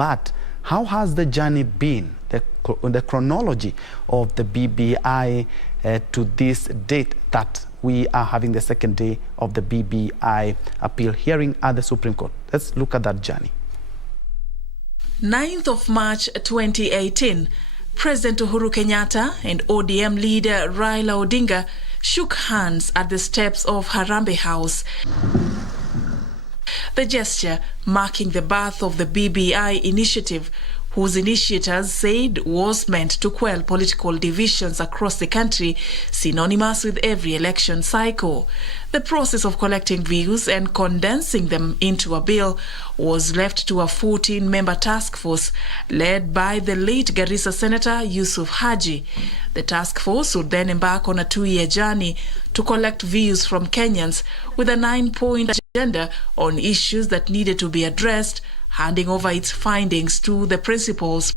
But how has the journey been, the chronology of the BBI to this date that we are having the second day of the BBI appeal hearing at the Supreme Court? Let's look at that journey. 9th of March 2018, President Uhuru Kenyatta and ODM leader Raila Odinga shook hands at the steps of Harambee House. The gesture marking the birth of the BBI initiative, whose initiators said was meant to quell political divisions across the country, synonymous with every election cycle. The process of collecting views and condensing them into a bill was left to a 14-member task force led by the late Garissa Senator Yusuf Haji. The task force would then embark on a 2-year journey to collect views from Kenyans with a 9-point agenda on issues that needed to be addressed, handing over its findings to the principals.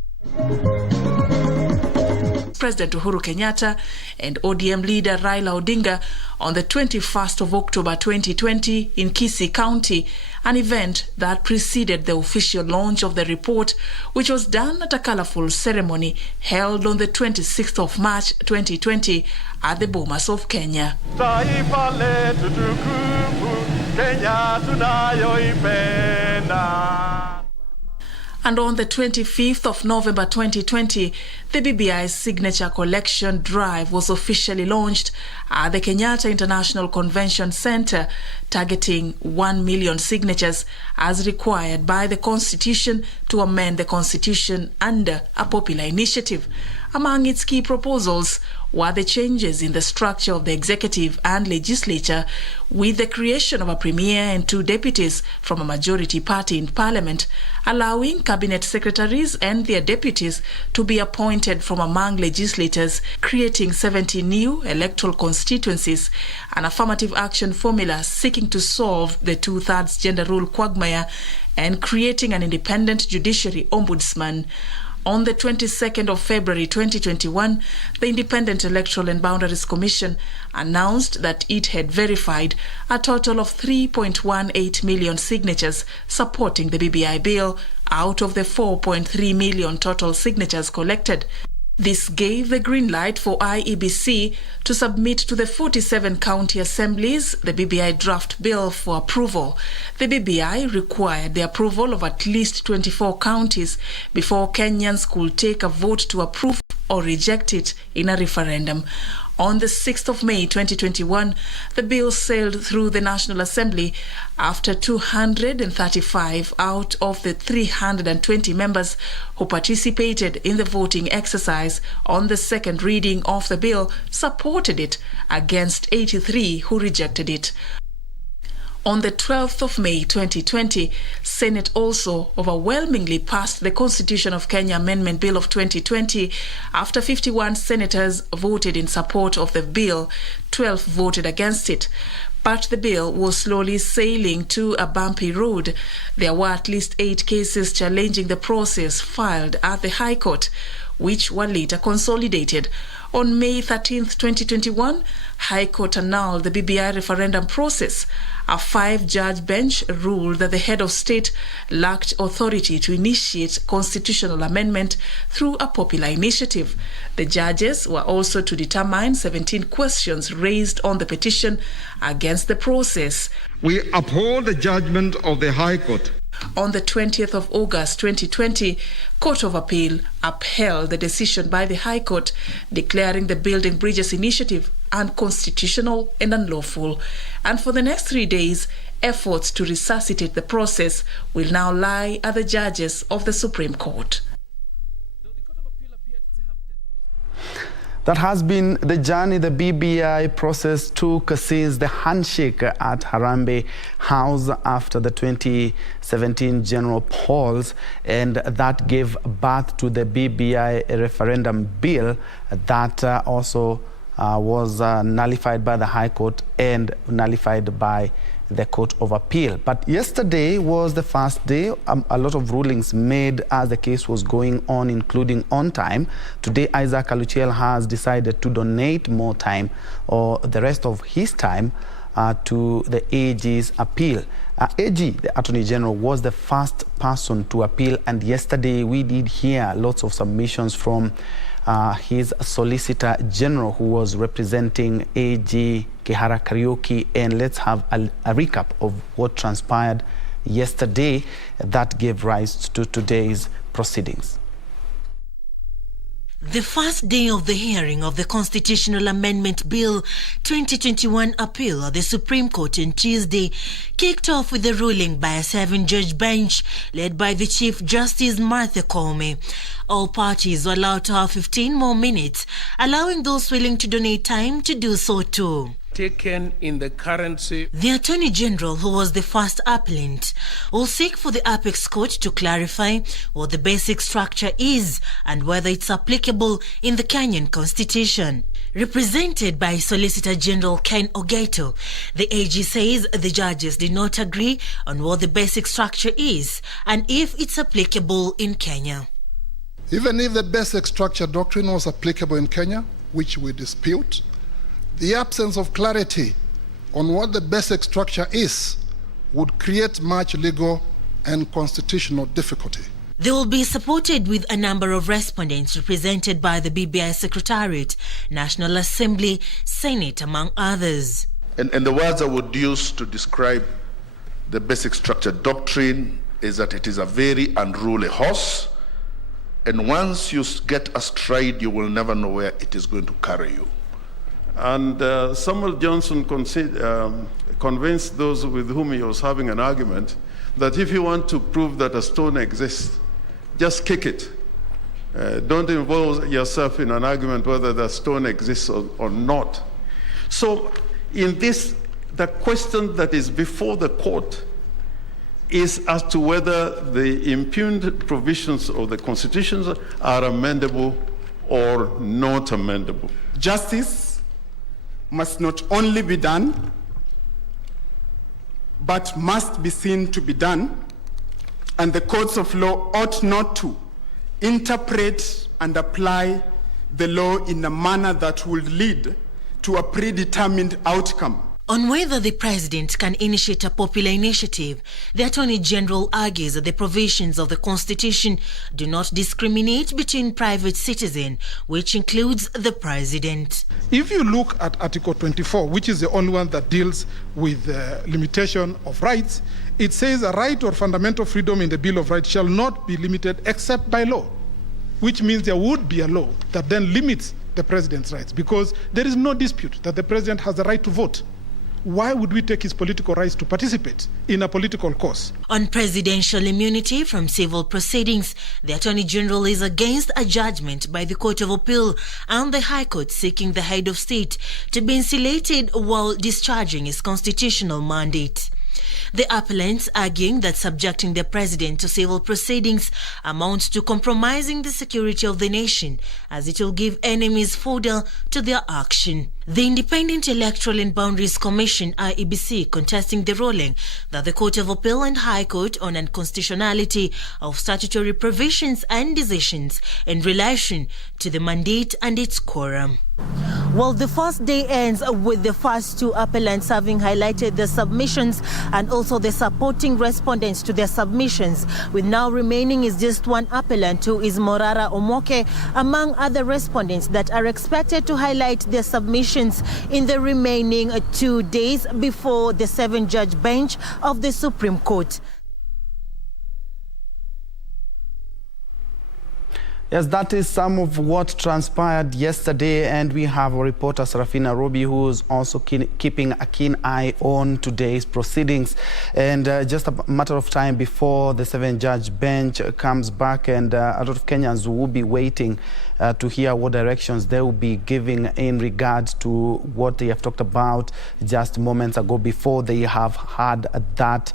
President Uhuru Kenyatta and ODM leader Raila Odinga on the 21st of October 2020 in Kisii County, an event that preceded the official launch of the report, which was done at a colorful ceremony held on the 26th of March 2020 at the Bomas of Kenya. Taifa letu tukufu, Kenya tunayoipenda. And on the 25th of November 2020, the BBI's signature collection drive was officially launched at the Kenyatta International Convention Center, targeting 1 million signatures as required by the Constitution to amend the Constitution under a popular initiative. Among its key proposals were the changes in the structure of the executive and legislature, with the creation of a premier and 2 deputies from a majority party in parliament, allowing cabinet secretaries and their deputies to be appointed from among legislators, creating 70 new electoral constituencies, an affirmative action formula seeking to solve the 2/3 gender rule quagmire, and creating an independent judiciary ombudsman. On the 22nd of February 2021, the Independent Electoral and Boundaries Commission announced that it had verified a total of 3.18 million signatures supporting the BBI bill out of the 4.3 million total signatures collected. This gave the green light for IEBC to submit to the 47 county assemblies the BBI draft bill for approval. The BBI required the approval of at least 24 counties before Kenyans could take a vote to approve or reject it in a referendum. On the 6th of May 2021, the bill sailed through the National Assembly after 235 out of the 320 members who participated in the voting exercise on the second reading of the bill supported it, against 83 who rejected it. On the 12th of May 2020, Senate also overwhelmingly passed the Constitution of Kenya Amendment Bill of 2020 after 51 senators voted in support of the bill, 12 voted against it. But the bill was slowly sailing to a bumpy road. There were at least 8 cases challenging the process filed at the High Court, which were later consolidated. On May 13, 2021, High Court annulled the BBI referendum process. A 5-judge bench ruled that the head of state lacked authority to initiate constitutional amendment through a popular initiative. The judges were also to determine 17 questions raised on the petition against the process. We uphold the judgment of the High Court. On the 20th of August 2020, Court of Appeal upheld the decision by the High Court declaring the Building Bridges initiative unconstitutional and unlawful. And for the next 3 days, efforts to resuscitate the process will now lie at the judges of the Supreme Court. That has been the journey the BBI process took since the handshake at Harambee House after the 2017 general polls, and that gave birth to the BBI referendum bill that also was nullified by the High Court and nullified by the Court of Appeal. But yesterday was the first day. A lot of rulings made as the case was going on, including on time. Today, Isaac Aluchiel has decided to donate more time, or the rest of his time, to the AG's appeal. AG, the Attorney General, was the first person to appeal, and yesterday we did hear lots of submissions from his Solicitor General, who was representing AG Kihara Kariuki. And let's have a recap of what transpired yesterday that gave rise to today's proceedings. The first day of the hearing of the Constitutional Amendment Bill 2021 appeal at the Supreme Court on Tuesday kicked off with a ruling by a 7-judge bench led by the Chief Justice Martha Koome. All parties were allowed to have 15 more minutes, allowing those willing to donate time to do so too. Taken in the currency. The Attorney General, who was the first appellant, will seek for the Apex Court to clarify what the basic structure is and whether it's applicable in the Kenyan Constitution. Represented by Solicitor General Ken Ogeto, the AG says the judges did not agree on what the basic structure is and if it's applicable in Kenya. Even if the basic structure doctrine was applicable in Kenya, which we dispute, the absence of clarity on what the basic structure is would create much legal and constitutional difficulty. They will be supported with a number of respondents represented by the BBI Secretariat, National Assembly, Senate, among others. And the words I would use to describe the basic structure doctrine is that it is a very unruly horse, and once you get astride, you will never know where it is going to carry you. And Samuel Johnson convinced those with whom he was having an argument that if you want to prove that a stone exists, just kick it. Don't involve yourself in an argument whether the stone exists or not. So in this, the question that is before the court is as to whether the impugned provisions of the constitutions are amendable or not amendable. Justice must not only be done, but must be seen to be done, and the courts of law ought not to interpret and apply the law in a manner that would lead to a predetermined outcome. On whether the President can initiate a popular initiative, the Attorney General argues that the provisions of the Constitution do not discriminate between private citizens, which includes the President. If you look at Article 24, which is the only one that deals with limitation of rights, it says a right or fundamental freedom in the Bill of Rights shall not be limited except by law, which means there would be a law that then limits the President's rights, because there is no dispute that the President has the right to vote. Why would we take his political rights to participate in a political cause? On presidential immunity from civil proceedings, the Attorney General is against a judgment by the Court of Appeal and the High Court seeking the head of state to be insulated while discharging his constitutional mandate. The appellants arguing that subjecting the president to civil proceedings amounts to compromising the security of the nation, as it will give enemies fodder to their action. The Independent Electoral and Boundaries Commission, IEBC, contesting the ruling that the Court of Appeal and High Court on unconstitutionality of statutory provisions and decisions in relation to the mandate and its quorum. Well, the first day ends with the first two appellants having highlighted the submissions and also the supporting respondents to their submissions, with now remaining is just one appellant, who is Morara Omoke, among other respondents that are expected to highlight their submissions in the remaining 2 days before the 7-judge bench of the Supreme Court. Yes, that is some of what transpired yesterday, and we have our reporter Sarafina Robi, who is also keeping a keen eye on today's proceedings. And just a matter of time before the 7-judge bench comes back, and a lot of Kenyans will be waiting to hear what directions they will be giving in regard to what they have talked about just moments ago before they have had that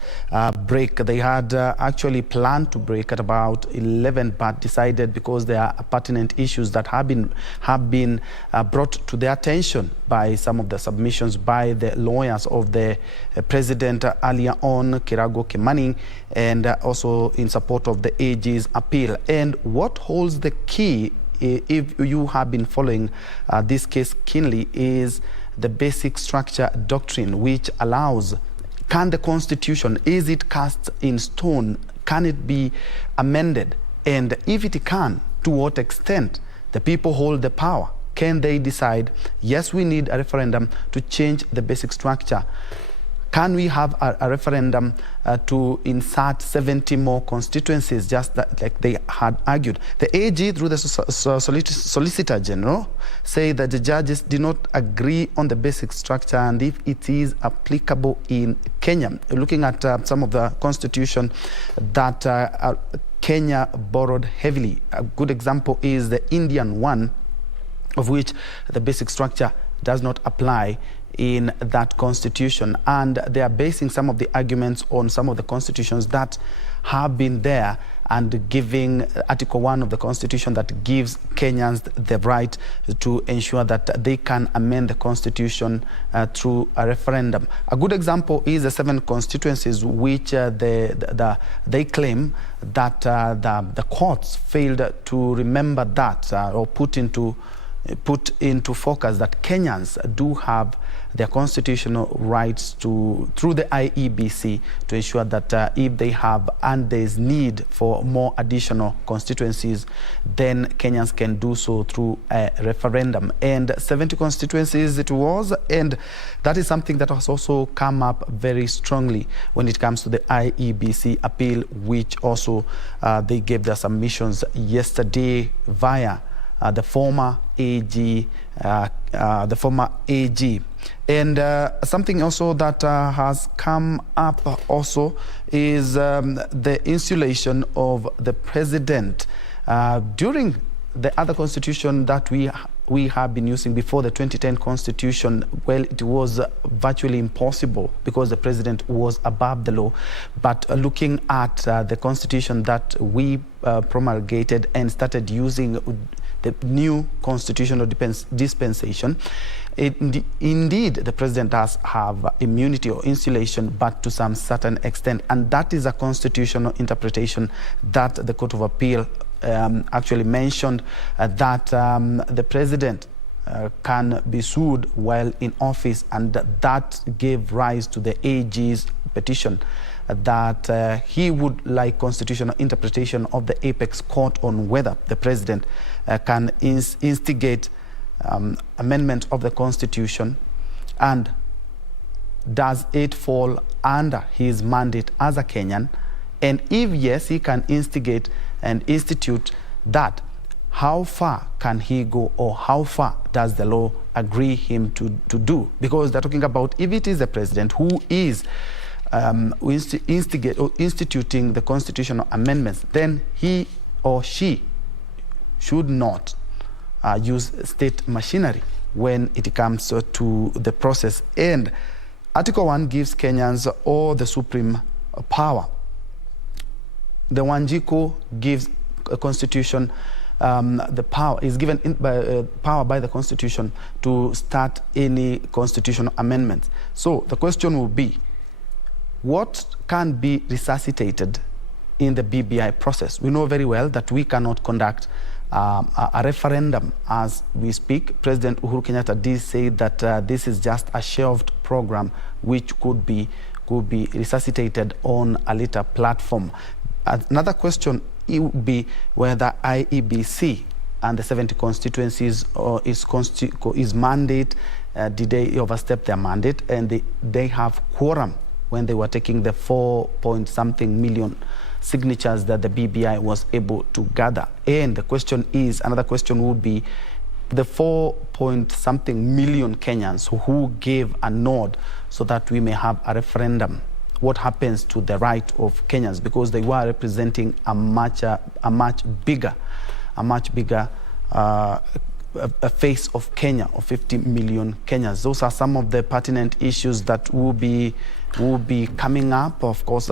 break. They had actually planned to break at about 11, but decided, because there are pertinent issues that have been brought to their attention by some of the submissions by the lawyers of the president earlier on, Kirago Kimani, and also in support of the AG's appeal. And what holds the key, if you have been following this case keenly, is the basic structure doctrine, which allows Can the constitution, is it cast in stone? Can it be amended? And if it can, to what extent? The people hold the power. Can they decide, yes, we need a referendum to change the basic structure? Can we have a referendum to insert 70 more constituencies, just like they had argued? The AG, through the Solicitor General, say that the judges did not agree on the basic structure and if it is applicable in Kenya. Looking at some of the constitution that Kenya borrowed heavily. A good example is the Indian one, of which the basic structure does not apply in that constitution, and they are basing some of the arguments on some of the constitutions that have been there and giving Article 1 of the Constitution that gives Kenyans the right to ensure that they can amend the Constitution through a referendum. A good example is the 7 constituencies which they claim that the courts failed to remember that or put into focus that Kenyans do have their constitutional rights through the IEBC to ensure that if they have and there is need for more additional constituencies, then Kenyans can do so through a referendum. And 70 constituencies it was, and that is something that has also come up very strongly when it comes to the IEBC appeal, which also they gave their submissions yesterday via the former AG, And something also that has come up also is the insulation of the president. During the other constitution that we have been using before the 2010 constitution, well, it was virtually impossible because the president was above the law. But looking at the constitution that we promulgated and started using the new constitutional dispensation, indeed the president does have immunity or insulation, but to some certain extent, and that is a constitutional interpretation that the Court of Appeal actually mentioned, that the president can be sued while in office, and that gave rise to the AG's petition that he would like constitutional interpretation of the apex court on whether the president can instigate amendment of the constitution, and does it fall under his mandate as a Kenyan, and if yes, he can instigate and institute that, how far can he go, or how far does the law agree him to do? Because they're talking about if it is the president who is instituting the constitutional amendments, then he or she should not use state machinery when it comes to the process. And Article 1 gives Kenyans all the supreme power. The Wanjiku gives a constitution, the power is given power by the constitution to start any constitutional amendments. So the question will be, what can be resuscitated in the BBI process? We know very well that we cannot conduct a referendum as we speak. President Uhuru Kenyatta did say that this is just a shelved program which could be resuscitated on a later platform. Another question would be whether IEBC and the 70 constituencies is mandate, did they overstep their mandate, and they have quorum when they were taking the 4-point-something million signatures that the BBI was able to gather. And the question is, another question would be, the 4-point-something million Kenyans who gave a nod so that we may have a referendum, what happens to the right of Kenyans? Because they were representing a much bigger face of Kenya, of 50 million Kenyans. Those are some of the pertinent issues that will be coming up. Of course,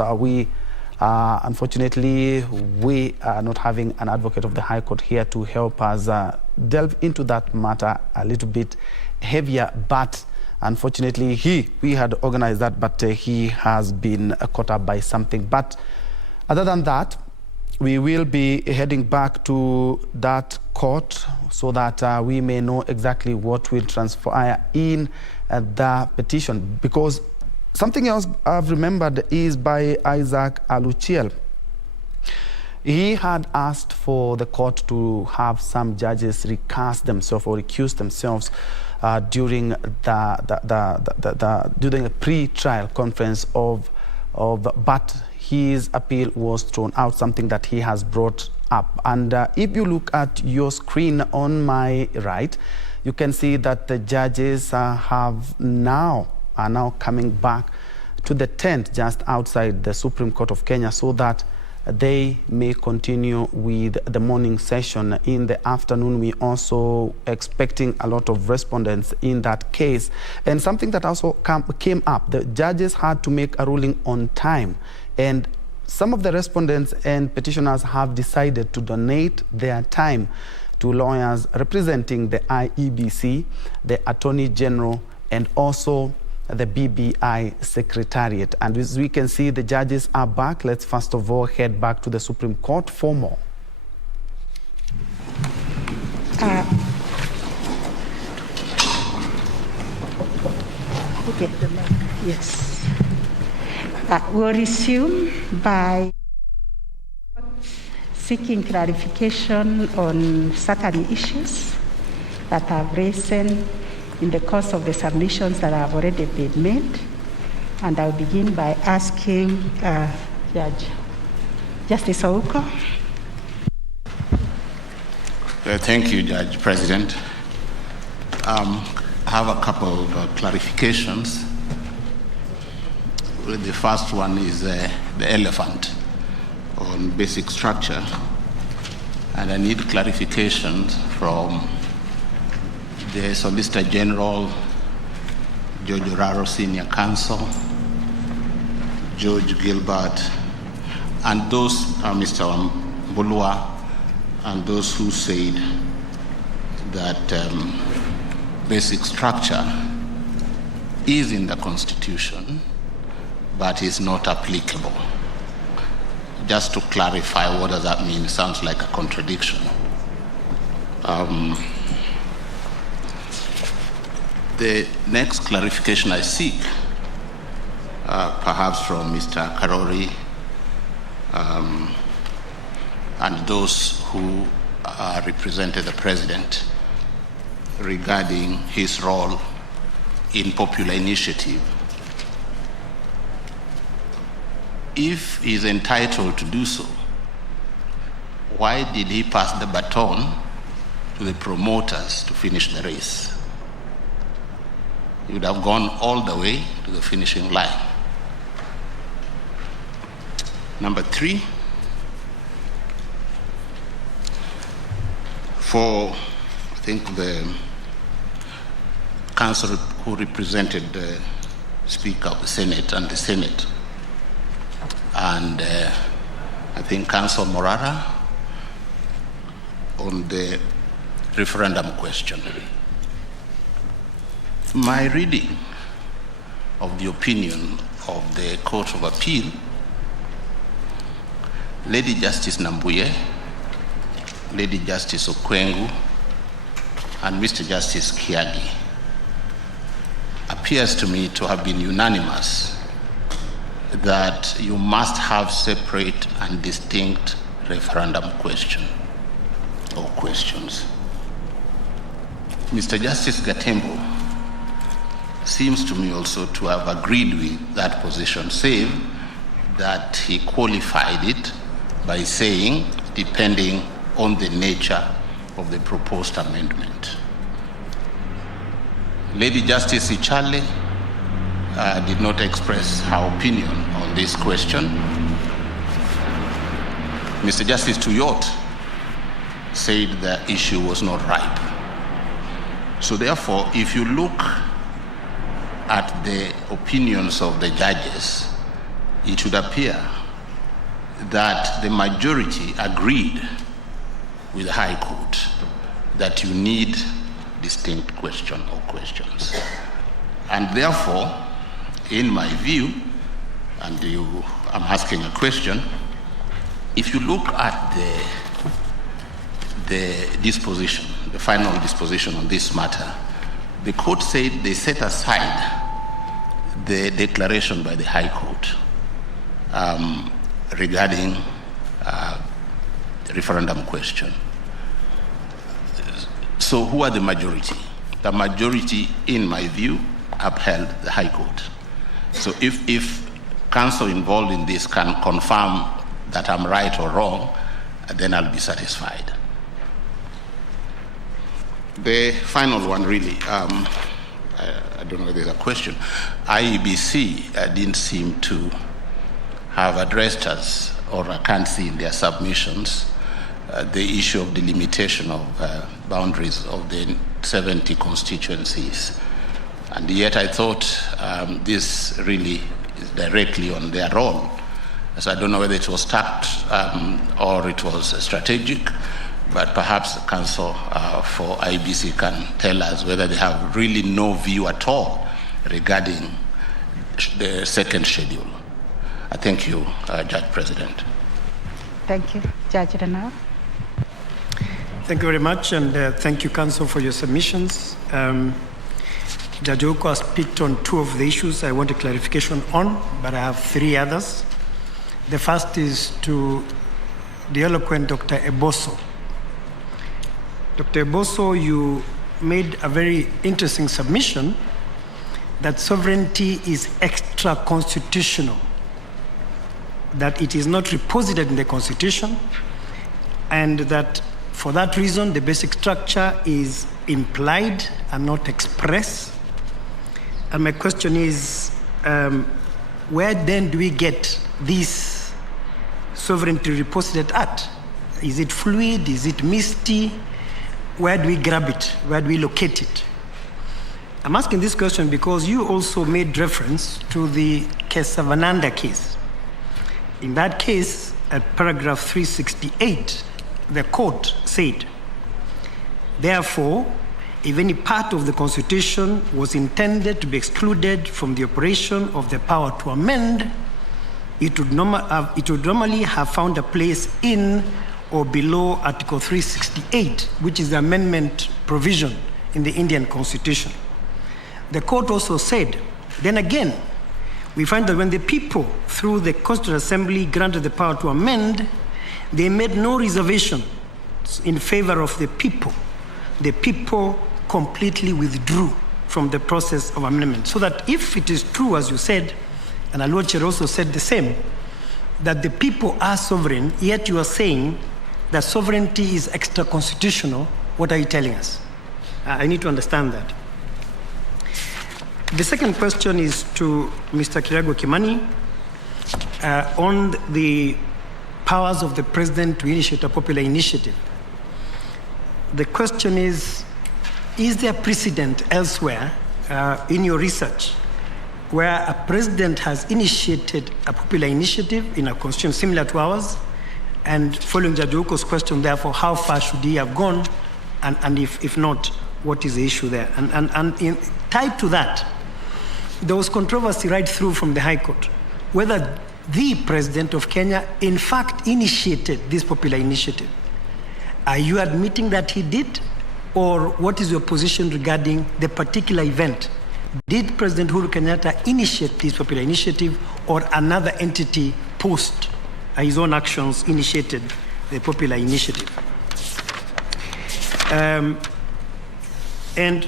unfortunately, we are not having an advocate of the High Court here to help us delve into that matter a little bit heavier, but unfortunately, we had organized that, but he has been caught up by something. But other than that, we will be heading back to that court so that we may know exactly what will transpire in the petition. Because Something else I've remembered is by Isaac Aluchiel. He had asked for the court to have some judges recuse themselves during during a pre-trial conference but his appeal was thrown out, something that he has brought up. And if you look at your screen on my right, you can see that the judges are now coming back to the tent just outside the Supreme Court of Kenya so that they may continue with the morning session. In the afternoon, we also expecting a lot of respondents in that case. And something that also came up, the judges had to make a ruling on time. And some of the respondents and petitioners have decided to donate their time to lawyers representing the IEBC, the Attorney General, and also the BBI Secretariat. And as we can see, the judges are back. Let's first of all head back to the Supreme Court for more. Okay. Yes. We'll resume by seeking clarification on certain issues that have risen in the course of the submissions that have already been made. And I'll begin by asking Justice Ouko. Thank you, Judge President. I have a couple of clarifications. The first one is the elephant on basic structure. And I need clarifications from the Solicitor General, George Oraro Senior Counsel, George Gilbert, and those, Mr. Mbulua, and those who said that basic structure is in the Constitution, but is not applicable. Just to clarify, what does that mean? It sounds like a contradiction. The next clarification I seek, perhaps from Mr. Karori and those who represented the President regarding his role in popular initiative. If he's entitled to do so, why did he pass the baton to the promoters to finish the race? He would have gone all the way to the finishing line. Number 3, for, I think, the counsel who represented the Speaker of the Senate and the Senate, and I think Counsel Morara on the referendum question. My reading of the opinion of the Court of Appeal, Lady Justice Nambuye, Lady Justice Okwengu, and Mr. Justice Kiagi appears to me to have been unanimous that you must have separate and distinct referendum question or questions. Mr. Justice Gatembo seems to me also to have agreed with that position, save that he qualified it by saying, depending on the nature of the proposed amendment. Lady Justice Ichale did not express her opinion on this question. Mr. Justice Tuyot said the issue was not ripe. So therefore, if you look at the opinions of the judges, it would appear that the majority agreed with the High Court that you need distinct question or questions. And therefore, in my view, and I'm asking a question, if you look at the disposition, the final disposition on this matter, the court said they set aside the declaration by the High Court regarding the referendum question. So who are the majority? The majority, in my view, upheld the High Court. So if counsel involved in this can confirm that I'm right or wrong, then I'll be satisfied. The final one, really, I don't know if there's a question. IEBC didn't seem to have addressed us, or I can't see in their submissions, the issue of delimitation of boundaries of the 70 constituencies. And yet I thought this really is directly on their role. So I don't know whether it was tact or it was strategic, but perhaps the Council for IBC can tell us whether they have really no view at all regarding the second schedule. I thank you, Judge President. Thank you. Judge Renal. Thank you very much, and thank you, Council, for your submissions. Judge Oko has picked on two of the issues I want a clarification on, but I have three others. The first is to the eloquent Dr. Eboso. Dr. Eboso, you made a very interesting submission that sovereignty is extra-constitutional, that it is not reposited in the Constitution, and that for that reason the basic structure is implied and not express. And my question is, where then do we get this sovereignty reposited at? Is it fluid? Is it misty? Where do we grab it? Where do we locate it? I'm asking this question because you also made reference to the Kesavananda case. In that case, at paragraph 368, the court said, therefore, if any part of the Constitution was intended to be excluded from the operation of the power to amend, it would normally have found a place in or below Article 368, which is the amendment provision in the Indian Constitution. The court also said, then again, we find that when the people, through the Constituent Assembly, granted the power to amend, they made no reservation in favor of the people. The people completely withdrew from the process of amendment. So that if it is true, as you said, and Aluocher also said the same, that the people are sovereign, yet you are saying that sovereignty is extra-constitutional, what are you telling us? I need to understand that. The second question is to Mr. Kirago Kimani on the powers of the president to initiate a popular initiative. The question is there precedent elsewhere in your research where a president has initiated a popular initiative in a constitution similar to ours? And following Judge Oko's question, therefore, how far should he have gone? And if not, what is the issue there? And tied to that, there was controversy right through from the High Court whether the president of Kenya, in fact, initiated this popular initiative. Are you admitting that he did? Or what is your position regarding the particular event? Did President Uhuru Kenyatta initiate this popular initiative, or another entity post his own actions initiated the popular initiative? And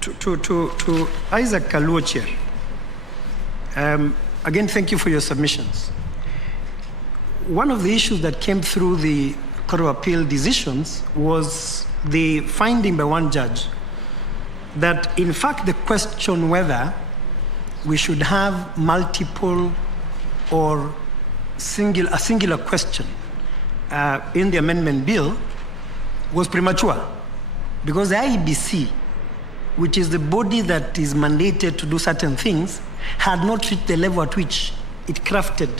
to Isaac Aluocher, again, thank you for your submissions. One of the issues that came through the Court of Appeal decisions was the finding by one judge that, in fact, the question whether we should have multiple or a singular question in the amendment bill was premature, because the IEBC, which is the body that is mandated to do certain things, had not reached the level at which it crafted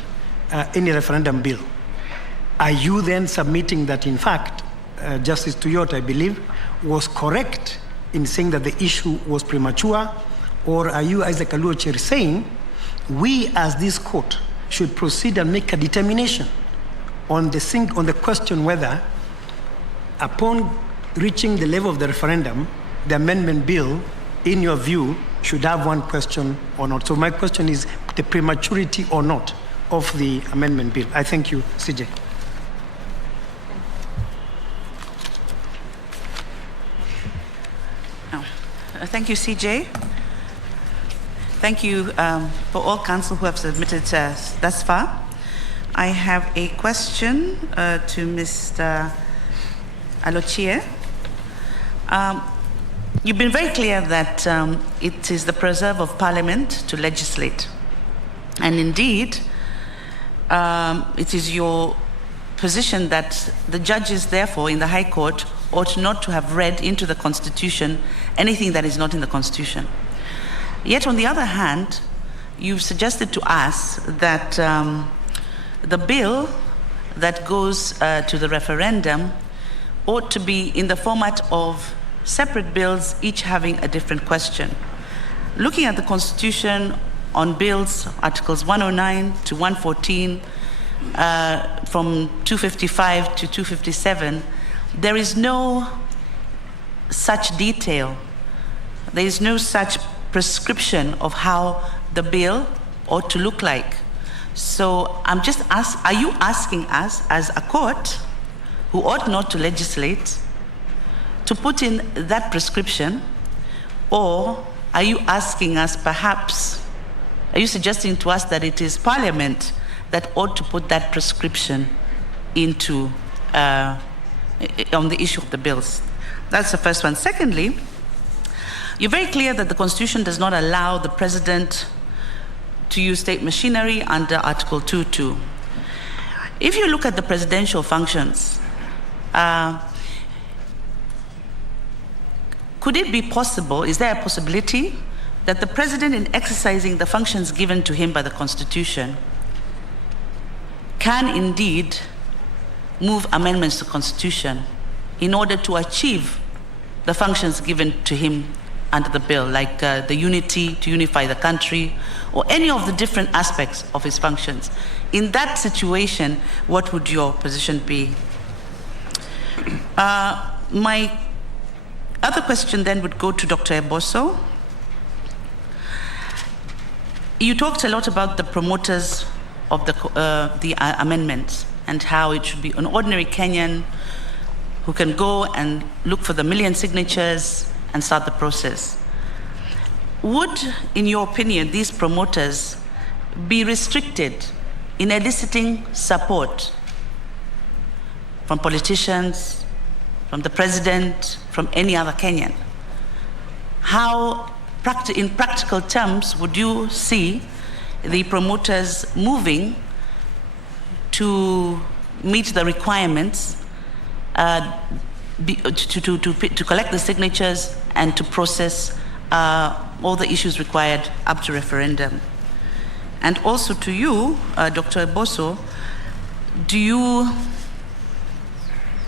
any referendum bill. Are you then submitting that, in fact, Justice Tuyot, I believe, was correct in saying that the issue was premature? Or are you, Isaac Aluocher, saying we as this court should proceed and make a determination on the question whether, upon reaching the level of the referendum, the amendment bill, in your view, should have one question or not. So my question is the prematurity or not of the amendment bill. I thank you, CJ. Thank you, CJ. Thank you for all counsel who have submitted thus far. I have a question to Mr. Alochie. You've been very clear that it is the preserve of Parliament to legislate. And indeed, it is your position that the judges, therefore, in the High Court ought not to have read into the Constitution anything that is not in the Constitution. Yet, on the other hand, you've suggested to us that the bill that goes to the referendum ought to be in the format of separate bills, each having a different question. Looking at the Constitution on bills, Articles 109 to 114, from 255 to 257, there is no such detail. There is no such prescription of how the bill ought to look like. So I'm just asking, are you asking us as a court who ought not to legislate to put in that prescription, or are you asking us perhaps, are you suggesting to us that it is Parliament that ought to put that prescription into on the issue of the bills? That's the first one. Secondly, you're very clear that the Constitution does not allow the President to use state machinery under Article 2.2. If you look at the presidential functions, could it be possible, is there a possibility that the President, in exercising the functions given to him by the Constitution, can indeed move amendments to the Constitution in order to achieve the functions given to him under the bill, like the unity, to unify the country, or any of the different aspects of his functions? In that situation, what would your position be? My other question then would go to Dr. Eboso. You talked a lot about the promoters of the amendments and how it should be an ordinary Kenyan who can go and look for the million signatures and start the process. Would, in your opinion, these promoters be restricted in eliciting support from politicians, from the President, from any other Kenyan? How, in practical terms, would you see the promoters moving to meet the requirements to collect the signatures and to process all the issues required up to referendum? And also to you, Dr. Eboso,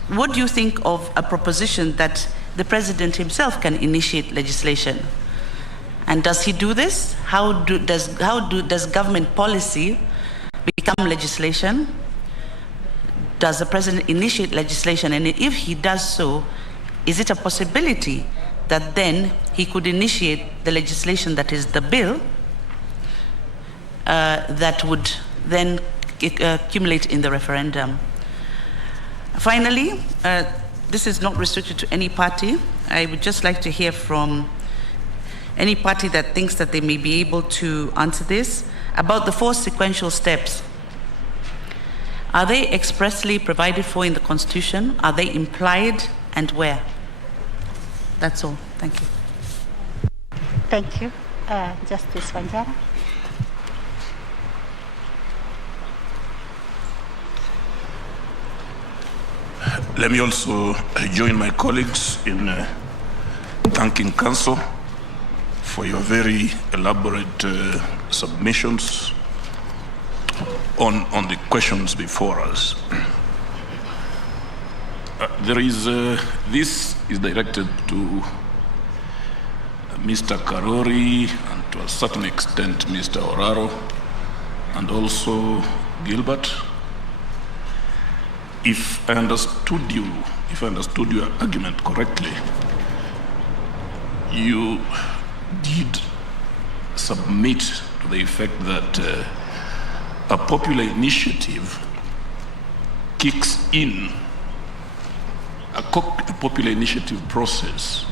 what do you think of a proposition that the President himself can initiate legislation? And does he do this? How does government policy become legislation? Does the President initiate legislation? And if he does so, is it a possibility that then he could initiate the legislation that is the bill that would then accumulate in the referendum? Finally, this is not restricted to any party. I would just like to hear from any party that thinks that they may be able to answer this, about the 4 sequential steps. Are they expressly provided for in the Constitution? Are they implied, and where? That's all. Thank you. Thank you. Justice Wanjara. Let me also join my colleagues in thanking Council for your very elaborate submissions on the questions before us. This is directed to Mr. Karori and to a certain extent Mr. Oraro and also Gilbert. If I understood your argument correctly, you did submit to the effect that a popular initiative kicks in, a popular initiative process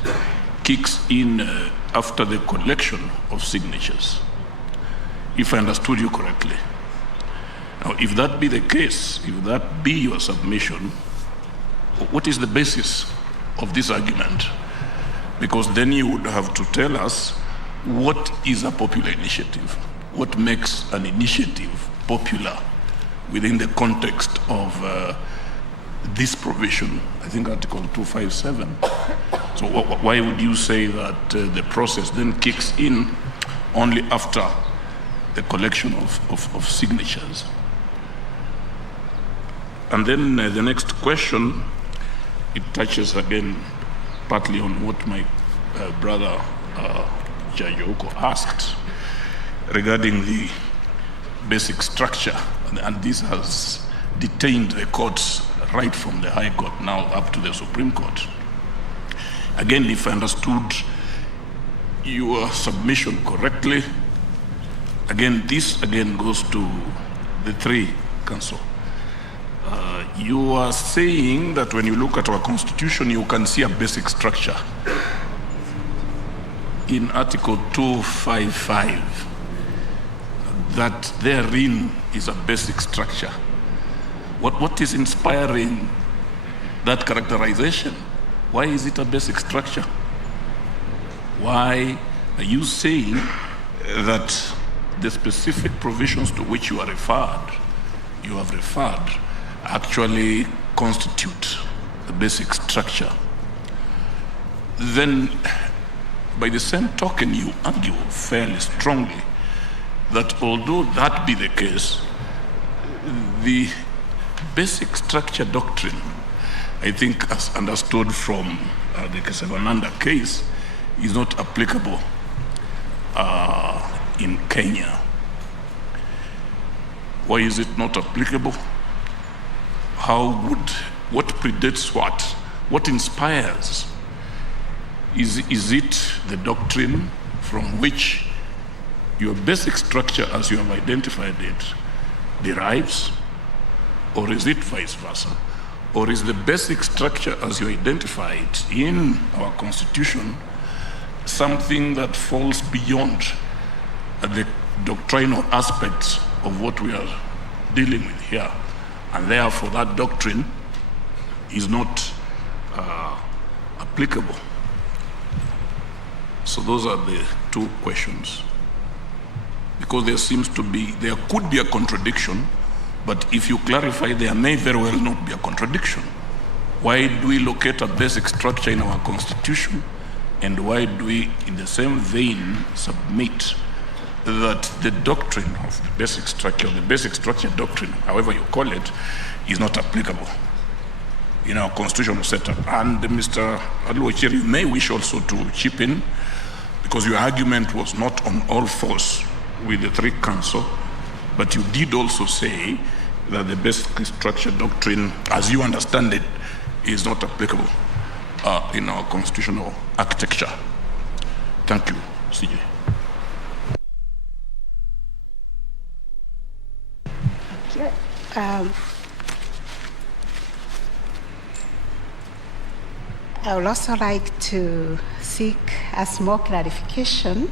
kicks in after the collection of signatures, if I understood you correctly. Now, if that be the case, if that be your submission, what is the basis of this argument? Because then you would have to tell us what is a popular initiative, what makes an initiative popular within the context of this provision, I think Article 257. So why would you say that the process then kicks in only after the collection of signatures? And then the next question, it touches again partly on what my brother Judge Oko asked regarding the basic structure, and this has detained the courts right from the High Court now up to the Supreme Court. Again, if I understood your submission correctly, again, this again goes to the three counsel. You are saying that when you look at our constitution, you can see a basic structure. In Article 255, that therein is a basic structure. What is inspiring that characterization? Why is it a basic structure? Why are you saying that the specific provisions to which you have referred, actually constitute the basic structure? Then, by the same token, you argue fairly strongly that although that be the case, the basic structure doctrine, I think as understood from the Kesavananda case, is not applicable in Kenya. Why is it not applicable? What predates what? What inspires? Is it the doctrine from which your basic structure as you have identified it derives? Or is it vice versa? Or is the basic structure as you identify it in our constitution something that falls beyond the doctrinal aspects of what we are dealing with here? And therefore that doctrine is not applicable. So those are the two questions. Because there could be a contradiction, but if you clarify, there may very well not be a contradiction. Why do we locate a basic structure in our constitution? And why do we, in the same vein, submit that the doctrine of the basic structure doctrine, however you call it, is not applicable in our constitutional setup? And Mr. Aluochiri, you may wish also to chip in, because your argument was not on all fours with the three counsel, but you did also say that the basic structure doctrine, as you understand it, is not applicable in our constitutional architecture. Thank you, CJ. I would also like to seek a small clarification,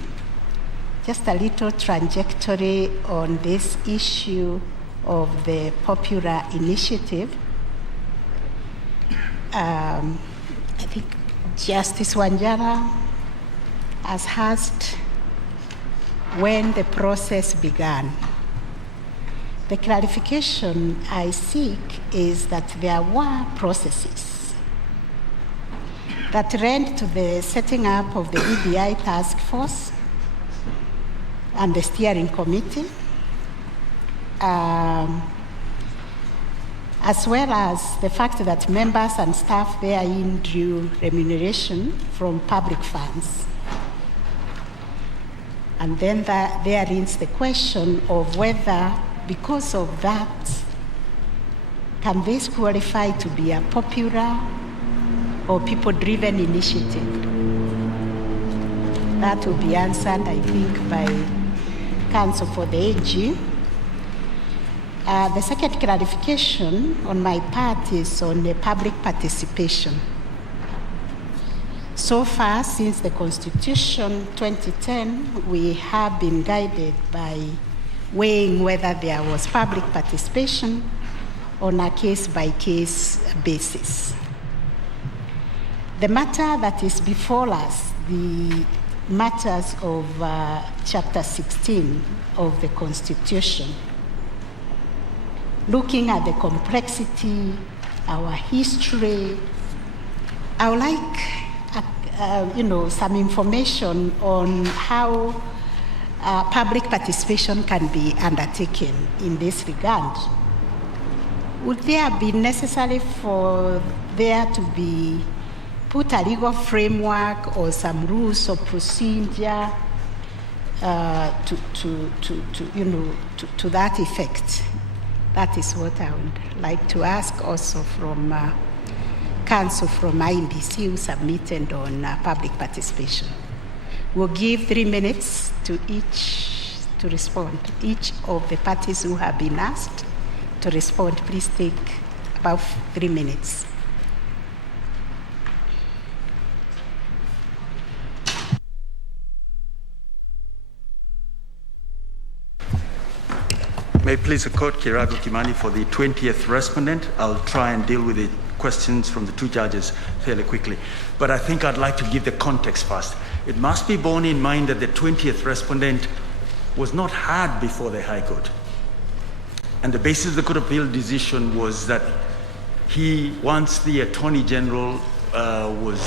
just a little trajectory on this issue of the popular initiative. I think Justice Wanjara has asked when the process began. The clarification I seek is that there were processes that led to the setting up of the BBI task force and the steering committee, as well as the fact that members and staff therein drew remuneration from public funds. And then there is the question of whether, because of that, can this qualify to be a popular or people-driven initiative? That will be answered, I think, by counsel for the AG. The second clarification on my part is on the public participation. So far, since the Constitution 2010, we have been guided by weighing whether there was public participation on a case-by-case basis. The matter that is before us, the matters of Chapter 16 of the Constitution, looking at the complexity, our history, I would like some information on how public participation can be undertaken in this regard. Would there be necessary for there to be put a legal framework or some rules of procedure to that effect? That is what I would like to ask also from counsel from IMBC who submitted on public participation. We'll give 3 minutes to each to respond. Each of the parties who have been asked to respond, please take about 3 minutes. May it please the Court, Kirago Kimani for the 20th respondent. I'll try and deal with the questions from the two judges fairly quickly. But I think I'd like to give the context first. It must be borne in mind that the 20th respondent was not heard before the High Court. And the basis of the Court of Appeal decision was that once the Attorney General was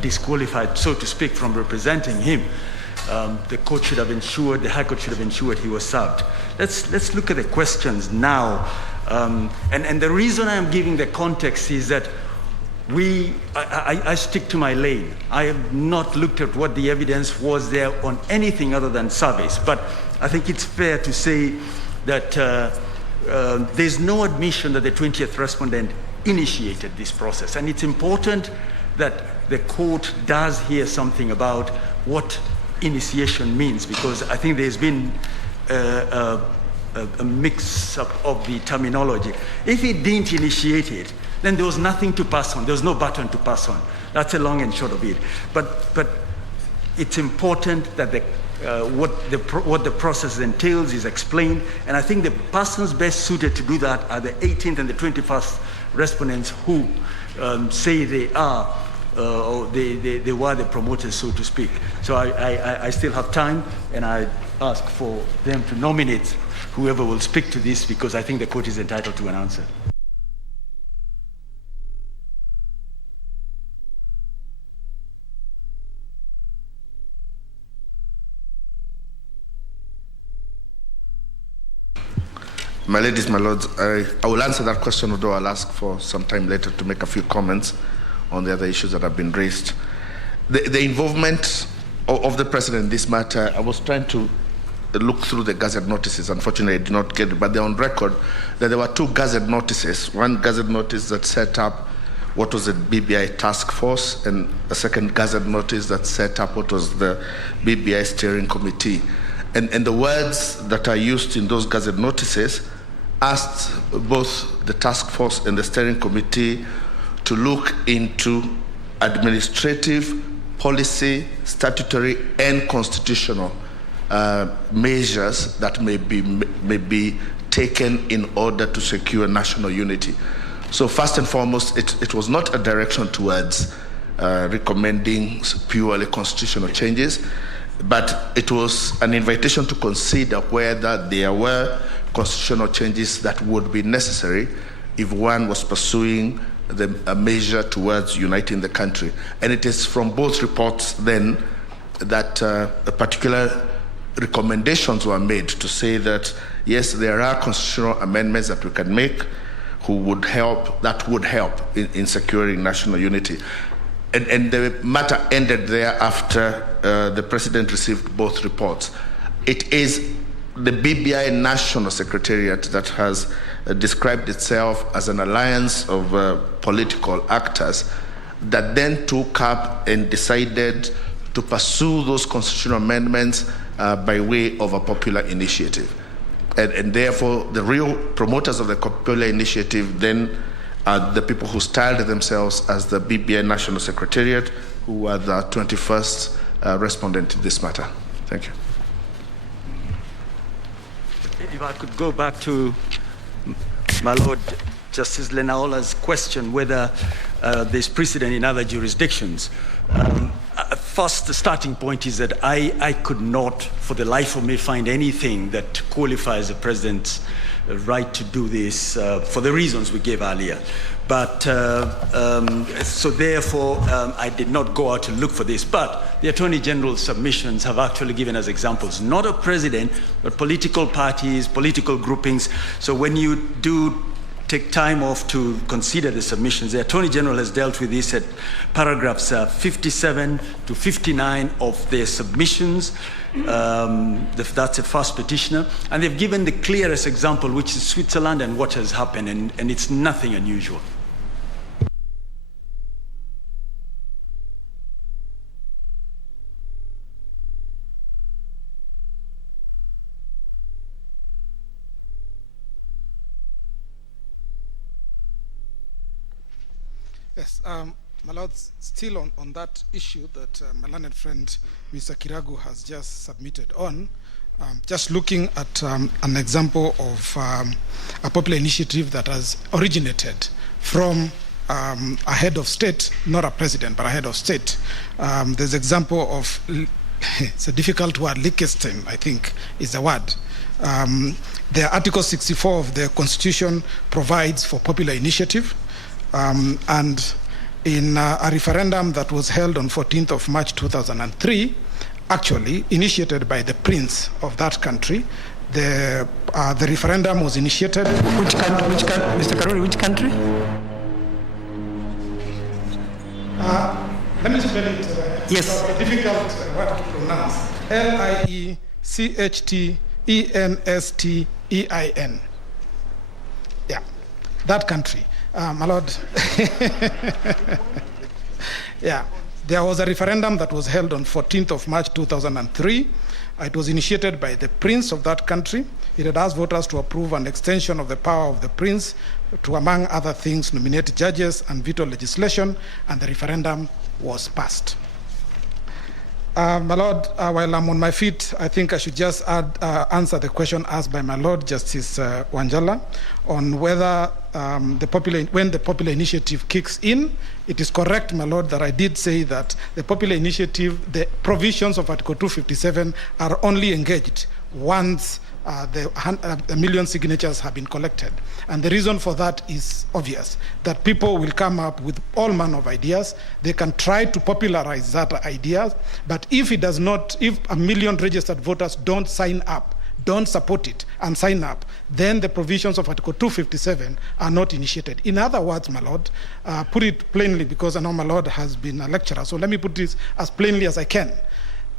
disqualified, so to speak, from representing him, the court should have ensured, the High Court should have ensured he was served. Let's look at the questions now. And the reason I'm giving the context is that I stick to my lane. I have not looked at what the evidence was there on anything other than service. But I think it's fair to say that there's no admission that the 20th respondent initiated this process. And it's important that the court does hear something about what initiation means, because I think there's been a mix-up of the terminology. If he didn't initiate it, then there was nothing to pass on. There was no button to pass on. That's the long and short of it. But it's important that what the process entails is explained, and I think the persons best suited to do that are the 18th and the 21st respondents who say they are or they were the promoters, so to speak. So I still have time, and I ask for them to nominate whoever will speak to this, because I think the court is entitled to an answer. My ladies, my lords, I will answer that question, although I'll ask for some time later to make a few comments on the other issues that have been raised. The involvement of the President in this matter, I was trying to look through the Gazette notices. Unfortunately, I did not get it, but they're on record that there were two Gazette notices. One Gazette notice that set up what was the BBI task force, and a second Gazette notice that set up what was the BBI steering committee. And the words that are used in those Gazette notices asked both the task force and the steering committee to look into administrative, policy, statutory, and constitutional measures that may be taken in order to secure national unity. So first and foremost, it was not a direction towards recommending purely constitutional changes, but it was an invitation to consider whether there were constitutional changes that would be necessary if one was pursuing a measure towards uniting the country. And it is from both reports then that particular recommendations were made to say that, yes, there are constitutional amendments that we can make that would help in securing national unity. And the matter ended there after the President received both reports. It is the BBI National Secretariat that has described itself as an alliance of political actors that then took up and decided to pursue those constitutional amendments by way of a popular initiative. And therefore, the real promoters of the popular initiative then are the people who styled themselves as the BBI National Secretariat, who are the 21st respondent in this matter. Thank you. If I could go back to my Lord Justice Lenaola's question whether there's precedent in other jurisdictions. First, the starting point is that I could not, for the life of me, find anything that qualifies the president's right to do this for the reasons we gave earlier. But so therefore, I did not go out to look for this. But the Attorney General's submissions have actually given us examples, not of president, but political parties, political groupings. So when you do take time off to consider the submissions, the Attorney General has dealt with this at paragraphs 57 to 59 of their submissions. That's the first petitioner. And they've given the clearest example, which is Switzerland and what has happened, and it's nothing unusual. Yes, my Lord, still on that issue that my learned friend, Mr. Kiragu, has just submitted on, just looking at an example of a popular initiative that has originated from a head of state, not a president, but a head of state. There's example of, it's a difficult word, Liechtenstein, I think is the word. The Article 64 of the Constitution provides for popular initiative. And in a referendum that was held on 14th of March 2003, actually initiated by the prince of that country, the referendum was initiated. Which country, Mr. Karori, which country? Let me spell it. Yes. It's a difficult word to pronounce. Liechtenstein. Yeah, that country. My Lord, yeah, there was a referendum that was held on 14th of March 2003. It was initiated by the prince of that country. It had asked voters to approve an extension of the power of the prince to, among other things, nominate judges and veto legislation, and the referendum was passed. My Lord, while I'm on my feet, I think I should just answer the question asked by my Lord Justice Wanjala on whether when the popular initiative kicks in. It is correct, my Lord, that I did say that the popular initiative, the provisions of Article 257 are only engaged once a million signatures have been collected. And the reason for that is obvious, that people will come up with all manner of ideas. They can try to popularize that idea, but if it does not, if a million registered voters don't sign up, don't support it and sign up, then the provisions of Article 257 are not initiated. In other words, my Lord, put it plainly, because I know my Lord has been a lecturer, so let me put this as plainly as I can.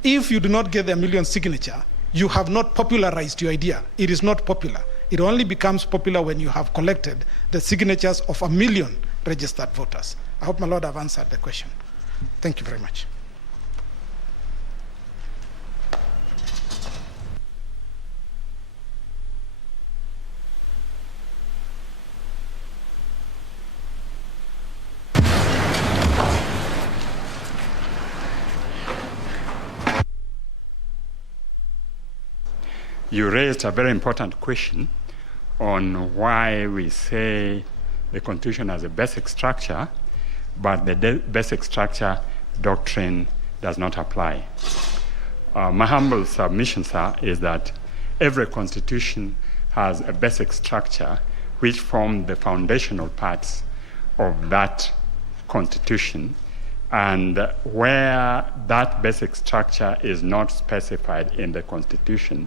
If you do not get the million signature, you have not popularized your idea. It is not popular. It only becomes popular when you have collected the signatures of a million registered voters. I hope, my Lord, I've answered the question. Thank you very much. You raised a very important question on why we say the Constitution has a basic structure, but the basic structure doctrine does not apply. My humble submission, sir, is that every Constitution has a basic structure which form the foundational parts of that Constitution, and where that basic structure is not specified in the Constitution,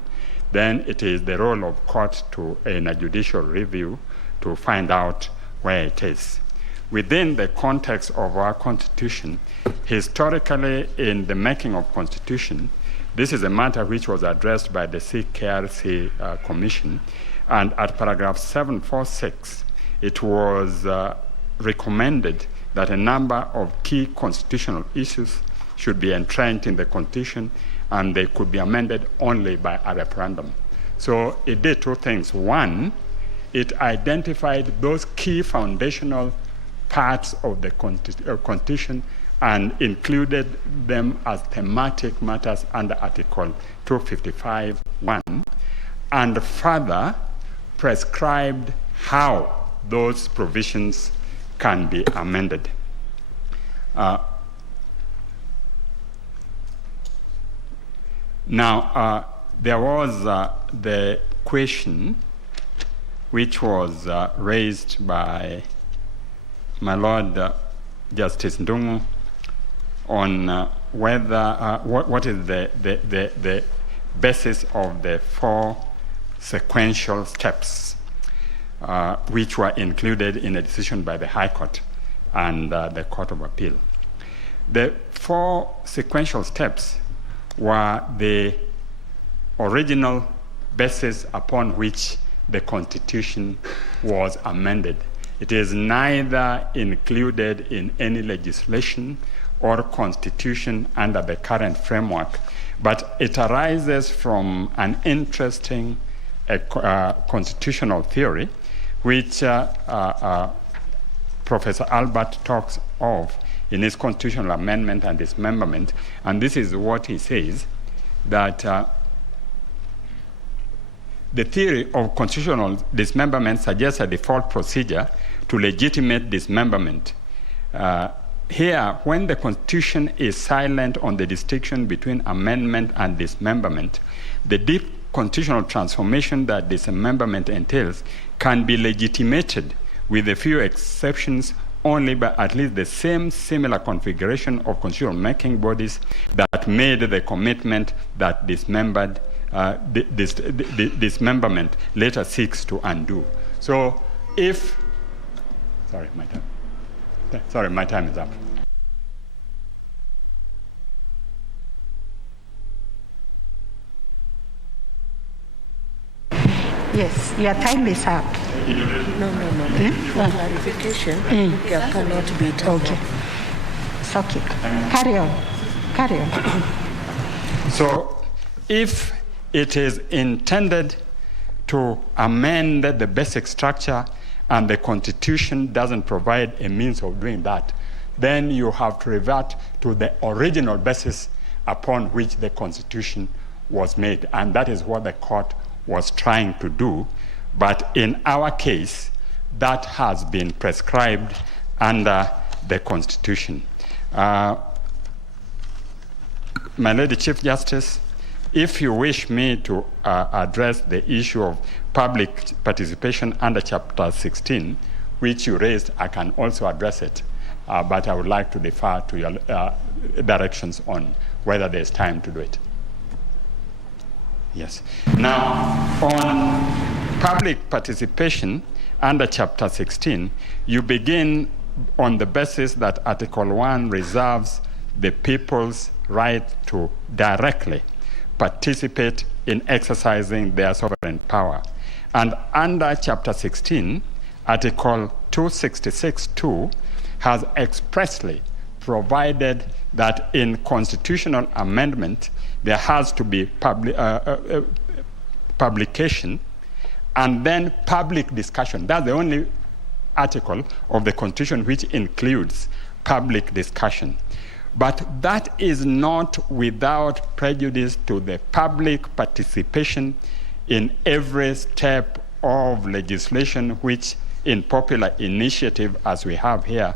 then it is the role of court to, in a judicial review, to find out where it is. Within the context of our Constitution, historically in the making of Constitution, this is a matter which was addressed by the CKRC Commission, and at paragraph 746, it was recommended that a number of key constitutional issues should be entrenched in the Constitution, and they could be amended only by a referendum. So it did two things. One, it identified those key foundational parts of the Constitution and included them as thematic matters under Article 255(1), and further prescribed how those provisions can be amended. Now, there was the question which was raised by my Lord Justice Ndung'u on whether what is the basis of the 4 sequential steps which were included in a decision by the High Court and the Court of Appeal. The 4 sequential steps were the original basis upon which the Constitution was amended. It is neither included in any legislation or constitution under the current framework, but it arises from an interesting constitutional theory, which Professor Albert talks of in his constitutional amendment and dismemberment. And this is what he says, that the theory of constitutional dismemberment suggests a default procedure to legitimate dismemberment. Here, when the Constitution is silent on the distinction between amendment and dismemberment, the deep constitutional transformation that dismemberment entails can be legitimated, with a few exceptions, only by at least the same similar configuration of constitutional making bodies that made the commitment that dismemberment later seeks to undo. So if, my time is up. Yes, your time is up. No. For clarification, there cannot be taken. Okay. It's okay. Carry on. So if it is intended to amend the basic structure and the Constitution doesn't provide a means of doing that, then you have to revert to the original basis upon which the Constitution was made. And that is what the court was trying to do. But in our case, that has been prescribed under the Constitution. My Lady Chief Justice, if you wish me to address the issue of public participation under Chapter 16, which you raised, I can also address it. But I would like to defer to your directions on whether there's time to do it. Yes. Now, on public participation under Chapter 16, you begin on the basis that Article 1 reserves the people's right to directly participate in exercising their sovereign power. And under Chapter 16, Article 266(2) has expressly provided that in constitutional amendment, there has to be publication and then public discussion. That's the only article of the Constitution which includes public discussion. But that is not without prejudice to the public participation in every step of legislation which, in popular initiative as we have here,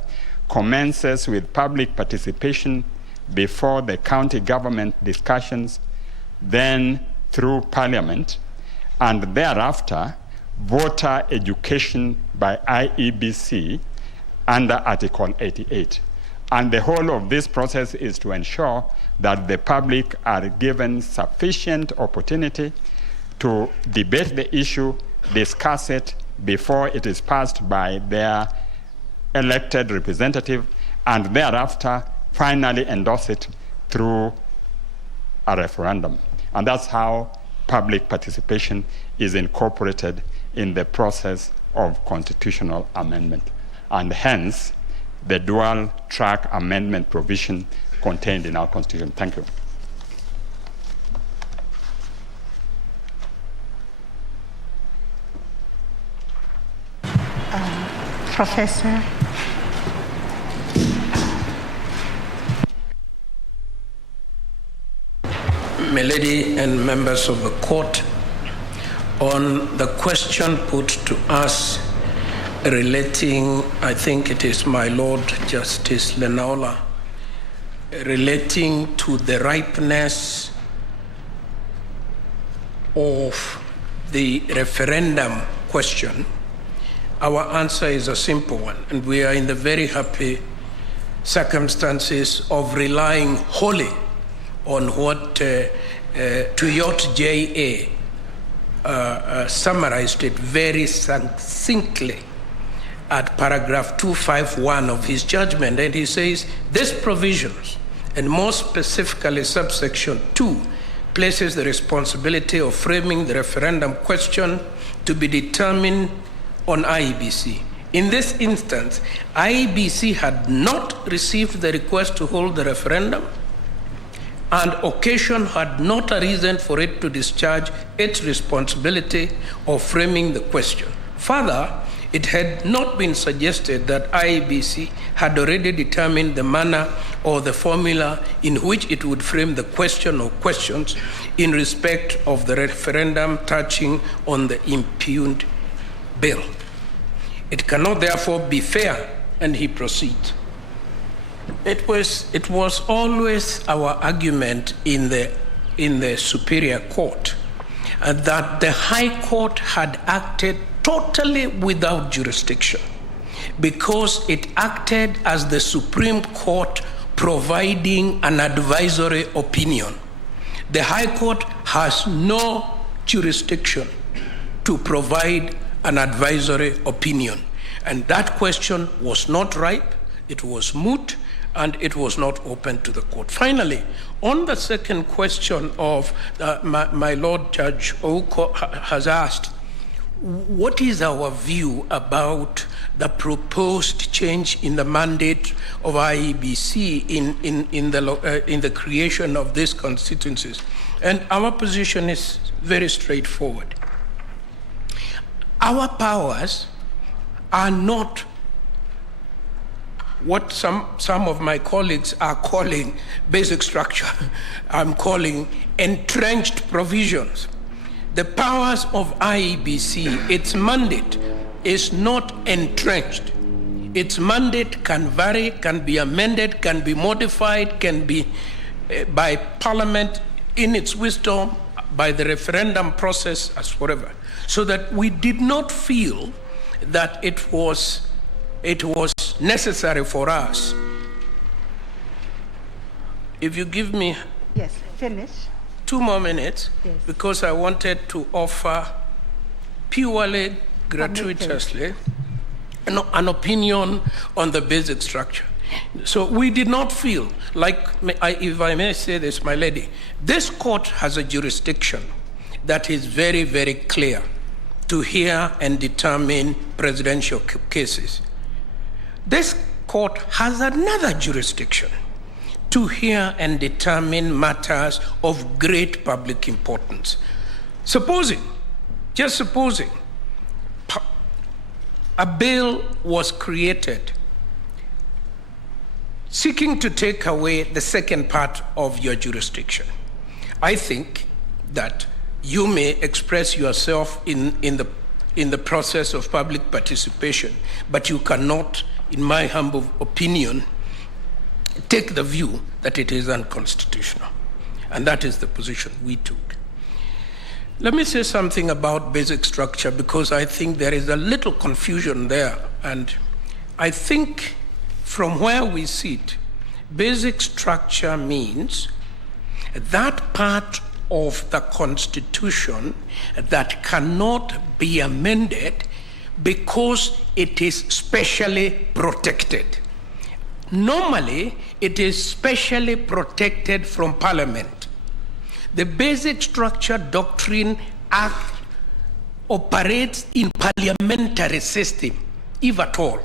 commences with public participation before the county government discussions, then through Parliament, and thereafter voter education by IEBC under Article 88. And the whole of this process is to ensure that the public are given sufficient opportunity to debate the issue, discuss it before it is passed by their elected representative, and thereafter finally endorse it through a referendum. And that's how public participation is incorporated in the process of constitutional amendment. And hence, the dual track amendment provision contained in our Constitution. Thank you. Professor. My lady and members of the court, on the question put to us relating, I think it is my Lord Justice Lenaola, relating to the ripeness of the referendum question, our answer is a simple one, and we are in the very happy circumstances of relying wholly on what Tuyot J.A. Summarized it very succinctly at paragraph 251 of his judgment, and he says, these provisions, and more specifically subsection 2, places the responsibility of framing the referendum question to be determined on IEBC. In this instance, IEBC had not received the request to hold the referendum, and occasion had not arisen for it to discharge its responsibility of framing the question. Further, it had not been suggested that IEBC had already determined the manner or the formula in which it would frame the question or questions in respect of the referendum touching on the impugned bill. It cannot therefore be fair, and he proceeds. It was always our argument in the Superior Court that the High Court had acted totally without jurisdiction because it acted as the Supreme Court providing an advisory opinion. The High Court has no jurisdiction to provide an advisory opinion, and that question was not ripe, it was moot, and it was not open to the court. Finally, on the second question of my Lord Judge Ouko has asked, what is our view about the proposed change in the mandate of IEBC in the creation of these constituencies? And our position is very straightforward. Our powers are not what some of my colleagues are calling basic structure. I'm calling entrenched provisions. The powers of IEBC, its mandate is not entrenched. Its mandate can vary, can be amended, can be modified, can be by Parliament in its wisdom, by the referendum process, as whatever. So that we did not feel that it was necessary for us. If you give me finish 2 more minutes, because I wanted to offer purely gratuitously an opinion on the basic structure. So we did not feel like, if I may say this, my lady, this court has a jurisdiction that is very, very clear to hear and determine presidential cases. This court has another jurisdiction to hear and determine matters of great public importance. Just supposing, a bill was created seeking to take away the second part of your jurisdiction. I think that you may express yourself in the process of public participation, but you cannot, in my humble opinion, take the view that it is unconstitutional. And that is the position we took. Let me say something about basic structure, because I think there is a little confusion there. And I think from where we sit, basic structure means that part of the Constitution that cannot be amended because it is specially protected. Normally, it is specially protected from Parliament. The Basic Structure Doctrine Act operates in parliamentary system, if at all.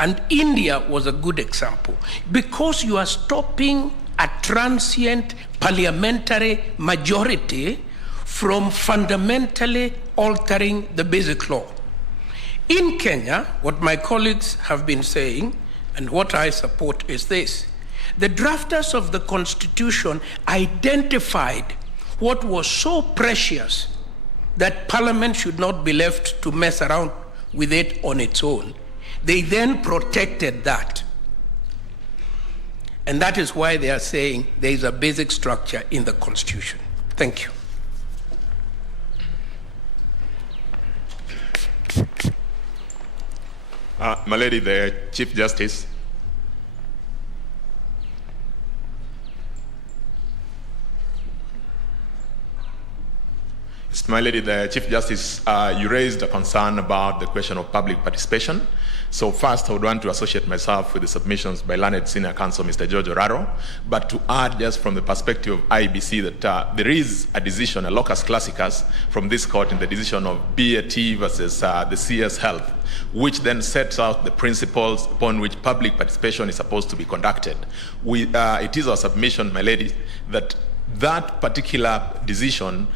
And India was a good example, because you are stopping a transient parliamentary majority from fundamentally altering the basic law. In Kenya, what my colleagues have been saying, and what I support, is this. The drafters of the Constitution identified what was so precious that Parliament should not be left to mess around with it on its own. They then protected that. And that is why they are saying there is a basic structure in the Constitution. Thank you. My Lady, the Chief Justice. My Lady, the Chief Justice, you raised a concern about the question of public participation. So first, I would want to associate myself with the submissions by learned Senior Counsel, Mr. George Oraro, but to add just from the perspective of IBC that there is a decision, a locus classicus from this court in the decision of BAT versus the CS Health, which then sets out the principles upon which public participation is supposed to be conducted. It is our submission, my lady, that that particular decision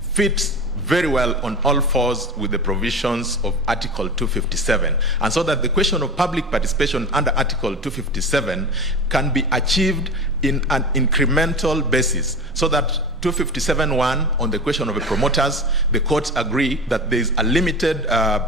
fits very well on all fours with the provisions of Article 257. And so that the question of public participation under Article 257 can be achieved in an incremental basis, so that 257.1 on the question of the promoters, the courts agree that there is a limited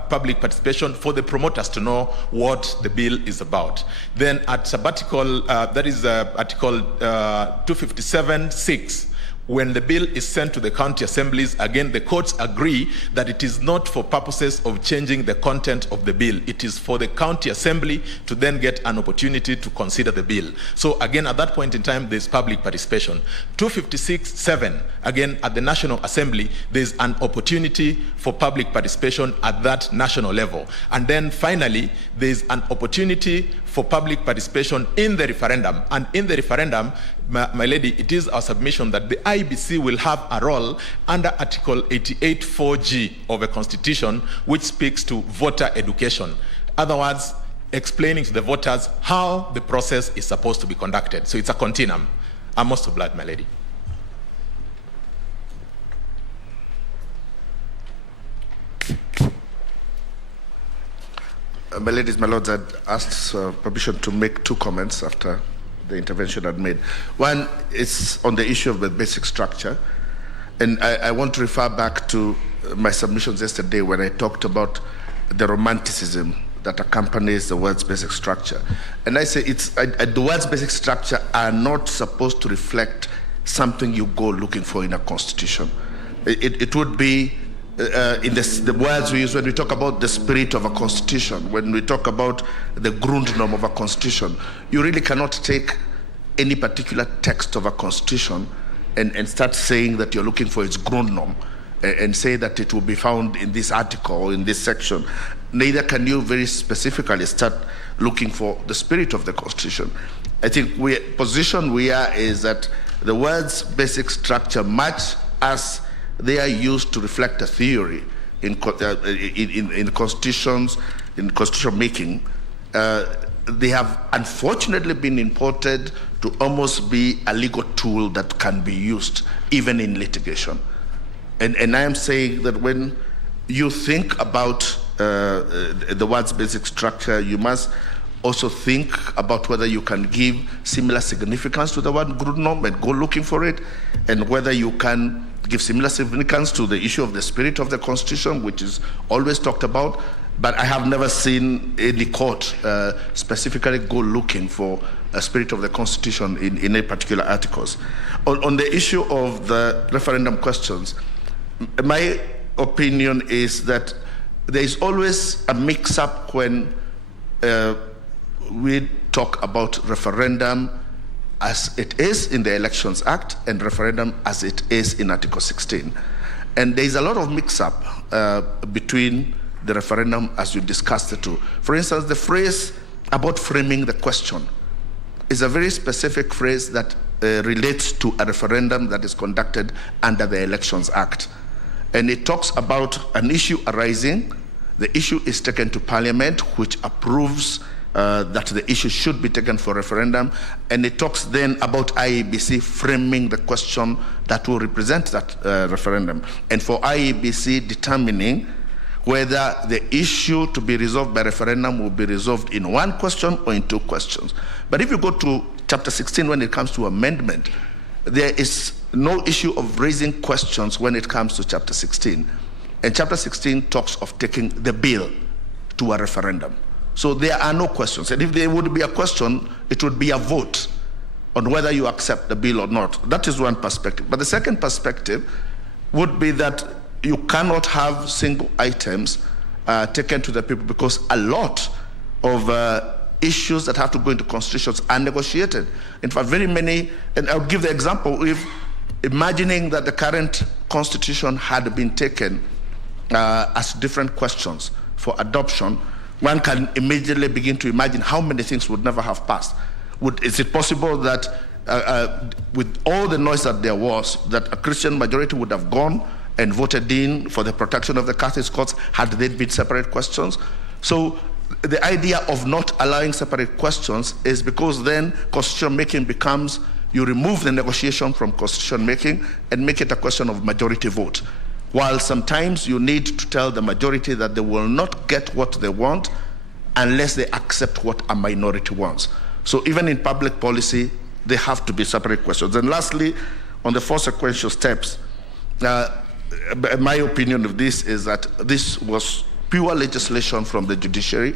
public participation for the promoters to know what the bill is about. Then at sabbatical, that is Article 257.6, when the bill is sent to the county assemblies, again, the courts agree that it is not for purposes of changing the content of the bill. It is for the county assembly to then get an opportunity to consider the bill. So again, at that point in time, there's public participation. 256.7, again, at the National Assembly, there's an opportunity for public participation at that national level. And then finally, there's an opportunity for public participation in the referendum. And in the referendum, my lady, it is our submission that the IBC will have a role under Article 88.4G of the Constitution, which speaks to voter education. Other words, explaining to the voters how the process is supposed to be conducted. So it's a continuum. I'm most obliged, my lady. My ladies, my lords, I'd asked permission to make two comments after the intervention I'd made. One is on the issue of the basic structure. And I want to refer back to my submissions yesterday when I talked about the romanticism that accompanies the words basic structure. And I say the words basic structure are not supposed to reflect something you go looking for in a constitution. It would be in the words we use when we talk about the spirit of a constitution, when we talk about the Grundnorm of a constitution. You really cannot take any particular text of a constitution and start saying that you're looking for its Grundnorm and say that it will be found in this article or in this section. Neither can you very specifically start looking for the spirit of the constitution. I think the position we are is that the words basic structure, much as they are used to reflect a theory in constitutions, in constitution making, they have unfortunately been imported to almost be a legal tool that can be used even in litigation. And I am saying that when you think about the word's basic structure, you must also think about whether you can give similar significance to the word Grundnorm and go looking for it, and whether you can give similar significance to the issue of the spirit of the Constitution, which is always talked about. But I have never seen any court specifically go looking for a spirit of the Constitution in any particular articles. On the issue of the referendum questions, my opinion is that there is always a mix-up when we talk about referendum as it is in the Elections Act and referendum as it is in Article 16. And there is a lot of mix-up between the referendum as you discussed the two. For instance, the phrase about framing the question is a very specific phrase that relates to a referendum that is conducted under the Elections Act. And it talks about an issue arising. The issue is taken to Parliament, which approves that the issue should be taken for referendum, and it talks then about IEBC framing the question that will represent that referendum, and for IEBC determining whether the issue to be resolved by referendum will be resolved in one question or in two questions. But if you go to chapter 16, when it comes to amendment, there is no issue of raising questions when it comes to chapter 16. And chapter 16 talks of taking the bill to a referendum. So there are no questions. And if there would be a question, it would be a vote on whether you accept the bill or not. That is one perspective. But the second perspective would be that you cannot have single items taken to the people, because a lot of issues that have to go into constitutions are negotiated. In fact, very many, and I'll give the example, if imagining that the current constitution had been taken as different questions for adoption, one can immediately begin to imagine how many things would never have passed. Is it possible that with all the noise that there was, that a Christian majority would have gone and voted in for the protection of the Catholic courts had they been separate questions? So the idea of not allowing separate questions is because then constitution making becomes, you remove the negotiation from constitution making and make it a question of majority vote. While sometimes you need to tell the majority that they will not get what they want unless they accept what a minority wants. So even in public policy, they have to be separate questions. And lastly, on the four sequential steps, my opinion of this is that this was pure legislation from the judiciary.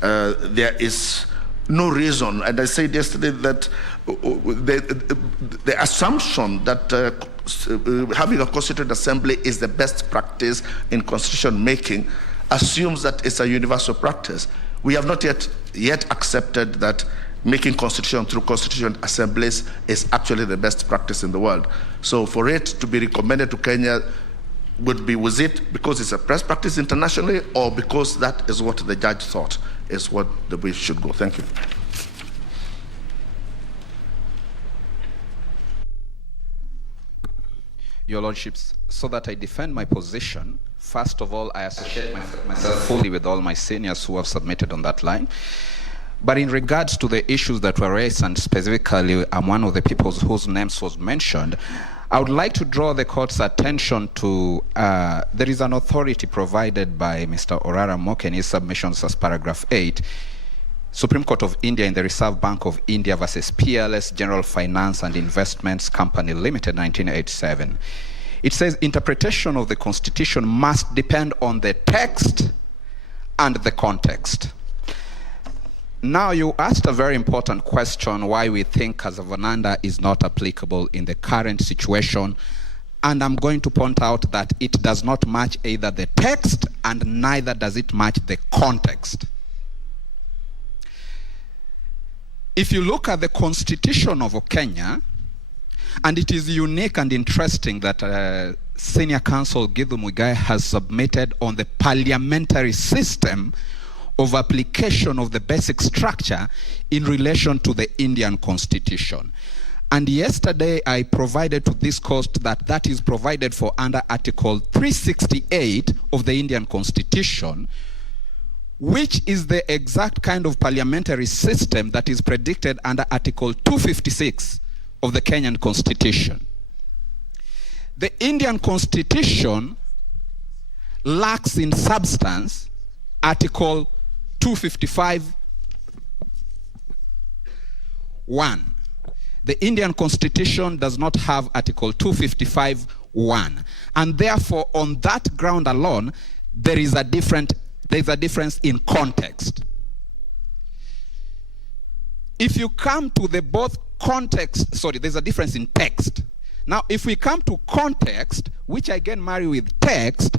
There is no reason, and I said yesterday that the assumption that having a constituent assembly is the best practice in constitution making assumes that it's a universal practice. We have not yet accepted that making constitution through constituent assemblies is actually the best practice in the world. So for it to be recommended to Kenya would be, was it because it's a best practice internationally, or because that is what the judge thought is what the way should go? Thank you. Your Lordships, so that I defend my position, first of all, I associate myself fully with all my seniors who have submitted on that line. But in regards to the issues that were raised, and specifically I'm one of the people whose names was mentioned, I would like to draw the court's attention to, there is an authority provided by Mr. Orara Moke in his submissions as paragraph 8, Supreme Court of India in the Reserve Bank of India versus PLS General Finance and Investments Company Limited, 1987. It says interpretation of the Constitution must depend on the text and the context. Now, you asked a very important question, why we think Kasavananda is not applicable in the current situation, and I'm going to point out that it does not match either the text and neither does it match the context. If you look at the Constitution of Kenya, and it is unique and interesting that Senior Counsel Githu Muigai has submitted on the parliamentary system of application of the basic structure in relation to the Indian Constitution. And yesterday I provided to this court that that is provided for under Article 368 of the Indian Constitution, which is the exact kind of parliamentary system that is predicted under Article 256 of the Kenyan Constitution. The Indian Constitution lacks in substance Article 255(1). The Indian Constitution does not have Article 255(1). And therefore, on that ground alone, there is a difference in context. If you come to the both context, there's a difference in text. Now, if we come to context, which again marry with text,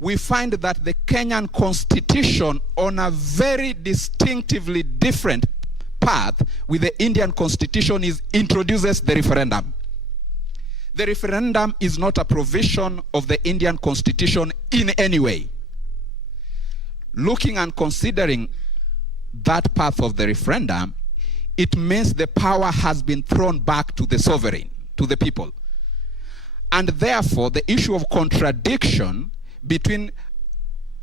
we find that the Kenyan Constitution, on a very distinctively different path with the Indian Constitution, introduces the referendum. The referendum is not a provision of the Indian Constitution in any way. Looking and considering that path of the referendum, it means the power has been thrown back to the sovereign, to the people. And therefore, the issue of contradiction between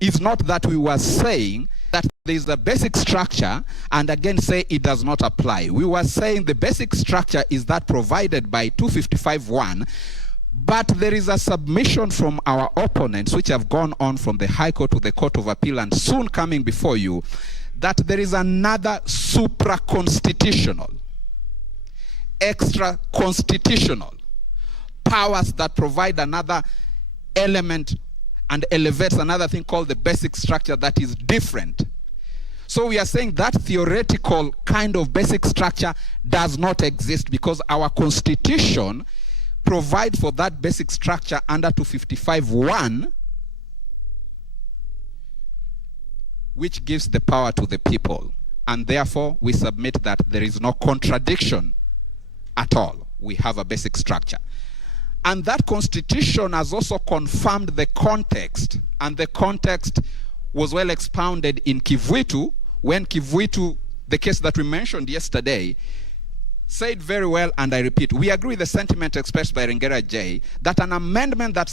is not that we were saying that there is a basic structure and again say it does not apply. We were saying the basic structure is that provided by 255(1), but there is a submission from our opponents which have gone on from the High Court to the Court of Appeal and soon coming before you, that there is another supra-constitutional, extra-constitutional powers that provide another element and elevates another thing called the basic structure that is different. So we are saying that theoretical kind of basic structure does not exist because our constitution provides for that basic structure under 255(1), which gives the power to the people. And therefore, we submit that there is no contradiction at all. We have a basic structure. And that constitution has also confirmed the context, and the context was well expounded in Kivuitu, when Kivuitu, the case that we mentioned yesterday, said very well, and I repeat, we agree with the sentiment expressed by Rengera J, that an amendment that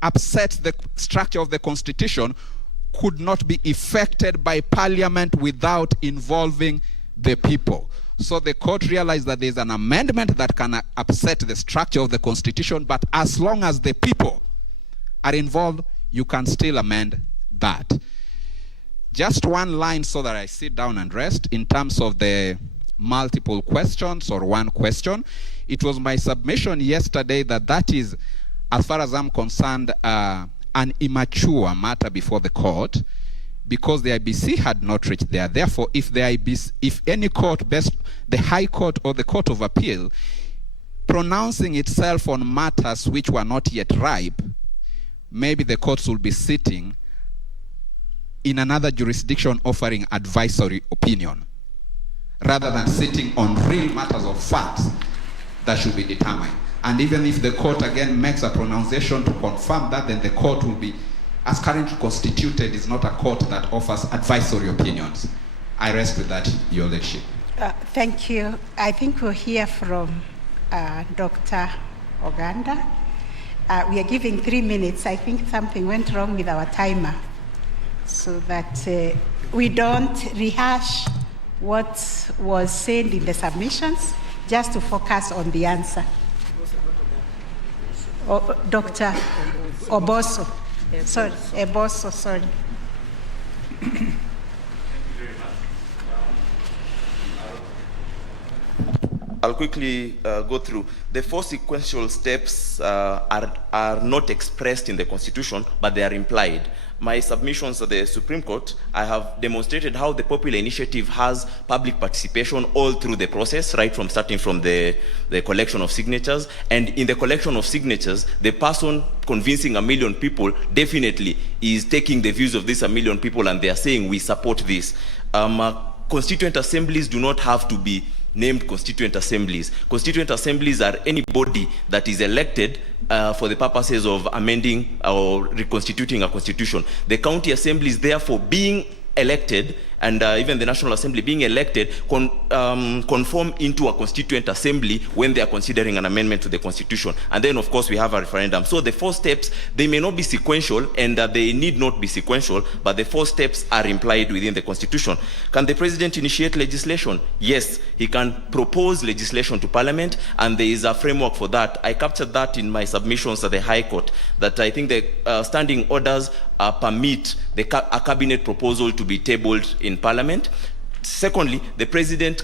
upsets the structure of the constitution could not be effected by parliament without involving the people. So the court realized that there's an amendment that can upset the structure of the constitution, but as long as the people are involved, you can still amend that. Just one line so that I sit down and rest in terms of the multiple questions or one question. It was my submission yesterday that that is, as far as I'm concerned, an immature matter before the court, because the IBC had not reached there. Therefore, if any court, best the High Court or the Court of Appeal, pronouncing itself on matters which were not yet ripe, maybe the courts will be sitting in another jurisdiction offering advisory opinion, rather than sitting on real matters of facts that should be determined. And even if the court again makes a pronunciation to confirm that, then the court will be, as currently constituted, is not a court that offers advisory opinions. I rest with that, Your Lordship. Thank you. I think we'll hear from Dr. Oganda. We are giving 3 minutes. I think something went wrong with our timer, so that we don't rehash what was said in the submissions, just to focus on the answer. Dr. Oboso. Sorry, Eboso, sorry. Thank you very much. I'll quickly go through. The 4 sequential steps are not expressed in the Constitution, but they are implied. My submissions to the Supreme Court, I have demonstrated how the popular initiative has public participation all through the process, right from starting from the collection of signatures. And in the collection of signatures, the person convincing 1 million people definitely is taking the views of these 1 million people, and they are saying, we support this. Constituent assemblies do not have to be named constituent assemblies. Constituent assemblies are any body that is elected for the purposes of amending or reconstituting a constitution. The county assemblies, therefore, being elected, and even the National Assembly being elected, conform into a constituent assembly when they are considering an amendment to the Constitution. And then, of course, we have a referendum. So the 4 steps, they may not be sequential, and they need not be sequential, but the 4 steps are implied within the Constitution. Can the President initiate legislation? Yes, he can propose legislation to Parliament, and there is a framework for that. I captured that in my submissions at the High Court, that I think the standing orders permit a cabinet proposal to be tabled in Parliament. Secondly, the President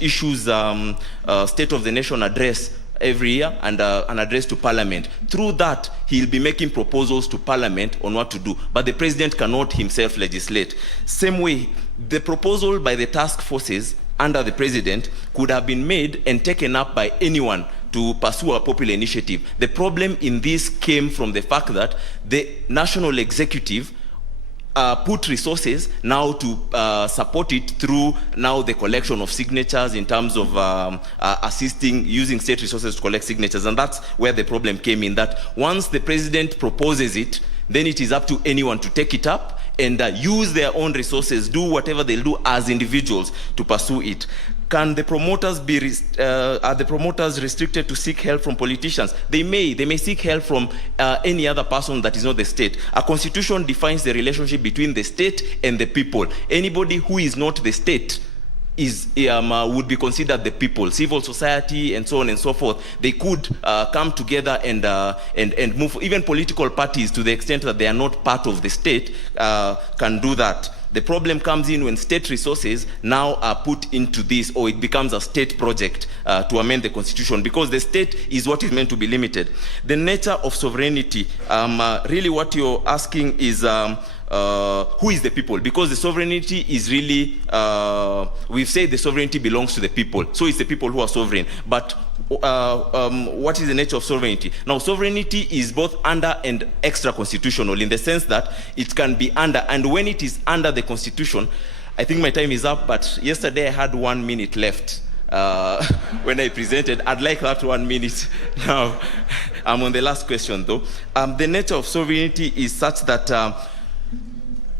issues State of the Nation address every year and an address to Parliament. Through that, he'll be making proposals to Parliament on what to do, but the President cannot himself legislate. Same way, the proposal by the task forces under the President could have been made and taken up by anyone to pursue a popular initiative. The problem in this came from the fact that the national executive put resources now to support it through now the collection of signatures in terms of using state resources to collect signatures. And that's where the problem came in, that once the President proposes it, then it is up to anyone to take it up and use their own resources, do whatever they'll do as individuals to pursue it. Can the promoters are the promoters restricted to seek help from politicians? They may seek help from any other person that is not the state. A constitution defines the relationship between the state and the people. Anybody who is not the state would be considered the people, civil society, and so on and so forth. They could come together and move. Even political parties, to the extent that they are not part of the state, can do that. The problem comes in when state resources now are put into this, or it becomes a state project to amend the constitution, because the state is what is meant to be limited. The nature of sovereignty, really what you're asking is who is the people? Because the sovereignty is really, we've said the sovereignty belongs to the people, so it's the people who are sovereign. But what is the nature of sovereignty? Now, sovereignty is both under and extra constitutional, in the sense that it can be under, and when it is under the constitution, I think my time is up, but yesterday I had 1 minute left when I presented. I'd like that 1 minute now. I'm on the last question though. The nature of sovereignty is such that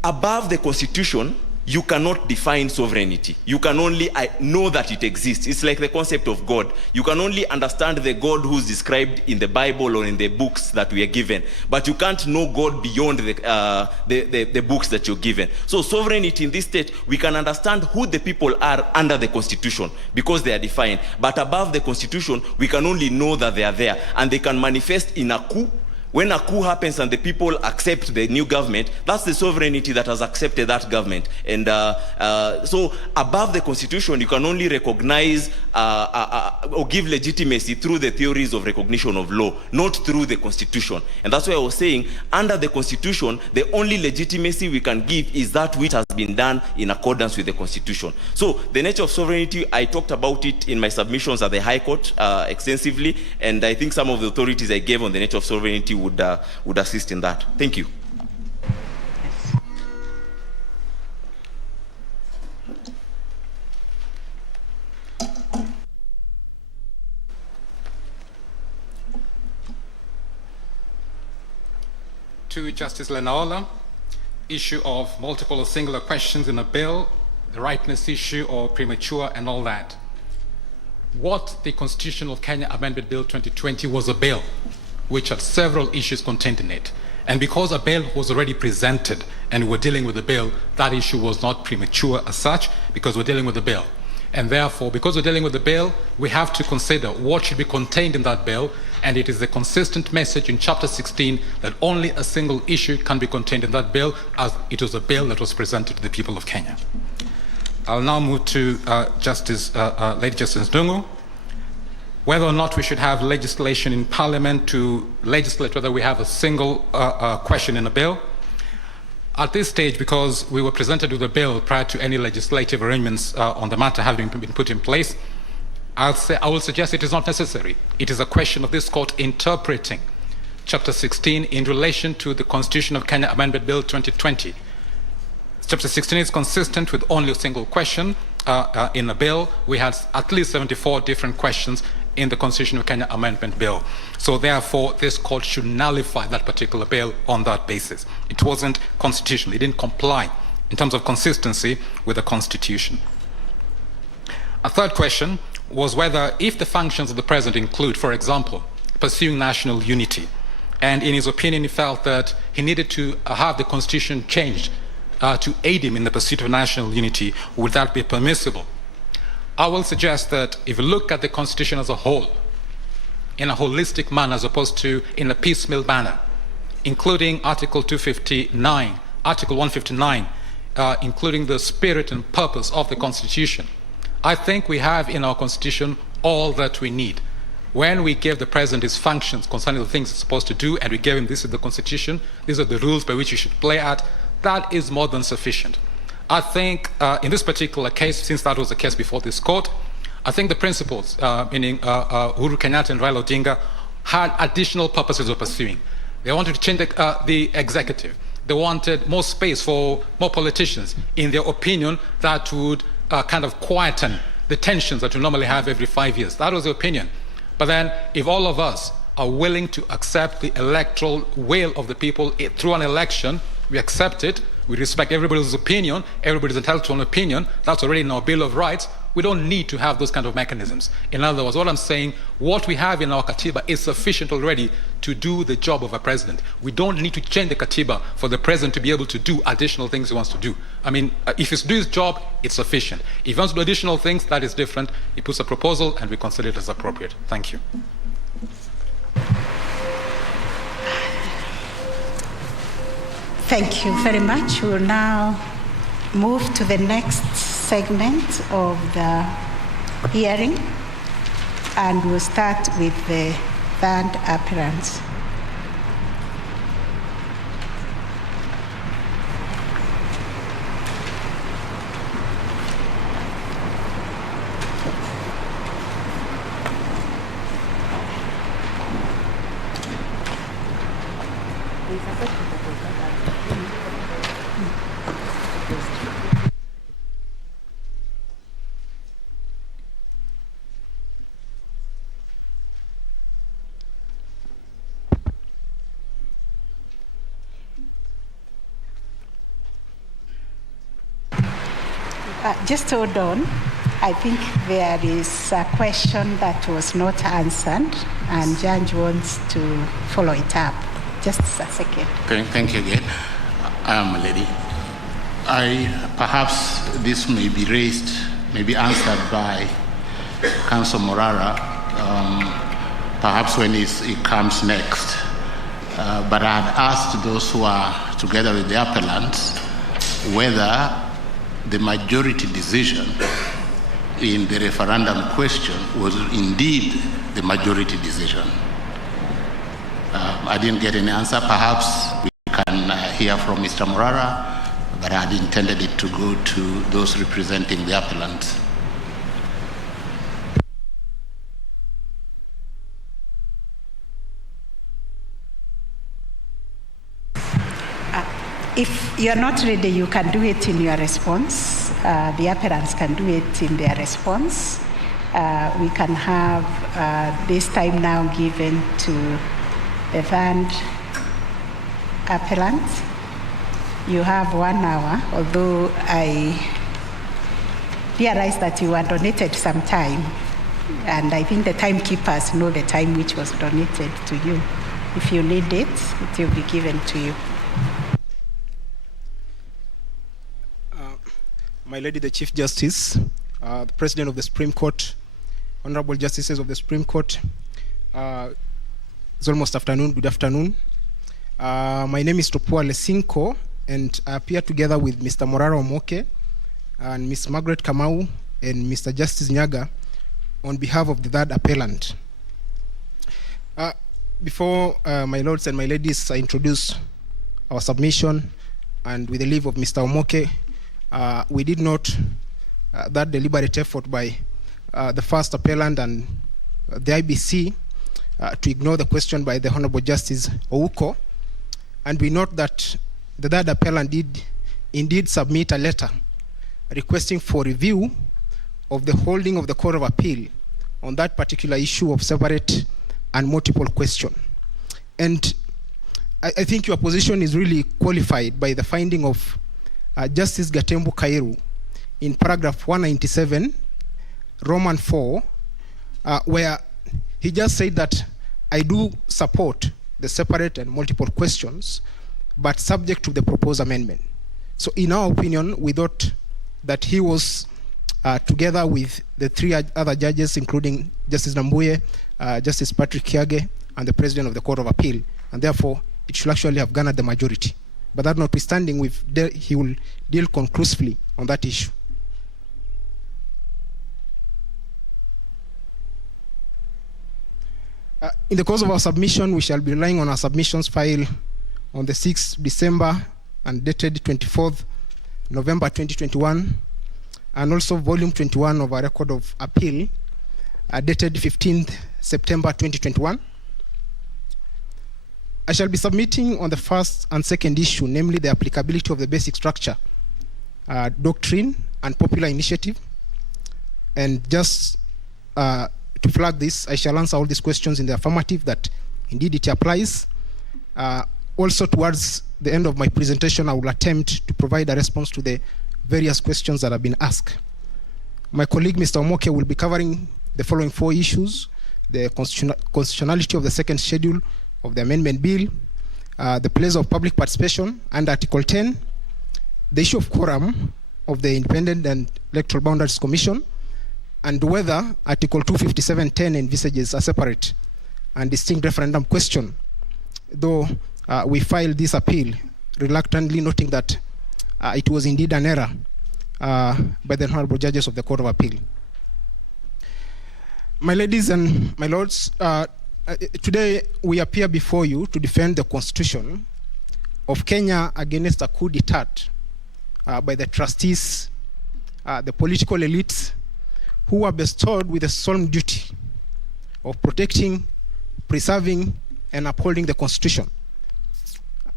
above the constitution, you cannot define sovereignty. You can only know that it exists. It's like the concept of God. You can only understand the God who's described in the Bible or in the books that we are given. But you can't know God beyond the books that you're given. So sovereignty in this state, we can understand who the people are under the constitution because they are defined. But above the constitution, we can only know that they are there. And they can manifest in a coup. When a coup happens and the people accept the new government, that's the sovereignty that has accepted that government. And so above the constitution, you can only recognize or give legitimacy through the theories of recognition of law, not through the constitution. And that's why I was saying, under the constitution, the only legitimacy we can give is that which has been done in accordance with the constitution. So the nature of sovereignty, I talked about it in my submissions at the High Court extensively, and I think some of the authorities I gave on the nature of sovereignty would assist in that. Thank you. To Justice Lenaola, issue of multiple or singular questions in a bill, the rightness issue or premature and all that. What the Constitutional Kenya Amendment Bill 2020 was a bill which had several issues contained in it. And because a bill was already presented and we're dealing with the bill, that issue was not premature as such, because we're dealing with the bill. And therefore, because we're dealing with the bill, we have to consider what should be contained in that bill, and it is a consistent message in Chapter 16 that only a single issue can be contained in that bill, as it was a bill that was presented to the people of Kenya. I'll now move to Lady Justice Ndung'u. Whether or not we should have legislation in Parliament to legislate whether we have a single question in a bill. At this stage, because we were presented with a bill prior to any legislative arrangements on the matter having been put in place, I will suggest it is not necessary. It is a question of this court interpreting Chapter 16 in relation to the Constitution of Kenya Amendment Bill 2020. Chapter 16 is consistent with only a single question in a bill. We had at least 74 different questions in the Constitution of Kenya Amendment Bill. So therefore, this court should nullify that particular bill on that basis. It wasn't constitutional. It didn't comply in terms of consistency with the Constitution. A third question was whether, if the functions of the President include, for example, pursuing national unity, and in his opinion he felt that he needed to have the Constitution changed to aid him in the pursuit of national unity, would that be permissible? I will suggest that if you look at the Constitution as a whole, in a holistic manner as opposed to in a piecemeal manner, including Article 259, Article 159, including the spirit and purpose of the Constitution, I think we have in our Constitution all that we need. When we gave the President his functions concerning the things he's supposed to do, and we gave him this is the Constitution, these are the rules by which he should play at, that is more than sufficient. I think in this particular case, since that was the case before this court, I think the principals, meaning Uhuru Kenyatta and Raila Odinga, had additional purposes of pursuing. They wanted to change the executive. They wanted more space for more politicians. In their opinion, that would kind of quieten the tensions that we normally have every 5 years. That was the opinion. But then, if all of us are willing to accept the electoral will of the people through an election, we accept it, we respect everybody's opinion, everybody's entitled to an opinion, that's already in our Bill of Rights, We don't need to have those kind of mechanisms. In other words, what I'm saying, what we have in our Katiba is sufficient already to do the job of a president. We don't need to change the Katiba for the president to be able to do additional things he wants to do. I mean, if he's doing his job, it's sufficient. If he wants to do additional things, that is different. He puts a proposal and we consider it as appropriate. Thank you. Thank you very much. We will now move to the next segment of the hearing, and we'll start with the third appearance. Just hold on. I think there is a question that was not answered, and Judge wants to follow it up. Just a second. Thank you again. Lady. Perhaps this may be raised, may be answered by Council Morara, perhaps when it comes next. But I had asked those who are together with the appellants whether the majority decision in the referendum question was indeed the majority decision. I didn't get any answer. Perhaps we can hear from Mr. Morara, but I had intended it to go to those representing the appellants. If you're not ready, you can do it in your response. The appellants can do it in their response. We can have this time now given to the third appellant. You have 1 hour, although I realized that you were donated some time, and I think the timekeepers know the time which was donated to you. If you need it, it will be given to you. My Lady the Chief Justice, the President of the Supreme Court, Honorable Justices of the Supreme Court, it's almost afternoon, good afternoon. My name is Topua Lesinko, and I appear together with Mr. Morara Omoke and Ms. Margaret Kamau and Mr. Justice Nyaga on behalf of the third appellant. Before my lords and my ladies, I introduce our submission, and with the leave of Mr. Omoke, we did not that deliberate effort by the first appellant and the IBC to ignore the question by the Honorable Justice Ouko, and we note that the third appellant did indeed submit a letter requesting for review of the holding of the Court of Appeal on that particular issue of separate and multiple question. And I think your position is really qualified by the finding of Justice Gatembu Kairu in paragraph 197, Roman 4, where he just said that I do support the separate and multiple questions, but subject to the proposed amendment. So in our opinion, we thought that he was together with the 3 other judges, including Justice Nambuye, Justice Patrick Kiage, and the President of the Court of Appeal, and therefore it should actually have garnered the majority. But that notwithstanding, he will deal conclusively on that issue. In the course of our submission, we shall be relying on our submissions file on the 6th December and dated 24th November 2021, and also volume 21 of our record of appeal dated 15th September 2021. I shall be submitting on the first and second issue, namely the applicability of the basic structure, doctrine, and popular initiative. And just to flag this, I shall answer all these questions in the affirmative that indeed it applies. Also, towards the end of my presentation, I will attempt to provide a response to the various questions that have been asked. My colleague, Mr. Omoke, will be covering the following 4 issues: the constitutionality of the second schedule of the amendment bill, the place of public participation under Article 10, the issue of quorum of the Independent and Electoral Boundaries Commission, and whether Article 257.10 envisages a separate and distinct referendum question, though we filed this appeal reluctantly, noting that it was indeed an error by the honorable judges of the Court of Appeal. My ladies and my lords, today we appear before you to defend the Constitution of Kenya against a coup d'etat by the trustees, the political elites, who were bestowed with the solemn duty of protecting, preserving, and upholding the Constitution.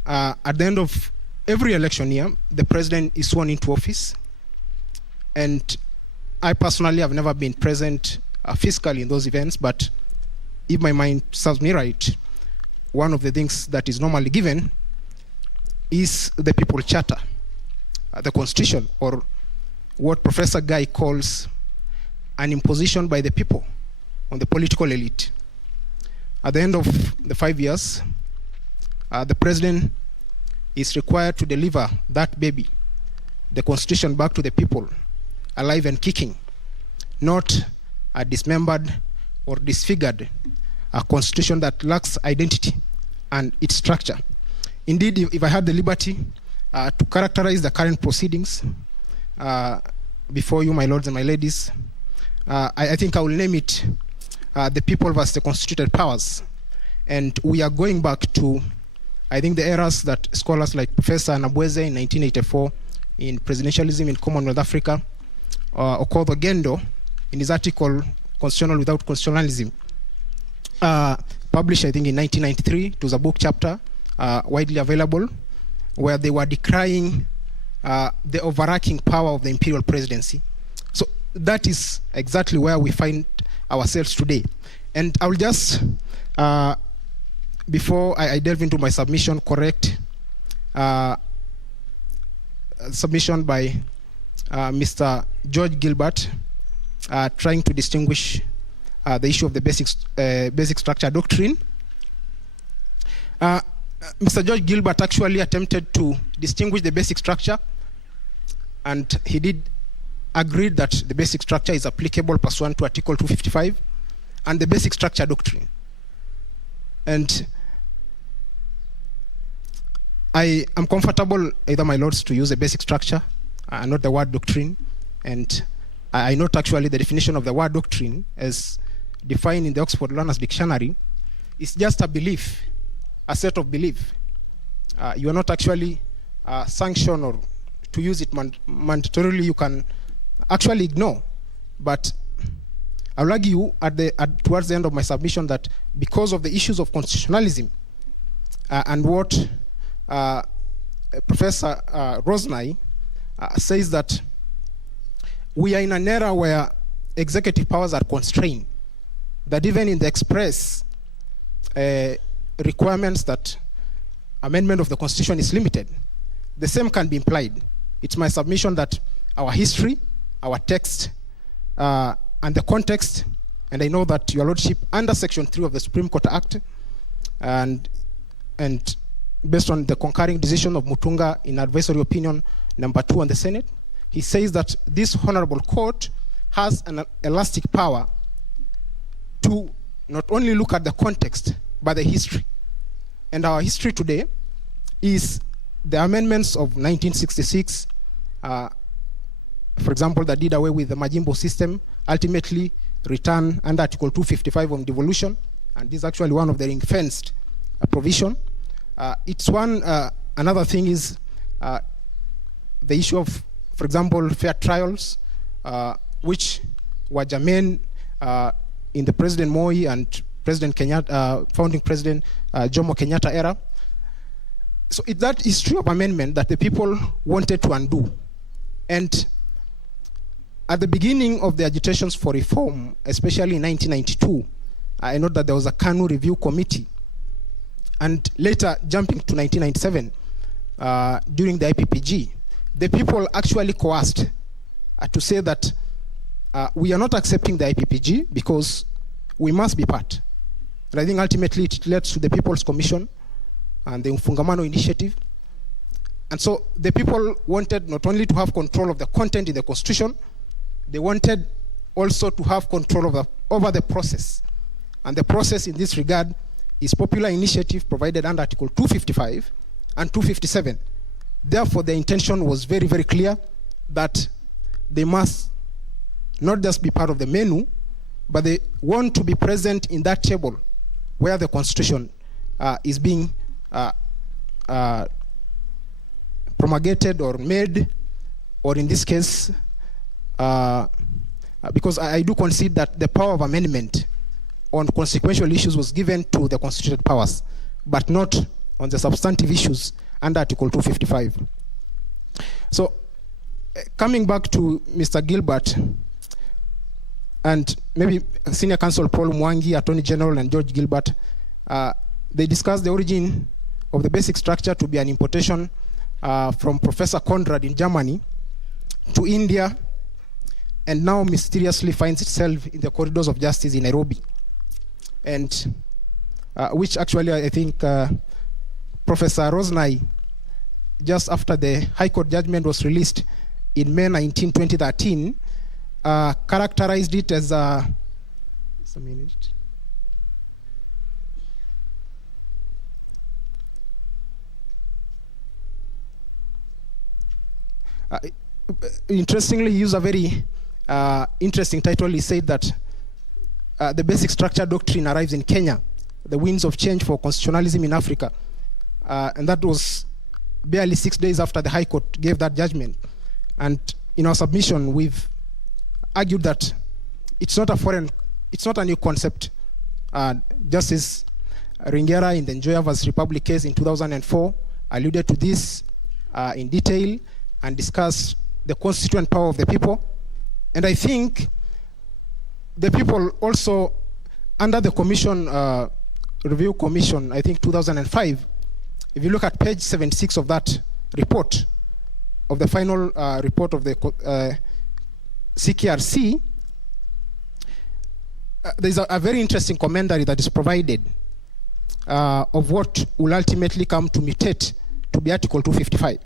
At the end of every election year, the president is sworn into office, and I personally have never been present physically in those events, but if my mind serves me right, one of the things that is normally given is the People Charter, the Constitution, or what Professor Guy calls an imposition by the people on the political elite. At the end of the 5 years, the president is required to deliver that baby, the Constitution, back to the people, alive and kicking, not a dismembered or disfigured Constitution that lacks identity and its structure. Indeed, if I had the liberty to characterize the current proceedings before you, my lords and my ladies, I think I will name it the people versus the constituted powers. And we are going back to, I think, the eras that scholars like Professor Nabweze in 1984 in Presidentialism in Commonwealth Africa, Okoth Ogendo in his article Constitutional Without Constitutionalism, published I think in 1993. It was a book chapter widely available, where they were decrying the overarching power of the imperial presidency. So that is exactly where we find ourselves today. And I will just, before I delve into my submission, correct submission by Mr. George Gilbert, trying to distinguish the issue of the basic structure doctrine. Mr. George Gilbert actually attempted to distinguish the basic structure, and he did agree that the basic structure is applicable pursuant to Article 255 and the basic structure doctrine. And I am comfortable, either my lords, to use a basic structure and not the word doctrine. And I note actually the definition of the word doctrine as defined in the Oxford Learner's Dictionary is just a belief, a set of belief. You are not actually sanctioned or to use it mandatorily. You can actually ignore. But I'll argue towards the end of my submission that because of the issues of constitutionalism and what Professor Rosnai says, that we are in an era where executive powers are constrained, that even in the express requirements that amendment of the Constitution is limited, the same can be implied. It's my submission that our history, our text, and the context, and I know that your lordship, under Section 3 of the Supreme Court Act, and based on the concurring decision of Mutunga in advisory opinion number 2 on the Senate, he says that this honorable court has an elastic power to not only look at the context, but the history. And our history today is the amendments of 1966, for example, that did away with the Majimbo system, ultimately returned under Article 255 on devolution, and this is actually one of the ring-fenced provision. It's one, another thing is the issue of, for example, fair trials, which were germane in the President Moi and President Kenyatta, founding President Jomo Kenyatta era. So it's that history of amendment that the people wanted to undo. And at the beginning of the agitations for reform, especially in 1992, I note that there was a KANU review committee. And later, jumping to 1997, during the IPPG, the people actually coerced to say that we are not accepting the IPPG because we must be part. And I think ultimately it led to the People's Commission and the Mfungamano Initiative. And so the people wanted not only to have control of the content in the Constitution, they wanted also to have control over the process. And the process in this regard is popular initiative provided under Article 255 and 257. Therefore, the intention was very, very clear that they must not just be part of the menu, but they want to be present in that table where the Constitution is being promulgated or made, or in this case, because I do concede that the power of amendment on consequential issues was given to the constituted powers, but not on the substantive issues under Article 255. So, coming back to Mr. Gilbert, and maybe Senior Counsel Paul Mwangi, Attorney General, and George Gilbert, they discussed the origin of the basic structure to be an importation from Professor Conrad in Germany to India, and now mysteriously finds itself in the corridors of justice in Nairobi. And which actually I think Professor Rosnai, just after the High Court judgment was released in May 19, 2013, characterized it as a, just a minute. Interestingly, he used a very interesting title. He said that the basic structure doctrine arrives in Kenya, the winds of change for constitutionalism in Africa. And that was barely 6 days after the High Court gave that judgment. And in our submission, we've argued that it's not a new concept. Justice Ringera in the Njoya vs. Republic case in 2004 alluded to this in detail and discussed the constituent power of the people. And I think the people also, under the commission, review commission, I think 2005, if you look at page 76 of that report, of the final report of the CKRC, there's a very interesting commentary that is provided of what will ultimately come to mutate to be Article 255.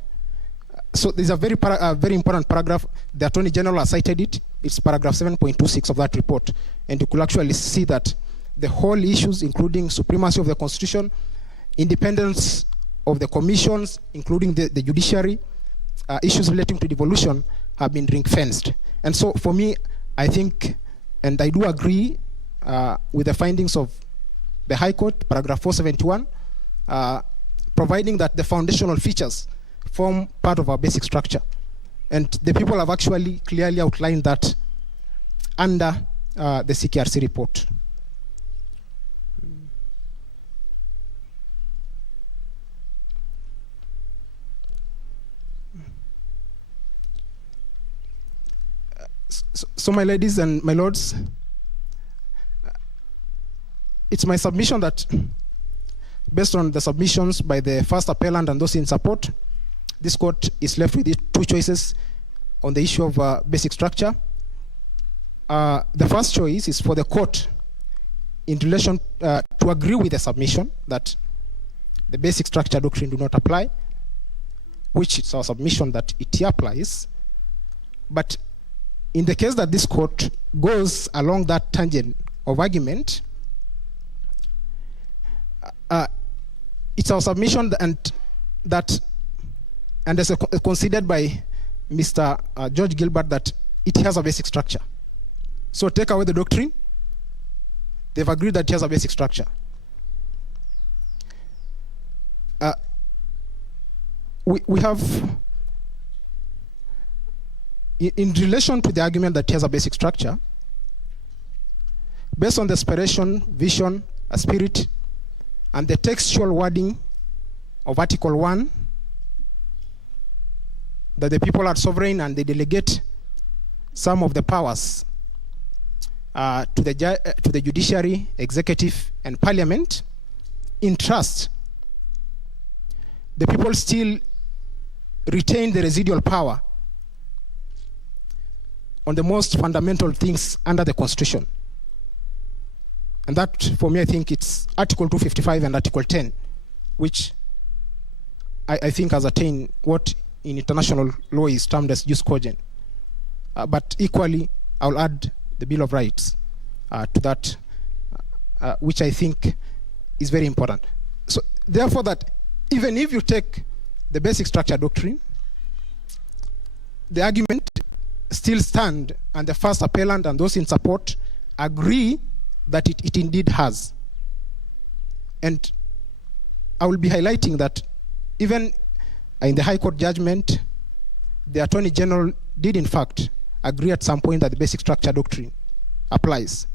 So there's a very important paragraph. The Attorney General has cited it. It's paragraph 7.26 of that report. And you could actually see that the whole issues, including supremacy of the Constitution, independence of the commissions, including the judiciary, issues relating to devolution, have been ring-fenced. And so for me, I think, and I do agree with the findings of the High Court, paragraph 471, providing that the foundational features form part of our basic structure. And the people have actually clearly outlined that under the CKRC report. So my ladies and my lords, it's my submission that based on the submissions by the first appellant and those in support, this court is left with two choices on the issue of basic structure. The first choice is for the court in relation to agree with the submission that the basic structure doctrine do not apply, which is our submission that it applies. But in the case that this court goes along that tangent of argument, it's our submission and as considered by Mr. George Gilbert that it has a basic structure. So take away the doctrine. They've agreed that it has a basic structure. We have, in relation to the argument that it has a basic structure, based on the aspiration, vision, spirit, and the textual wording of Article 1, that the people are sovereign and they delegate some of the powers to the judiciary, executive, and parliament in trust, the people still retain the residual power on the most fundamental things under the Constitution. And that, for me, I think it's Article 255 and Article 10, which I think has attained what in international law is termed as jus cogens. But equally, I'll add the Bill of Rights to that, which I think is very important. So, therefore, that even if you take the basic structure doctrine, the argument still stand, and the first appellant and those in support agree that it indeed has. And I will be highlighting that even in the High Court judgment, the Attorney General did in fact agree at some point that the basic structure doctrine applies.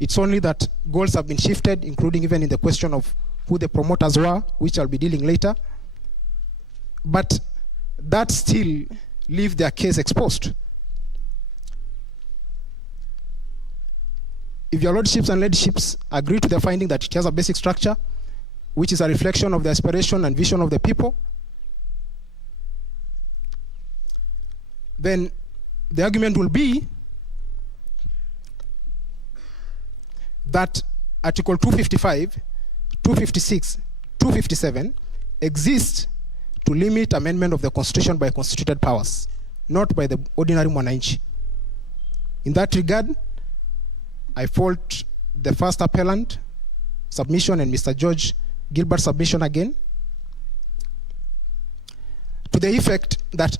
It's only that goals have been shifted, including even in the question of who the promoters were, which I'll be dealing later. But that still leave their case exposed. If your lordships and ladyships agree to the finding that it has a basic structure, which is a reflection of the aspiration and vision of the people, then the argument will be that Article 255, 256, 257 exist to limit amendment of the Constitution by constituted powers, not by the ordinary mwananchi. In that regard, I fault the first appellant submission and Mr. George Gilbert's submission again, to the effect that,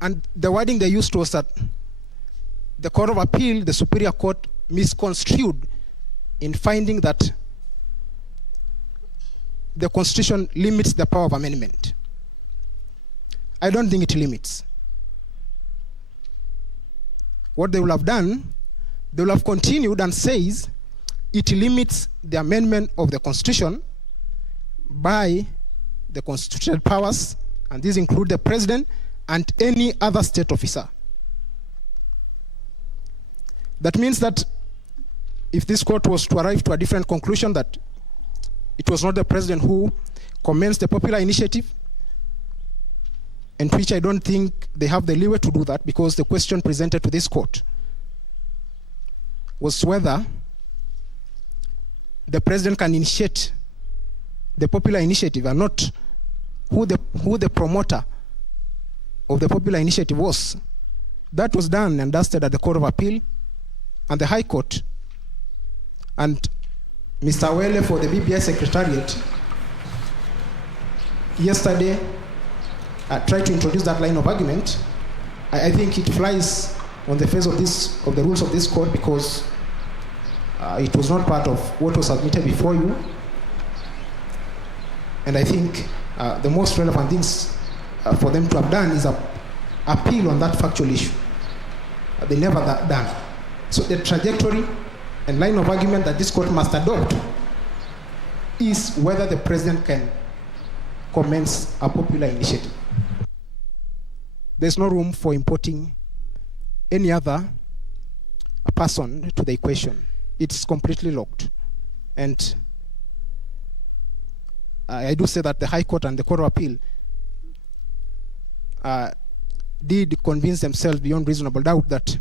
and the wording they used was that the Court of Appeal, the Superior Court, misconstrued in finding that the Constitution limits the power of amendment. I don't think it limits. What they will have done, they will have continued and says it limits the amendment of the Constitution by the constitutional powers, and these include the president and any other state officer. That means that if this court was to arrive to a different conclusion that it was not the president who commenced the popular initiative, and which I don't think they have the leeway to do that, because the question presented to this court was whether the president can initiate the popular initiative and not who the promoter of the popular initiative was. That was done and dusted at the Court of Appeal and the High Court. And Mr. Wele for the BBI Secretariat yesterday tried to introduce that line of argument. I think it flies on the face of the rules of this court, because it was not part of what was submitted before you. And I think the most relevant things for them to have done is appeal on that factual issue. They never done. So the trajectory and line of argument that this court must adopt is whether the president can commence a popular initiative. There's no room for importing any other person to the equation. It's completely locked. And I do say that the High Court and the Court of Appeal did convince themselves beyond reasonable doubt that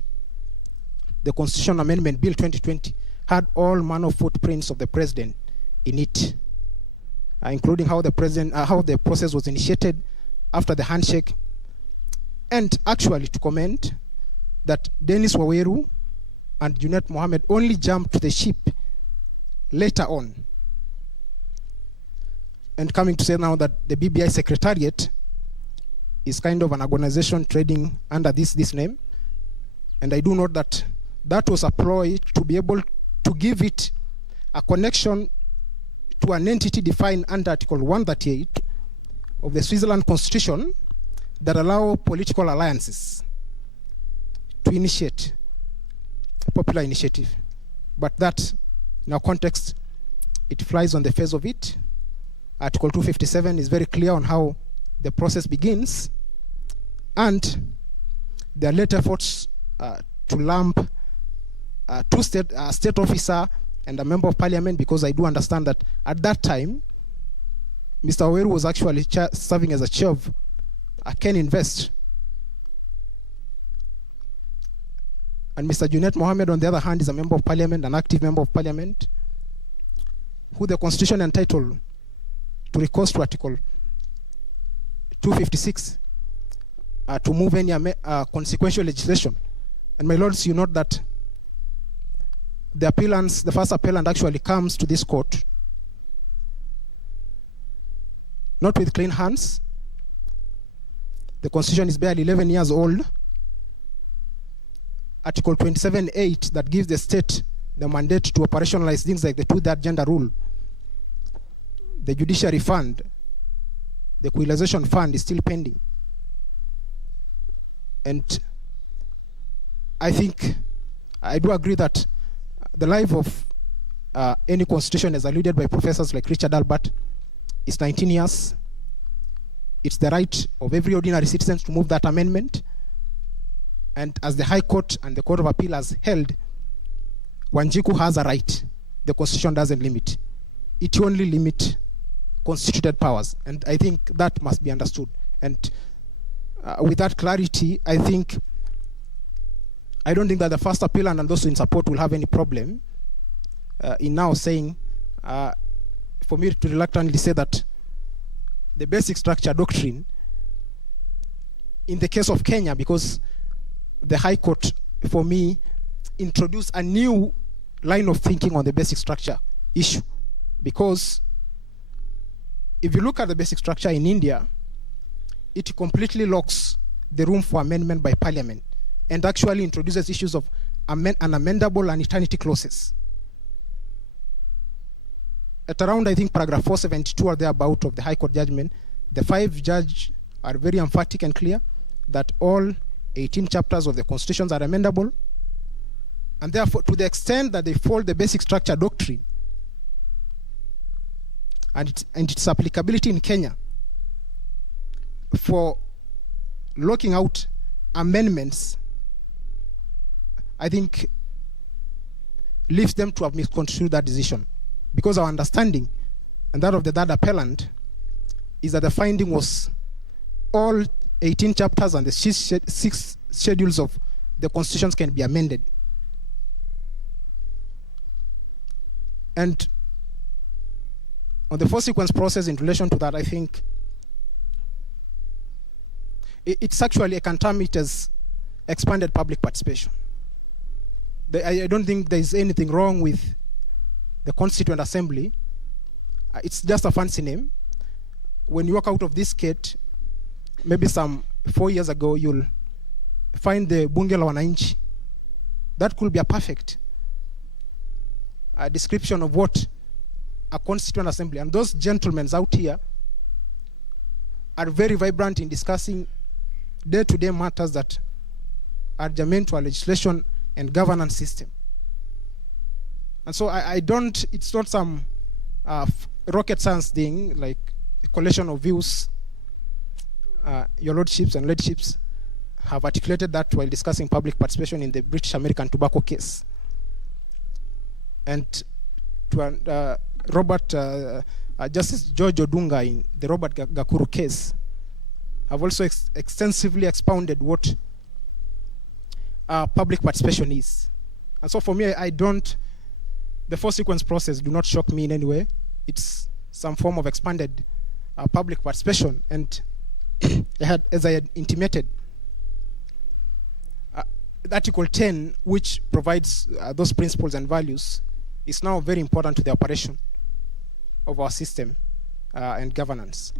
the Constitutional Amendment Bill 2020 had all manner of footprints of the president in it, including how the process was initiated after the handshake, and actually to comment that Dennis Waweru and Junet Mohammed only jumped to the ship later on. And coming to say now that the BBI Secretariat is kind of an organization trading under this name. And I do note that that was a ploy to be able to give it a connection to an entity defined under Article 138 of the Switzerland Constitution that allow political alliances to initiate a popular initiative. But that, in our context, it flies on the face of it. Article 257 is very clear on how the process begins, and there are late efforts to lump two state officer and a member of parliament, because I do understand that at that time, Mr. Waweru was actually serving as a chair of Ken Invest. And Mr. Junet Mohammed, on the other hand, is a member of parliament, an active member of parliament, who the constitution entitled to recourse to Article 256 to move any consequential legislation. And my lords, you note that the first appellant actually comes to this court not with clean hands. The constitution is barely 11 years old. Article 27.8 that gives the state the mandate to operationalize things like the two-third gender rule, the judiciary fund, the equalization fund is still pending. And I think I do agree that the life of any constitution, as alluded by professors like Richard Albert, is 19 years. It's the right of every ordinary citizen to move that amendment. And as the High Court and the Court of Appeal has held, Wanjiku has a right. The Constitution doesn't limit. It only limits constituted powers. And I think that must be understood. And with that clarity, I don't think that the first appellant and those in support will have any problem in now saying, for me to reluctantly say that the basic structure doctrine, in the case of Kenya, because the High Court, for me, introduced a new line of thinking on the basic structure issue. Because if you look at the basic structure in India, it completely locks the room for amendment by parliament and actually introduces issues of unamendable and eternity clauses. At around, I think, paragraph 472 or thereabout of the High Court judgment, the 5 judges are very emphatic and clear that all 18 chapters of the constitutions are amendable, and therefore, to the extent that they follow the basic structure doctrine and its applicability in Kenya for locking out amendments, I think leaves them to have misconstrued that decision. Because our understanding, and that of the third appellant, is that the finding was all 18 chapters and the 6 schedules of the constitutions can be amended. And on the 4 sequence process in relation to that, I think it's actually, I can term it as expanded public participation. I don't think there is anything wrong with the Constituent Assembly. It's just a fancy name. When you walk out of this gate, maybe some 4 years ago, you'll find the Bunge la Wananchi. That could be a perfect description of what a Constituent Assembly, and those gentlemen out here are very vibrant in discussing day-to-day matters that are germane to our legislation and governance system. And so I don't, it's not some rocket science thing, like a collection of views. Your lordships and ladyship have articulated that while discussing public participation in the British American tobacco case. And to Justice George Odunga in the Robert Gakuru case have also extensively expounded what public participation is. And so for me, the 4 sequence process do not shock me in any way. It's some form of expanded public participation. And as I had intimated, Article 10, which provides those principles and values, is now very important to the operation of our system and governance.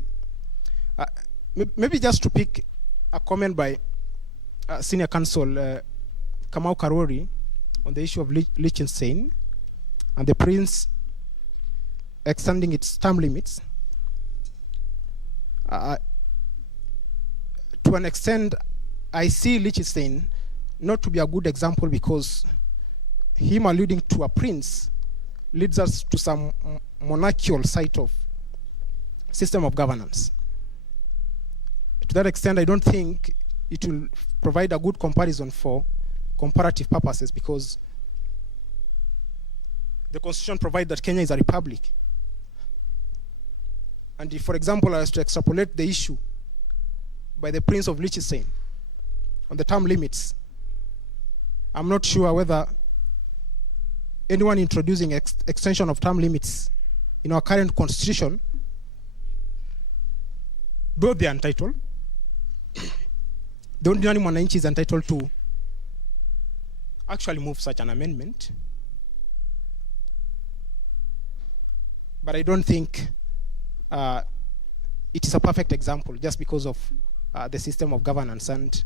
Maybe just to pick a comment by Senior Counsel Kamau Karori on the issue of Liechtenstein and the Prince extending its term limits. To an extent, I see Liechtenstein not to be a good example because him alluding to a prince leads us to some monarchical side of system of governance. To that extent, I don't think it will provide a good comparison for comparative purposes because the Constitution provides that Kenya is a republic. And if, for example, I was to extrapolate the issue by the Prince of Liechtenstein on the term limits, I'm not sure whether anyone introducing extension of term limits in our current constitution, though they are entitled, the ordinary mwananchi is entitled to actually move such an amendment. But I don't think it is a perfect example just because of the system of governance. And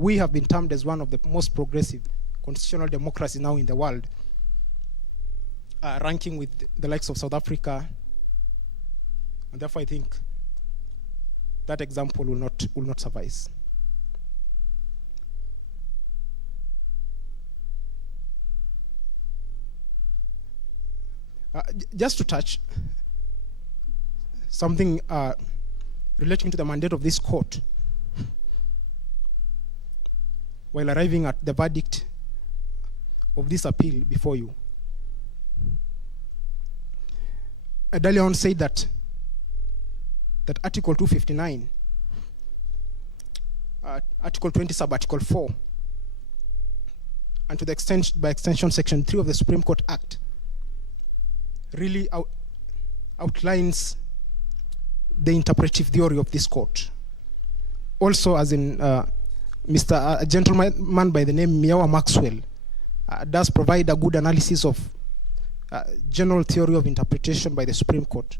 we have been termed as one of the most progressive constitutional democracies now in the world, ranking with the likes of South Africa. And therefore I think that example will not suffice. Just to touch something relating to the mandate of this court, while arriving at the verdict of this appeal before you. Earlier said that Article 259, Article 20 sub-Article 4, and to the extent, by extension, Section 3 of the Supreme Court Act, really outlines the interpretive theory of this court. Also, as in a gentleman by the name Miawa Maxwell does provide a good analysis of general theory of interpretation by the Supreme Court.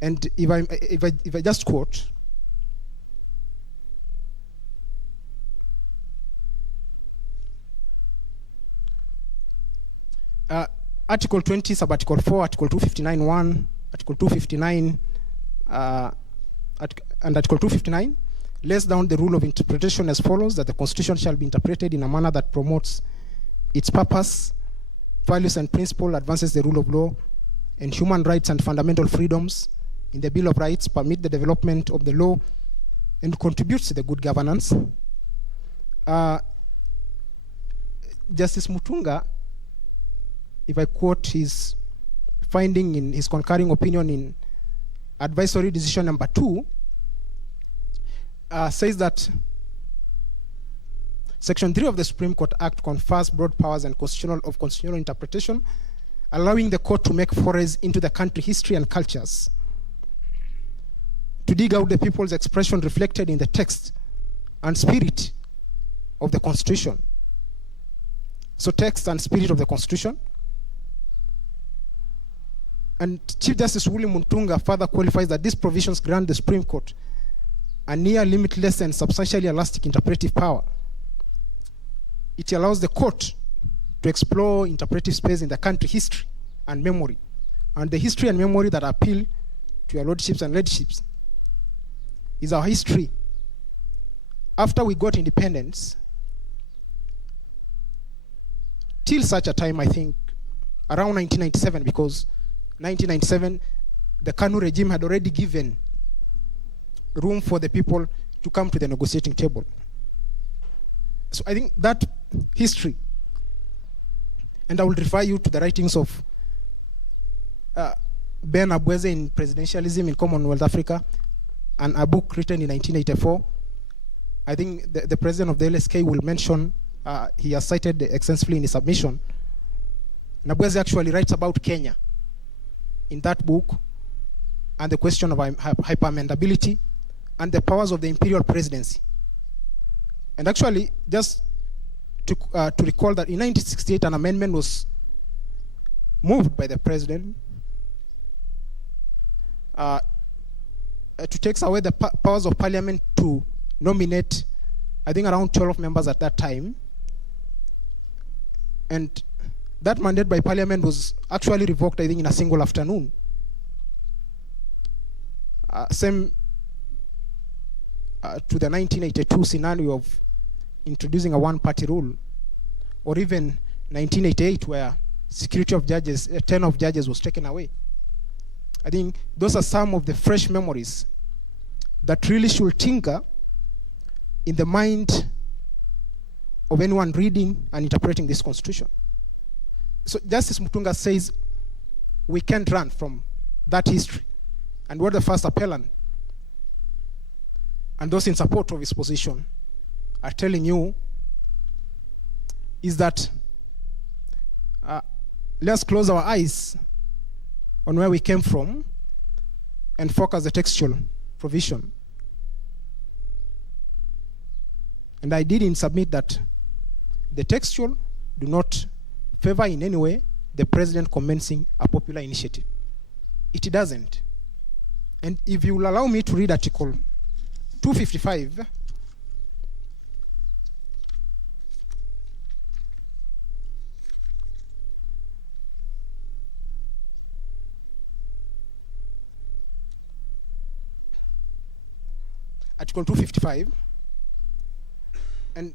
And if I just quote, Article 20, sub-Article 4, Article 259(1), Article 259, and Article 259 lays down the rule of interpretation as follows: that the Constitution shall be interpreted in a manner that promotes its purpose, values and principle, advances the rule of law, and human rights and fundamental freedoms in the Bill of Rights, permit the development of the law, and contributes to the good governance. Justice Mutunga, if I quote his finding in his concurring opinion in advisory decision number 2, says that Section 3 of the Supreme Court Act confers broad powers and constitutional interpretation, allowing the court to make forays into the country history and cultures, to dig out the people's expression reflected in the text and spirit of the Constitution. So text and spirit of the Constitution. And Chief Justice William Mutunga further qualifies that these provisions grant the Supreme Court a near limitless and substantially elastic interpretive power. It allows the court to explore interpretive space in the country history and memory, and the history and memory that appeal to your lordships and ladyships is our history. After we got independence, till such a time, I think, around 1997, because 1997, the Kanu regime had already given room for the people to come to the negotiating table. So I think that history, and I will refer you to the writings of Ben Abweze in Presidentialism in Commonwealth Africa, and a book written in 1984. I think the president of the LSK will mention, he has cited extensively in his submission. Abweze actually writes about Kenya in that book, and the question of hyper-amendability and the powers of the imperial presidency. And actually, just to recall that in 1968, an amendment was moved by the president to take away the powers of parliament to nominate, I think, around 12 members at that time. And that mandate by parliament was actually revoked, I think, in a single afternoon. Same to the 1982 scenario of introducing a one-party rule, or even 1988 where security of judges, 10 of judges was taken away. I think those are some of the fresh memories that really should tinker in the mind of anyone reading and interpreting this constitution. So Justice Mutunga says we can't run from that history, and we're the first appellant. And those in support of his position are telling you is that let's close our eyes on where we came from and focus the textual provision. And I didn't submit that the textual do not favor in any way the president commencing a popular initiative. It doesn't. And if you will allow me to read Article 255, Article 255, and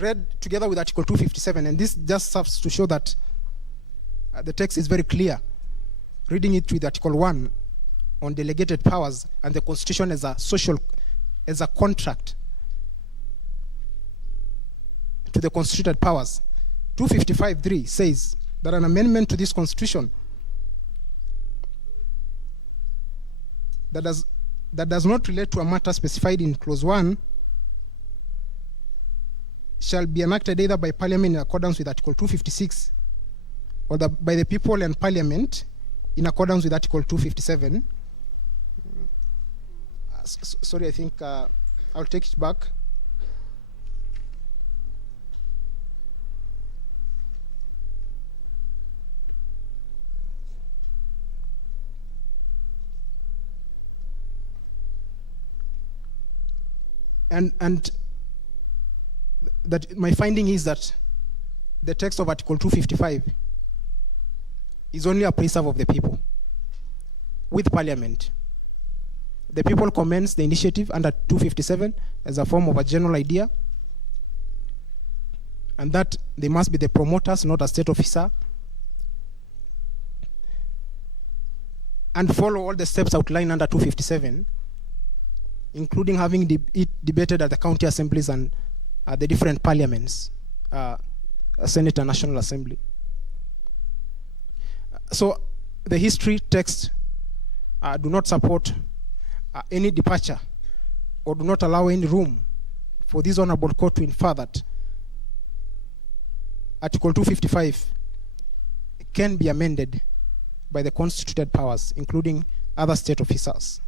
read together with Article 257, and this just serves to show that the text is very clear. Reading it with Article 1 on delegated powers and the Constitution as a contract to the constituted powers. 255.3 says that an amendment to this Constitution that does not relate to a matter specified in Clause 1 shall be enacted either by Parliament in accordance with Article 256 or by the people and Parliament in accordance with Article 257. Sorry, I think I'll take it back. And that my finding is that the text of Article 255 is only a preserve of the people with Parliament. The people commence the initiative under 257 as a form of a general idea, and that they must be the promoters, not a state officer, and follow all the steps outlined under 257, including having it debated at the county assemblies and the different parliaments, Senate and National Assembly. So the history text do not support any departure or do not allow any room for this honorable court to infer that Article 255 can be amended by the constituted powers, including other state officers.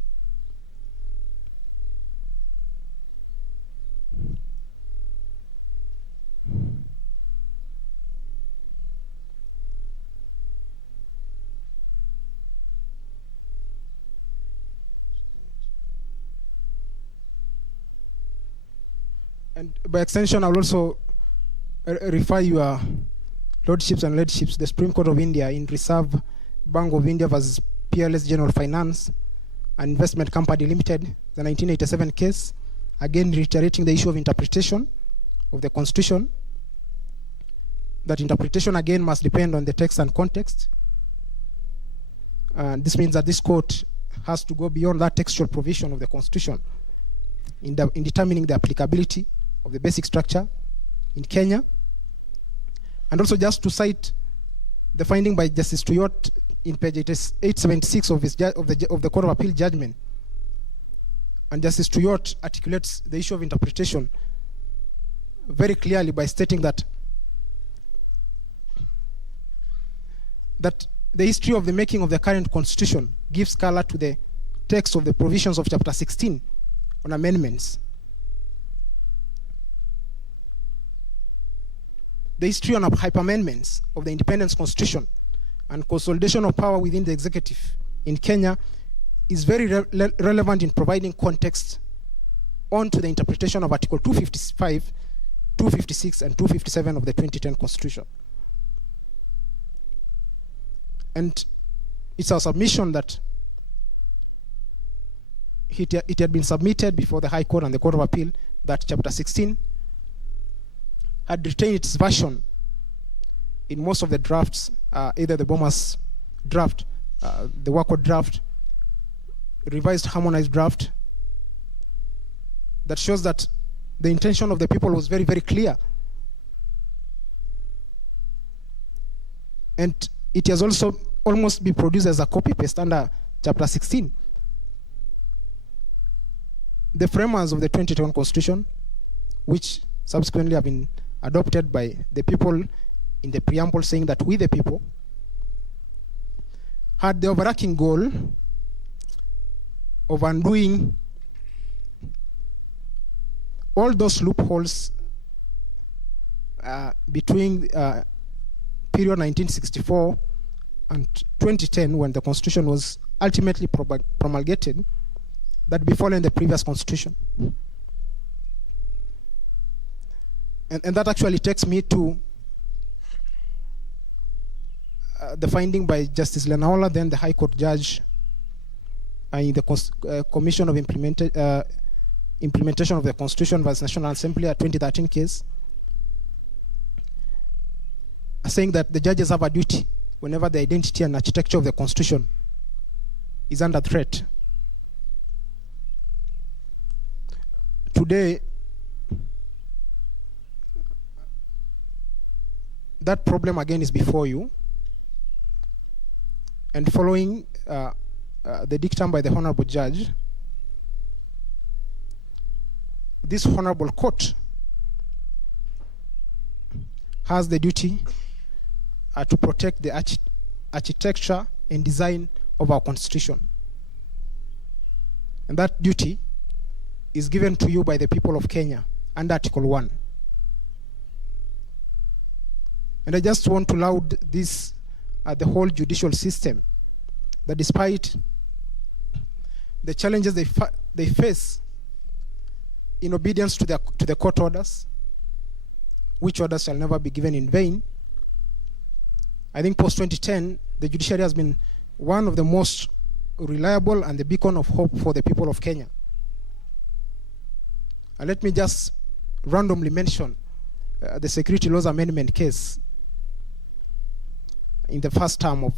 And by extension, I will also refer your lordships and ladyship, the Supreme Court of India in Reserve Bank of India versus PLS General Finance and Investment Company Limited, the 1987 case, again reiterating the issue of interpretation of the Constitution. That interpretation again must depend on the text and context. This means that this court has to go beyond that textual provision of the Constitution in determining the applicability of the basic structure in Kenya. And also just to cite the finding by Justice Tuyot in page 876 of the Court of Appeal judgment. And Justice Tuyot articulates the issue of interpretation very clearly by stating that the history of the making of the current Constitution gives color to the text of the provisions of Chapter 16 on amendments. The history on hyper-amendments of the Independence Constitution and consolidation of power within the executive in Kenya is very relevant in providing context onto the interpretation of Article 255, 256, and 257 of the 2010 Constitution. And it's our submission that it had been submitted before the High Court and the Court of Appeal that Chapter 16 had retained its version in most of the drafts, either the Bomas draft, the Wako draft, revised harmonized draft, that shows that the intention of the people was very, very clear. And it has also almost been produced as a copy-paste under Chapter 16. The framers of the 2010 Constitution, which subsequently have been adopted by the people in the preamble saying that we the people had the overarching goal of undoing all those loopholes between period 1964 and 2010, when the Constitution was ultimately promulgated, that befallen the previous Constitution. And that actually takes me to the finding by Justice Lenaola, then the High Court judge in the Commission of Implementation of the Constitution versus National Assembly, a 2013 case, saying that the judges have a duty whenever the identity and architecture of the Constitution is under threat. Today, that problem again is before you, and following the dictum by the Honorable Judge, this Honorable Court has the duty to protect the architecture and design of our Constitution. And that duty is given to you by the people of Kenya under Article 1. And I just want to laud this, the whole judicial system, that despite the challenges they face in obedience to the court orders, which orders shall never be given in vain, I think post-2010, the judiciary has been one of the most reliable and the beacon of hope for the people of Kenya. And let me just randomly mention the Security Laws Amendment case in the first term of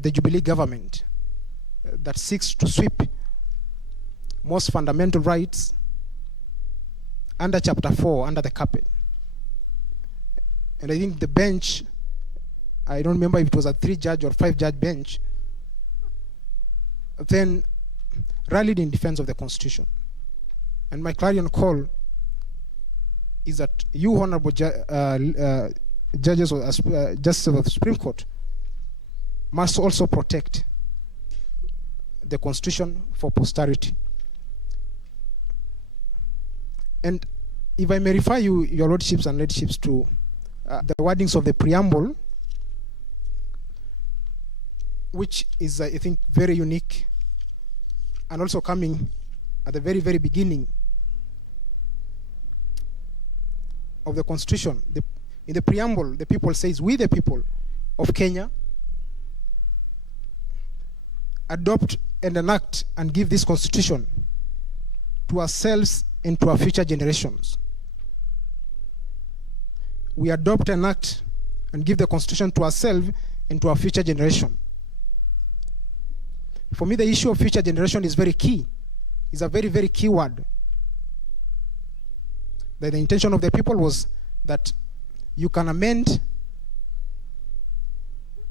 the Jubilee government that seeks to sweep most fundamental rights under Chapter 4 under the carpet. And I think the bench, I don't remember if it was a 3-judge or 5-judge bench, then rallied in defense of the Constitution. And my clarion call is that you, Honorable judges or justices of the Supreme Court, must also protect the Constitution for posterity. And if I may refer you, your lordships and ladyship, to the wordings of the preamble, which is, I think, very unique, and also coming at the very, very beginning of the Constitution. In the preamble, the people says, we the people of Kenya adopt and enact and give this Constitution to ourselves and to our future generations. We adopt, enact, and give the Constitution to ourselves and to our future generation. For me, the issue of future generation is very key. It's a very, very key word. That the intention of the people was that you can amend,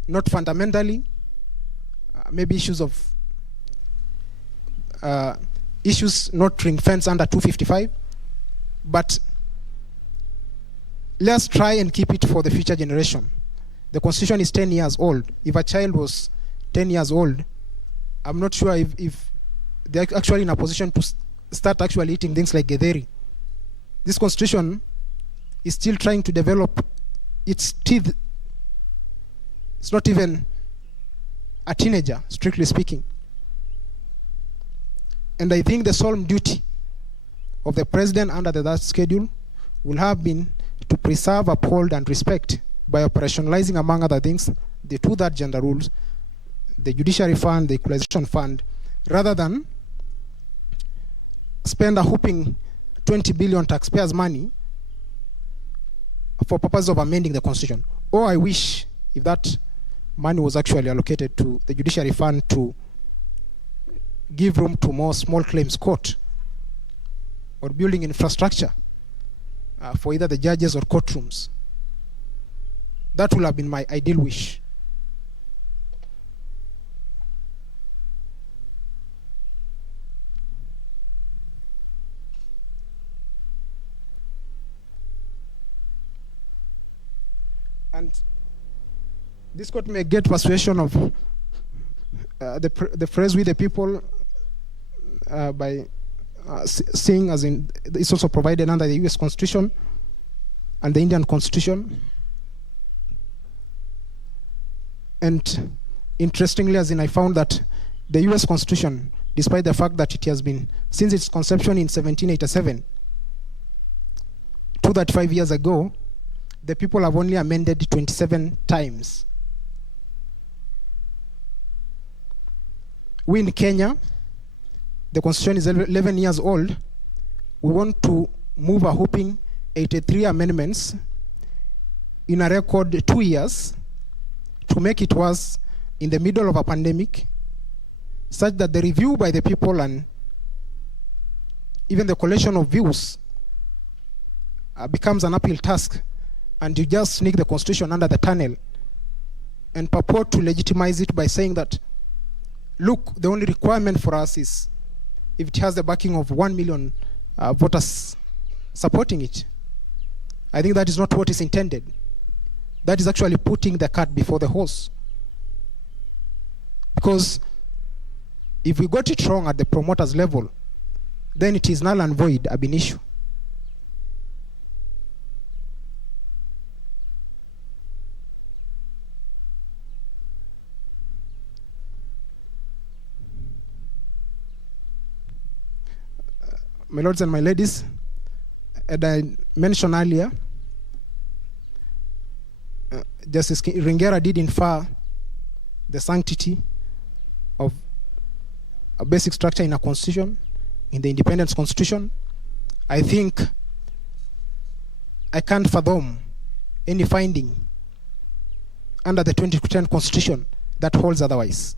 not fundamentally, maybe issues of issues not ring fence under 255, but let's try and keep it for the future generation. The Constitution is 10 years old. If a child was 10 years old, I'm not sure if they're actually in a position to start actually eating things like getheri. This Constitution is still trying to develop its teeth. It's not even a teenager, strictly speaking. And I think the solemn duty of the President under that schedule will have been to preserve, uphold, and respect by operationalizing, among other things, the 2/3 gender rules, the Judiciary Fund, the Equalization Fund, rather than spend a whopping 20 billion taxpayers' money for purpose of amending the Constitution. Or I wish if that money was actually allocated to the Judiciary Fund to give room to more small claims court or building infrastructure for either the judges or courtrooms. That would have been my ideal wish. This court may get persuasion of the phrase "we the people" by saying, as in, it's also provided under the U.S. Constitution and the Indian Constitution. And interestingly, as in, I found that the U.S. Constitution, despite the fact that it has been, since its conception in 1787, 235 years ago, the people have only amended 27 times. We in Kenya, the Constitution is 11 years old. We want to move a whopping 83 amendments in a record 2 years to make it worse in the middle of a pandemic, such that the review by the people and even the collation of views becomes an uphill task, and you just sneak the Constitution under the tunnel and purport to legitimize it by saying that, look, the only requirement for us is if it has the backing of 1 million voters supporting it. I think that is not what is intended. That is actually putting the cart before the horse. Because if we got it wrong at the promoters level, then it is null and void ab initio. My lords and my ladies, as I mentioned earlier, Justice Ringera did infer the sanctity of a basic structure in a constitution, in the independence constitution. I think I can't fathom any finding under the 2010 constitution that holds otherwise.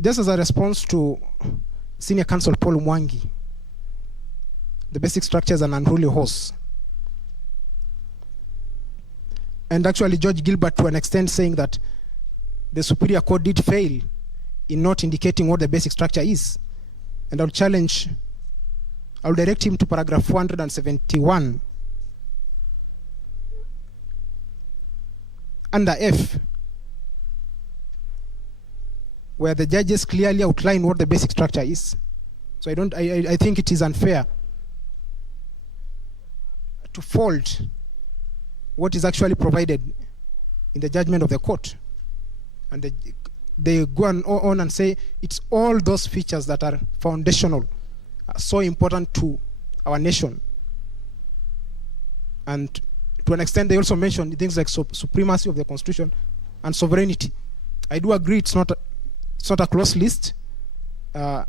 Just as a response to Senior Counsel Paul Mwangi, the basic structure is an unruly horse. And actually George Gilbert, to an extent, saying that the Superior Court did fail in not indicating what the basic structure is. And I'll direct him to paragraph 471 under F, where the judges clearly outline what the basic structure is. So I think it is unfair to fault what is actually provided in the judgment of the court. And they go on and say it's all those features that are foundational, so important to our nation. And to an extent, they also mention things like supremacy of the Constitution and sovereignty. I do agree it's not a close list. The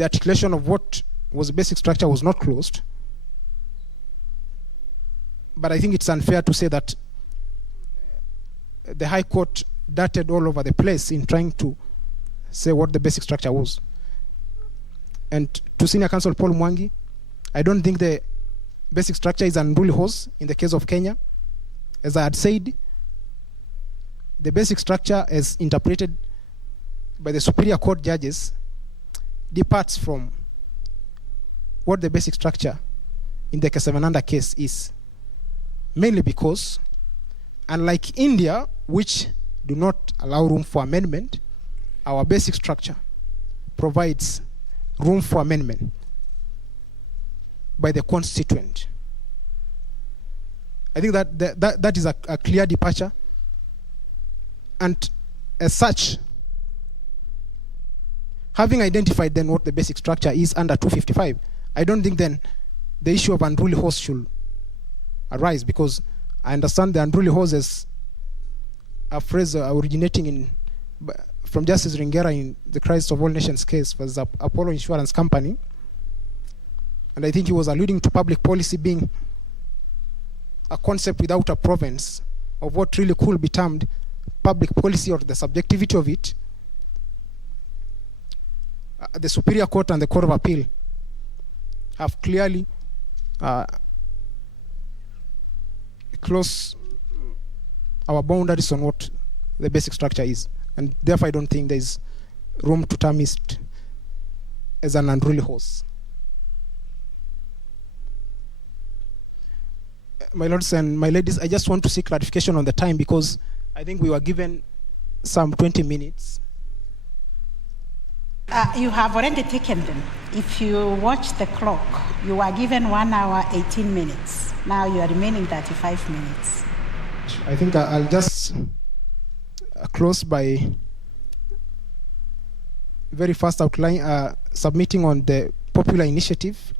articulation of what was the basic structure was not closed. But I think it's unfair to say that the High Court darted all over the place in trying to say what the basic structure was. And to Senior Counsel Paul Mwangi, I don't think the basic structure is an unruly horse in the case of Kenya. As I had said, the basic structure as interpreted by the Superior Court judges departs from what the basic structure in the Kesavananda case is. Mainly because, unlike India, which do not allow room for amendment, our basic structure provides room for amendment by the constituent. I think that is a clear departure. And as such, having identified then what the basic structure is under 255, I don't think then the issue of unruly horse should arise, because I understand the unruly horse as a phrase originating from Justice Ringera in the Christ of All Nations case was Apollo Insurance Company. And I think he was alluding to public policy being a concept without a province of what really could be termed public policy, or the subjectivity of it. The Superior Court and the Court of Appeal have clearly closed our boundaries on what the basic structure is, and therefore I don't think there is room to term it as an unruly horse. My lords and my ladies, I just want to seek clarification on the time because I think we were given some 20 minutes. You have already taken them. If you watch the clock, you were given 1 hour, 18 minutes. Now you are remaining 35 minutes. I think I'll just close by very fast outline, submitting on the popular initiative.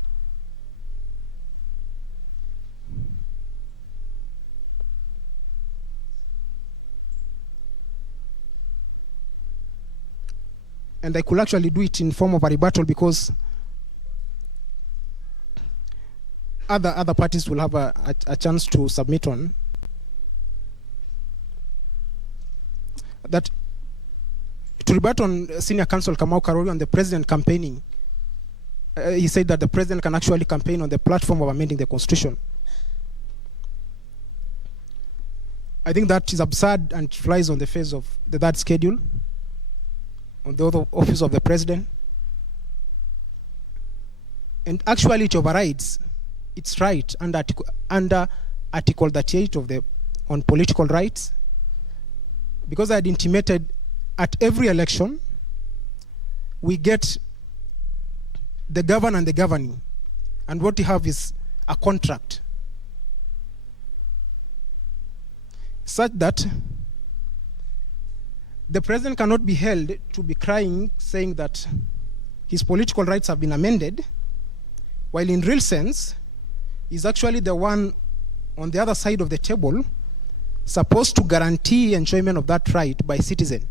And I could actually do it in form of a rebuttal because other parties will have a chance to submit on. That to rebut on Senior Counsel Kamau Karori on the president campaigning, he said that the president can actually campaign on the platform of amending the constitution. I think that is absurd and flies on the face of the third schedule on the other office of the president. And actually it overrides its right under Article 38 of the on political rights, because I had intimated at every election we get the governor and the governing, and what we have is a contract such that the president cannot be held to be crying, saying that his political rights have been amended, while in real sense, he's actually the one on the other side of the table supposed to guarantee enjoyment of that right by citizen.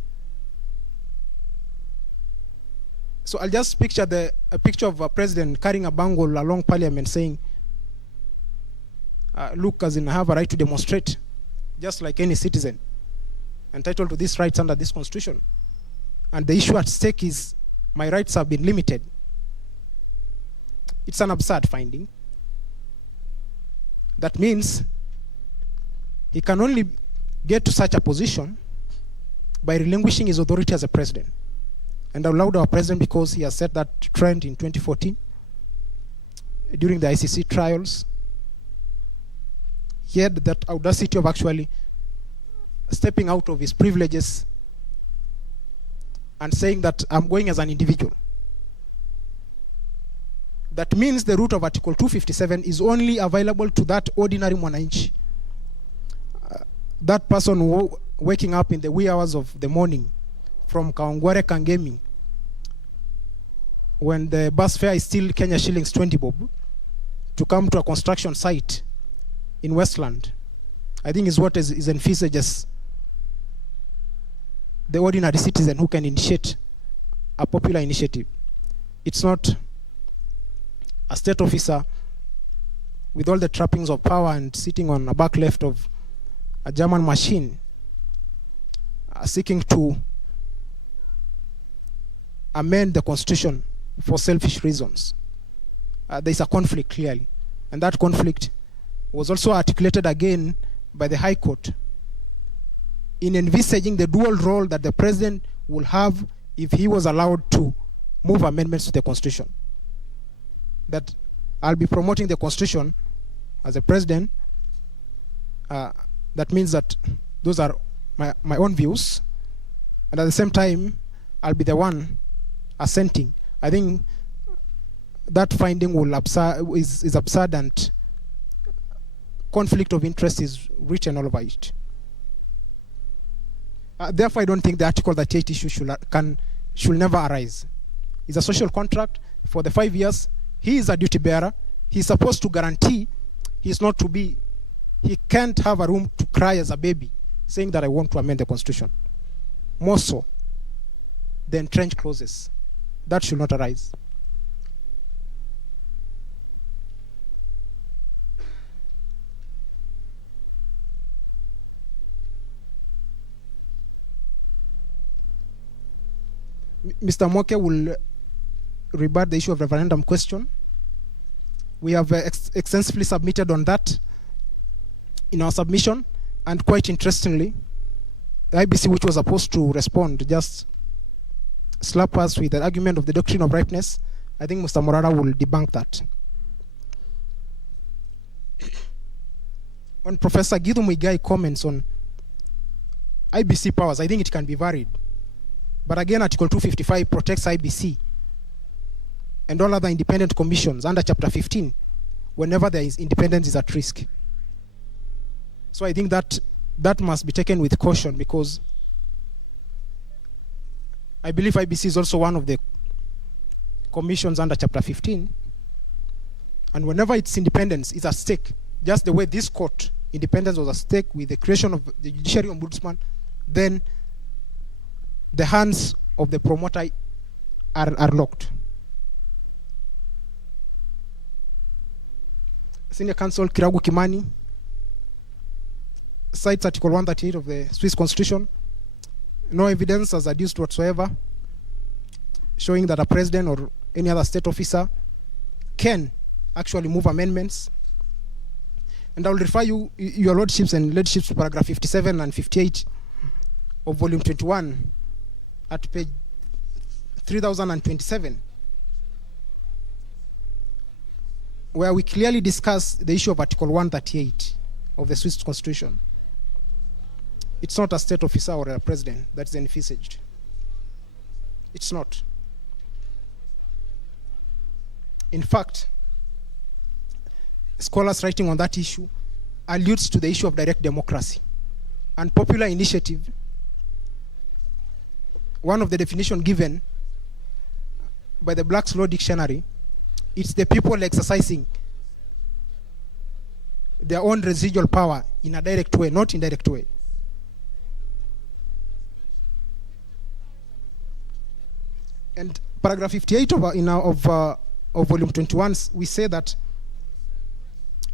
So I'll just picture a picture of a president carrying a bangle along parliament saying, look, as in I have a right to demonstrate, just like any citizen, entitled to these rights under this constitution. And the issue at stake is my rights have been limited. It's an absurd finding. That means he can only get to such a position by relinquishing his authority as a president. And I allowed our president because he has set that trend in 2014 during the ICC trials. He had that audacity of actually stepping out of his privileges and saying that I'm going as an individual. That means the route of Article 257 is only available to that ordinary mwananchi. That person waking up in the wee hours of the morning from Kaongware Kangemi, when the bus fare is still Kenya shillings 20 bob, to come to a construction site in Westland, I think is what is envisaged as the ordinary citizen who can initiate a popular initiative. It's not a state officer with all the trappings of power and sitting on a back left of a German machine seeking to amend the constitution for selfish reasons. There's a conflict clearly, and that conflict was also articulated again by the High Court in envisaging the dual role that the president will have if he was allowed to move amendments to the constitution. That I'll be promoting the constitution as a president. That means that those are my own views, and at the same time I'll be the one assenting. I think that finding is absurd, and conflict of interest is written all over it. Therefore, I don't think the Article 38 issue should never arise. It's a social contract for the 5 years. He is a duty bearer. He's supposed to guarantee he can't have a room to cry as a baby saying that I want to amend the constitution. More so the entrenched clauses. That should not arise. Mr. Moke will rebut the issue of referendum question. We have extensively submitted on that in our submission, and quite interestingly, the IBC, which was supposed to respond, just slap us with the argument of the doctrine of ripeness I think Mr. Morara will debunk that. On Professor Githu Muigai comments on IBC powers, I think it can be varied. But again, Article 255 protects IBC and all other independent commissions under Chapter 15 whenever there is independence is at risk. So I think that must be taken with caution, because I believe IBC is also one of the commissions under Chapter 15. And whenever its independence is at stake, just the way this court independence was at stake with the creation of the Judiciary Ombudsman, then the hands of the promoter are locked. Senior Counsel Kiragu Kimani cites Article 138 of the Swiss Constitution. No evidence has adduced whatsoever showing that a president or any other state officer can actually move amendments. And I will refer you, your lordships and ladyship, to paragraph 57 and 58 of volume 21 at page 3027, where we clearly discuss the issue of Article 138 of the Swiss Constitution. It's not a state officer or a president that is envisaged. It's not. In fact, scholars writing on that issue alludes to the issue of direct democracy and popular initiative. One of the definitions given by the Black's Law Dictionary, it's the people exercising their own residual power in a direct way, not indirect way. And paragraph 58 of volume 21, we say that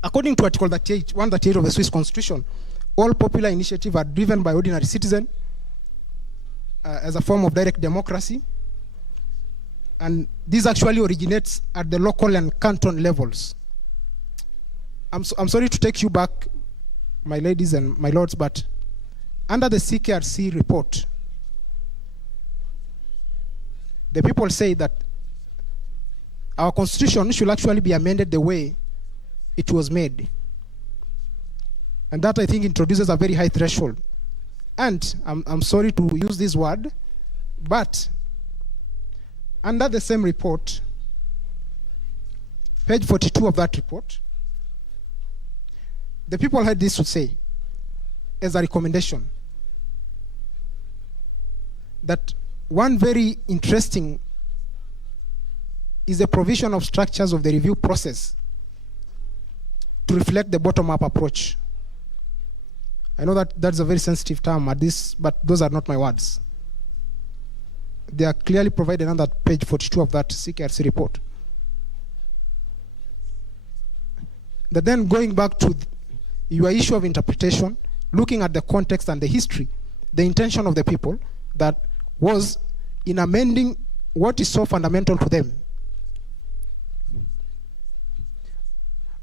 according to Article 138 of the Swiss Constitution, all popular initiatives are driven by ordinary citizens as a form of direct democracy. And this actually originates at the local and canton levels. I'm sorry to take you back, my ladies and my lords, but under the CKRC report, the people say that our constitution should actually be amended the way it was made. And that, I think, introduces a very high threshold. And I'm sorry to use this word, but under the same report, page 42 of that report, the people had this to say as a recommendation, that one very interesting is the provision of structures of the review process to reflect the bottom-up approach. I know that that's a very sensitive term at this, but those are not my words. They are clearly provided under page 42 of that CKRC report. But then going back to your issue of interpretation, looking at the context and the history, the intention of the people that was in amending what is so fundamental to them,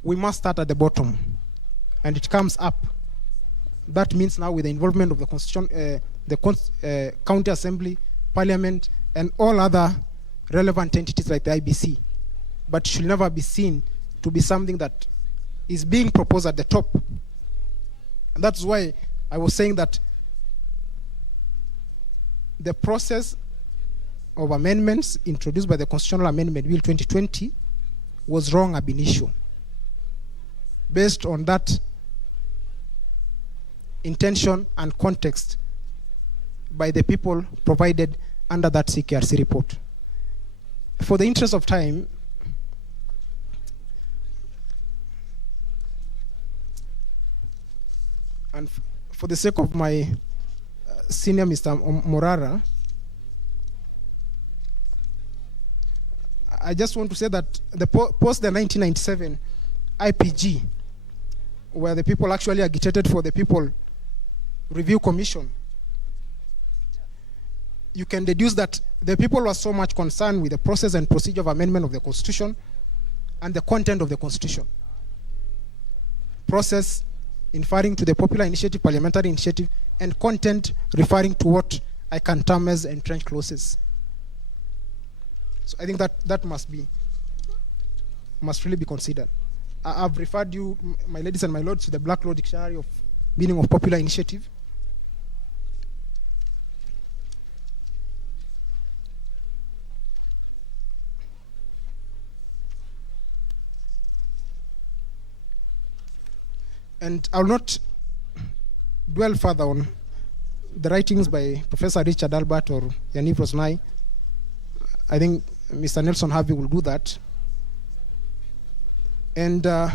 we must start at the bottom, and it comes up. That means now with the involvement of the Constitution, County Assembly, Parliament, and all other relevant entities like the IBC. But it should never be seen to be something that is being proposed at the top. And that's why I was saying that the process of amendments introduced by the Constitutional Amendment Bill 2020 was wrong ab initio, based on that intention and context by the people provided under that CKRC report. For the interest of time, and for the sake of my senior Mr. Morara, I just want to say that the post the 1997 IPG, where the people actually agitated for the People Review Commission, you can deduce that the people were so much concerned with the process and procedure of amendment of the Constitution and the content of the Constitution. Process referring to the popular initiative, parliamentary initiative, and content referring to what I can term as entrenched clauses. So I think that must really be considered. I've referred you, my ladies and my lords, to the Black Law Dictionary of meaning of popular initiative. And I'll not dwell further on the writings by Professor Richard Albert or Yaniv Rosnai. I think Mr. Nelson Harvey will do that. And I'll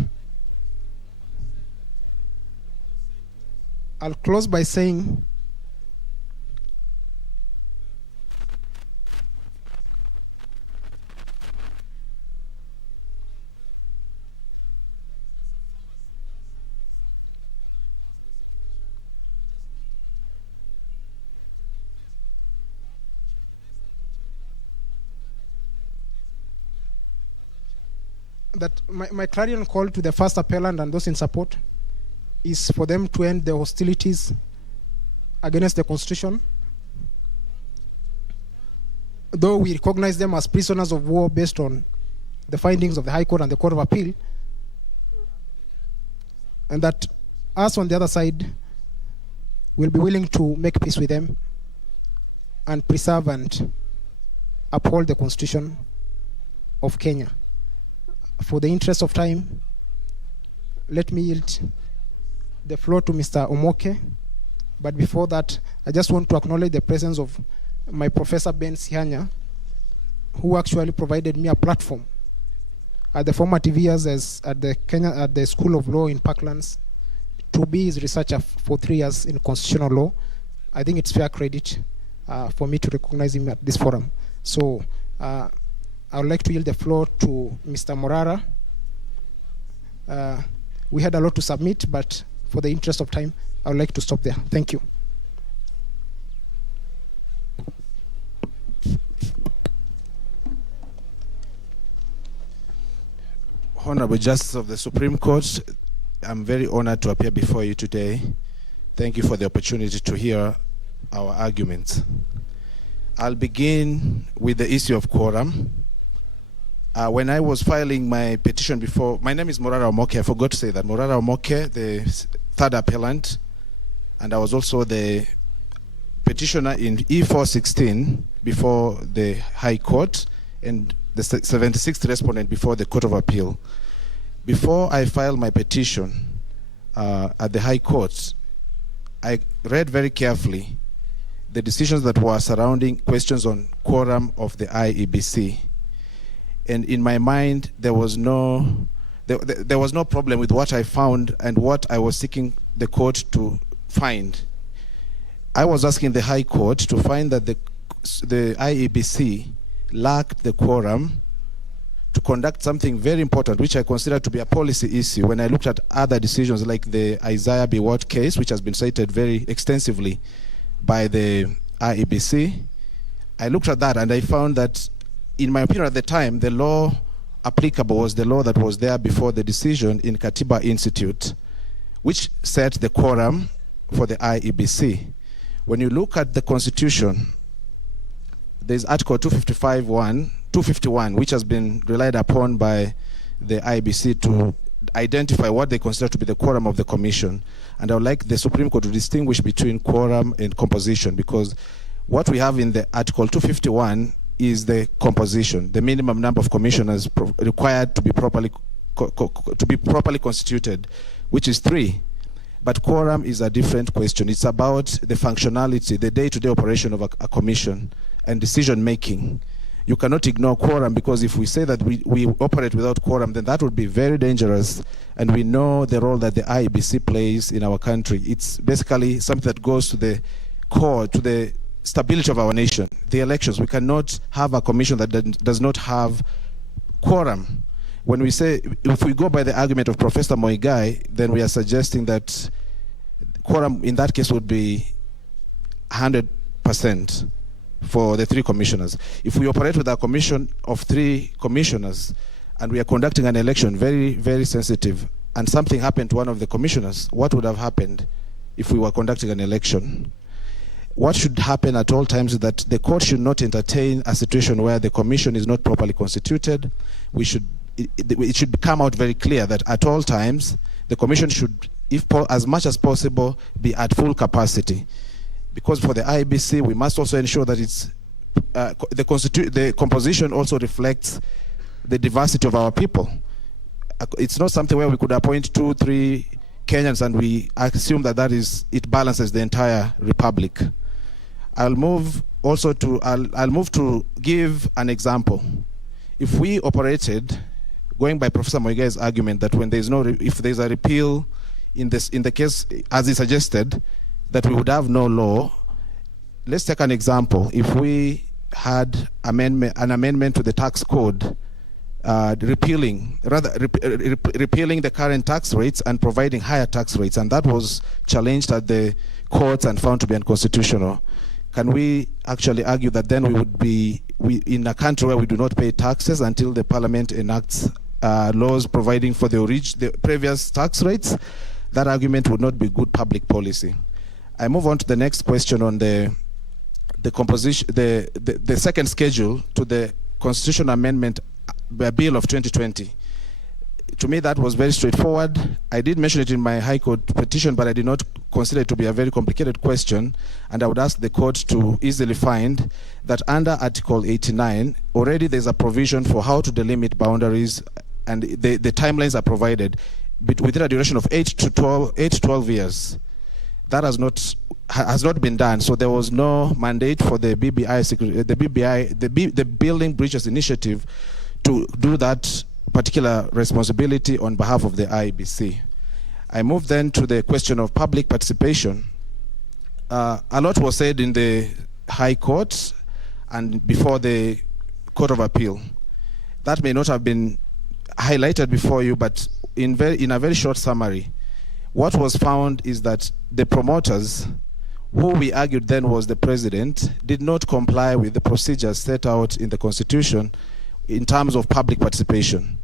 close by saying that my clarion call to the first appellant and those in support is for them to end the hostilities against the Constitution. Though we recognize them as prisoners of war based on the findings of the High Court and the Court of Appeal, and that us on the other side will be willing to make peace with them and preserve and uphold the Constitution of Kenya. For the interest of time, let me yield the floor to Mr. Omoke. But before that, I just want to acknowledge the presence of my Professor Ben Sihanya, who actually provided me a platform at the formative years at the School of Law in Parklands to be his researcher for 3 years in constitutional law. I think it's fair credit for me to recognize him at this forum. So I would like to yield the floor to Mr. Morara. We had a lot to submit, but for the interest of time, I would like to stop there. Thank you. Honorable Justice of the Supreme Court, I'm very honored to appear before you today. Thank you for the opportunity to hear our arguments. I'll begin with the issue of quorum. When I was filing my petition before, my name is Morara Omoke, I forgot to say that. Morara Omoke, the third appellant, and I was also the petitioner in E416 before the High Court and the 76th respondent before the Court of Appeal. Before I filed my petition at the High Court, I read very carefully the decisions that were surrounding questions on quorum of the IEBC. And in my mind, there was no problem with what I found and what I was seeking the court to find. I was asking the High Court to find that the IEBC lacked the quorum to conduct something very important, which I consider to be a policy issue. When I looked at other decisions like the Isaiah B. Watt case, which has been cited very extensively by the IEBC, I looked at that and I found that, in my opinion at the time, the law applicable was the law that was there before the decision in Katiba Institute, which set the quorum for the IEBC. When you look at the Constitution, there's Article 251, which has been relied upon by the IEBC to identify what they consider to be the quorum of the Commission. And I would like the Supreme Court to distinguish between quorum and composition, because what we have in the Article 251 is the composition, the minimum number of commissioners required to be properly constituted, which is 3. But quorum is a different question. It's about the functionality, the day-to-day operation of a commission and decision-making. You cannot ignore quorum, because if we say that we operate without quorum, then that would be very dangerous. And we know the role that the IEBC plays in our country. It's basically something that goes to the core, to the stability of our nation. The elections, we cannot have a commission that does not have quorum. When we say, if we go by the argument of Professor Moigai, then we are suggesting that quorum in that case would be 100% for the 3 commissioners. If we operate with a commission of 3 commissioners and we are conducting an election, very, very sensitive, and something happened to one of the commissioners, what would have happened if we were conducting an election? what should happen at all times is that the court should not entertain a situation where the commission is not properly constituted. It should come out very clear that at all times the commission should, as much as possible, be at full capacity. Because for the IBC, we must also ensure that the composition also reflects the diversity of our people. It's not something where we could appoint 2-3 Kenyans and we assume that it balances the entire republic. I'll move to give an example. If we operated, going by Professor Moigai's argument that if there's a repeal in the case as he suggested, that we would have no law. Let's take an example. If we had an amendment to the tax code, repealing the current tax rates and providing higher tax rates, and that was challenged at the courts and found to be unconstitutional. Can we actually argue that then we would be in a country where we do not pay taxes until the parliament enacts laws providing for the previous tax rates? That argument would not be good public policy. I move on to the next question on the composition, the second schedule to the Constitutional Amendment Bill of 2020. To me, that was very straightforward. I did mention it in my High Court petition, but I did not consider it to be a very complicated question, and I would ask the court to easily find that under Article 89, already there's a provision for how to delimit boundaries, and the timelines are provided within a duration of 8 to 12 years. That has not been done, so there was no mandate for the BBI, the Building Bridges Initiative, to do that particular responsibility on behalf of the IBC. I move then to the question of public participation. A lot was said in the High Court and before the Court of Appeal. That may not have been highlighted before you, but in a very short summary, what was found is that the promoters, who we argued then was the president, did not comply with the procedures set out in the Constitution in terms of public participation.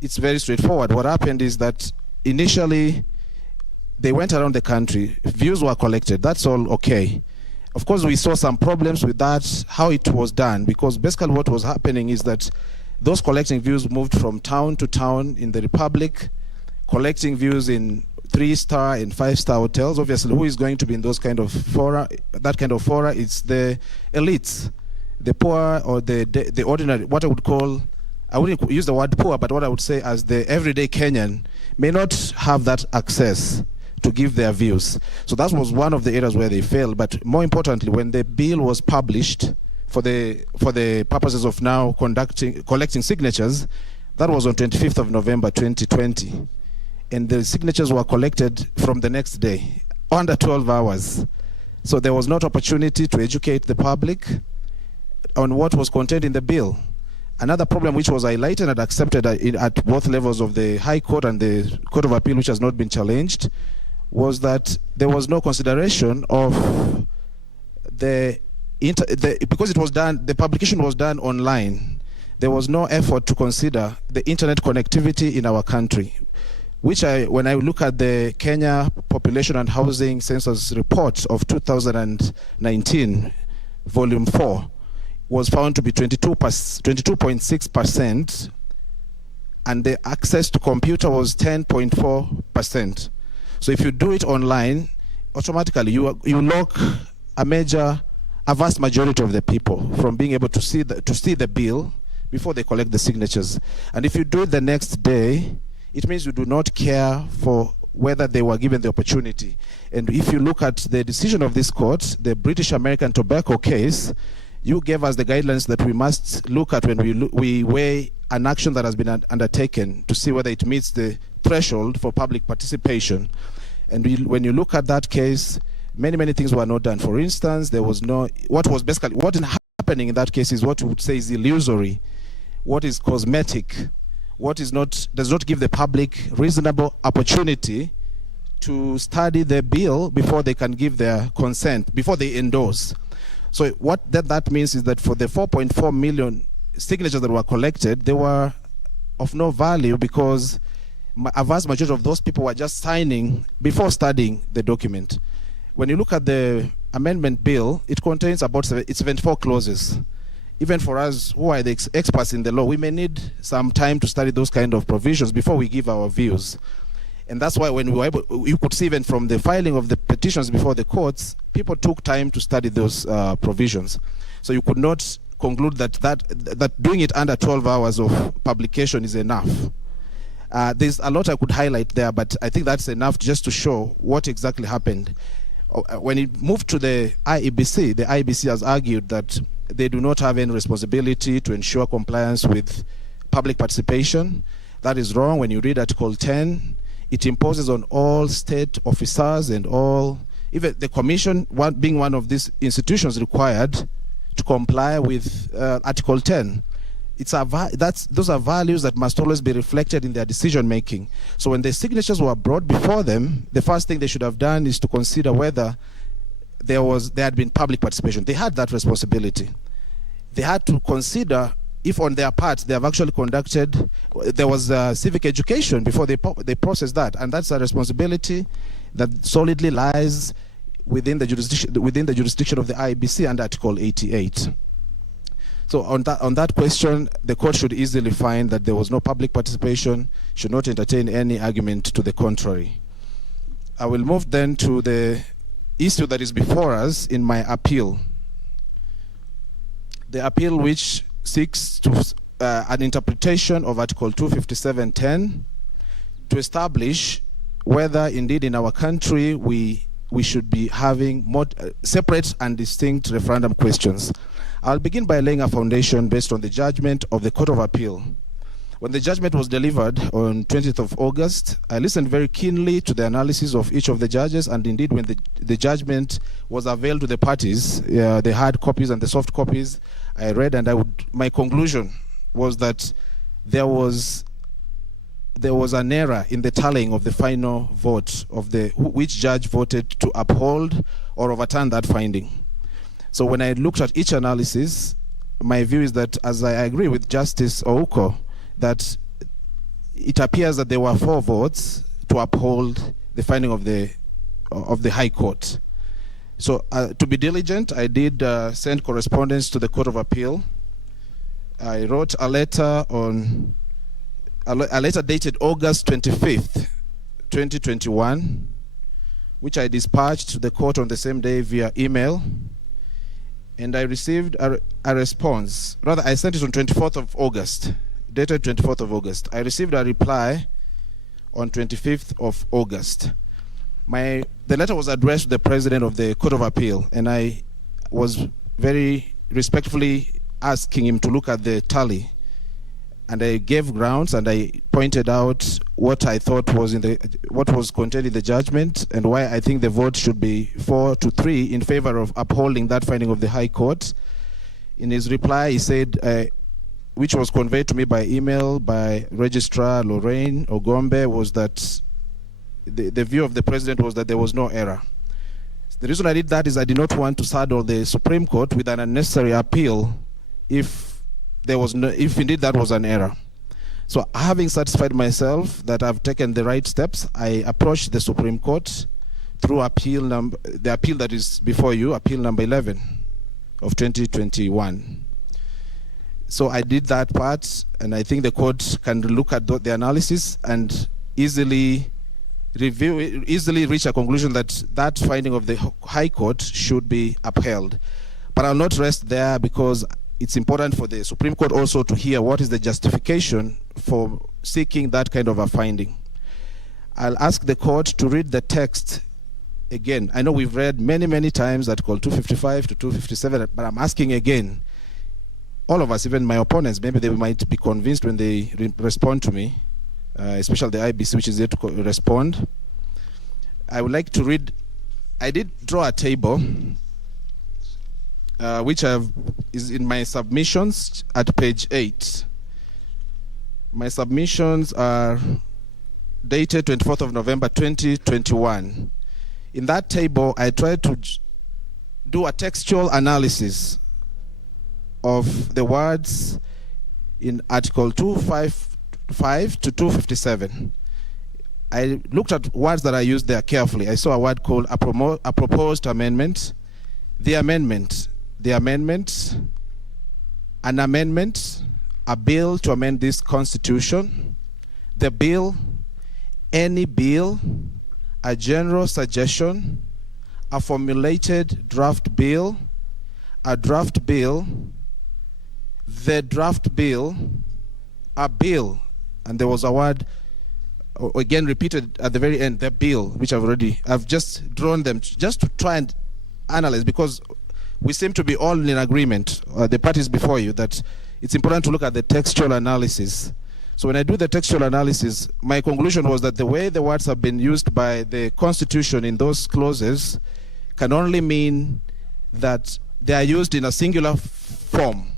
It's very straightforward. What happened is that initially they went around the country, views were collected, that's all okay. Of course, we saw some problems with that, how it was done, because basically what was happening is that those collecting views moved from town to town in the Republic, collecting views in 3-star and 5-star hotels. Obviously, who is going to be in those kind of fora? That kind of fora, it's the elites, the poor, or the ordinary, what I would call, I wouldn't use the word poor, but what I would say as the everyday Kenyan may not have that access to give their views. So that was one of the areas where they failed. But more importantly, when the bill was published for the purposes of now collecting signatures, that was on 25th of November 2020. And the signatures were collected from the next day, under 12 hours. So there was not opportunity to educate the public on what was contained in the bill. Another problem which was highlighted and accepted at both levels of the High Court and the Court of Appeal, which has not been challenged, was that there was no consideration of because it was done, the publication was done online. There was no effort to consider the internet connectivity in our country, which when I look at the Kenya Population and Housing Census report of 2019, volume 4, was found to be 22.6%, and the access to computer was 10.4%. So if you do it online, automatically you lock a vast majority of the people from being able to see the bill before they collect the signatures. And if you do it the next day, it means you do not care for whether they were given the opportunity. And if you look at the decision of this court, the British American Tobacco case, you gave us the guidelines that we must look at when we weigh an action that has been undertaken to see whether it meets the threshold for public participation. And when you look at that case, many things were not done. For instance, there was what is happening in that case is what we would say is illusory, what is cosmetic, what does not give the public reasonable opportunity to study the bill before they can give their consent, before they endorse. So what that means is that for the 4.4 million signatures that were collected, they were of no value because a vast majority of those people were just signing before studying the document. When you look at the amendment bill, it contains about 74 clauses. Even for us who are the experts in the law, we may need some time to study those kind of provisions before we give our views. And that's why when we were able, you could see even from the filing of the petitions before the courts, people took time to study those provisions. So you could not conclude that doing it under 12 hours of publication is enough. There's a lot I could highlight there, but I think that's enough just to show what exactly happened. When it moved to the IEBC has argued that they do not have any responsibility to ensure compliance with public participation. That is wrong. When you read Article 10, it imposes on all state officers and all, even the commission, being one of these institutions required to comply with Article 10. Those are values that must always be reflected in their decision making. So when the signatures were brought before them, the first thing they should have done is to consider whether there had been public participation. They had that responsibility. They had to consider if on their part they have actually conducted, there was civic education before they process that, and that's a responsibility that solidly lies within the jurisdiction of the IEBC under Article 88. So on that question, the court should easily find that there was no public participation, should not entertain any argument to the contrary. I will move then to the issue that is before us in my appeal. The appeal which seeks to an interpretation of Article 257.10 to establish whether indeed in our country we should be having more separate and distinct referendum questions. I'll begin by laying a foundation based on the judgment of the Court of Appeal. When the judgment was delivered on 20th of August, I listened very keenly to the analysis of each of the judges, and indeed when the judgment was availed to the parties, the hard copies and the soft copies, I read, and my conclusion was that there was an error in the tallying of the final vote of which judge voted to uphold or overturn that finding. So when I looked at each analysis, my view is that, as I agree with Justice Ouko, that it appears that there were 4 votes to uphold the finding of the High Court. So to be diligent, I did send correspondence to the Court of Appeal. I wrote a letter dated August 25th, 2021, which I dispatched to the court on the same day via email. And I received a response. Rather, I sent it on 24th of August, dated 24th of August. I received a reply on 25th of August. The letter was addressed to the President of the Court of Appeal, and I was very respectfully asking him to look at the tally. And I gave grounds, and I pointed out what I thought was what was contained in the judgment, and why I think the vote should be 4-3 in favor of upholding that finding of the High Court. In his reply, he said, which was conveyed to me by email by Registrar Lorraine Ogombe, was that the view of the President was that there was no error. The reason I did that is I did not want to saddle the Supreme Court with an unnecessary appeal if indeed that was an error. So having satisfied myself that I've taken the right steps, I approached the Supreme Court through the appeal that is before you, appeal number 11 of 2021. So I did that part, and I think the court can look at the analysis and easily reach a conclusion that that finding of the High Court should be upheld. But I'll not rest there, because it's important for the Supreme Court also to hear what is the justification for seeking that kind of a finding. I'll ask the court to read the text again. I know we've read many times Article 255 to 257, but I'm asking again. All of us, even my opponents, maybe they might be convinced when they respond to me, especially the IBC, which is there to respond. I would like to read. I did draw a table which is in my submissions at page 8. My submissions are dated 24th of November 2021. In that table, I tried to do a textual analysis of the words in Article 255 to 257. I looked at words that I used there carefully. I saw a word called a proposed amendment, The amendment, an amendment, a bill to amend this constitution, the bill, any bill, a general suggestion, a formulated draft bill, a draft bill, the draft bill, a bill, and there was a word again repeated at the very end, the bill, which I've just drawn them just to try and analyze, because we seem to be all in agreement, the parties before you, that it's important to look at the textual analysis. So when I do the textual analysis, my conclusion was that the way the words have been used by the Constitution in those clauses can only mean that they are used in a singular form.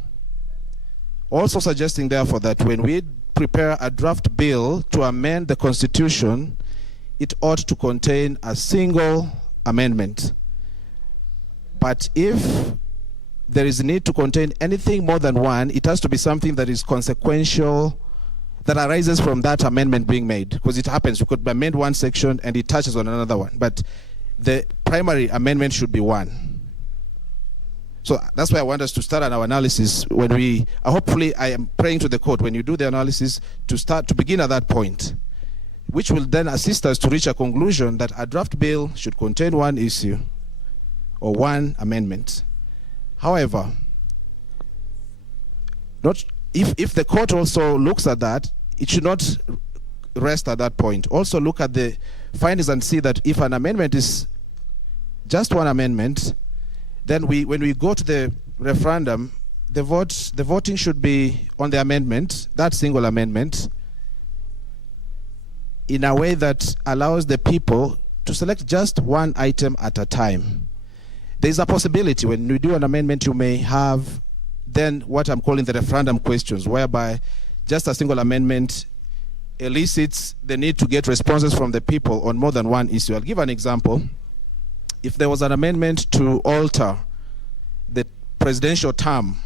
Also suggesting, therefore, that when we prepare a draft bill to amend the Constitution, it ought to contain a single amendment. But if there is a need to contain anything more than one, it has to be something that is consequential, that arises from that amendment being made. Because it happens, you could amend one section and it touches on another one. But the primary amendment should be one. So that's why I want us to start on our analysis when we, hopefully I am praying to the court, when you do the analysis, to begin at that point, which will then assist us to reach a conclusion that a draft bill should contain one issue or one amendment. However, if the court also looks at that, it should not rest at that point. Also look at the findings and see that if an amendment is just one amendment, then when we go to the referendum, the voting should be on the amendment, that single amendment, in a way that allows the people to select just one item at a time. There's a possibility when we do an amendment, you may have then what I'm calling the referendum questions, whereby just a single amendment elicits the need to get responses from the people on more than one issue. I'll give an example. If there was an amendment to alter the presidential term,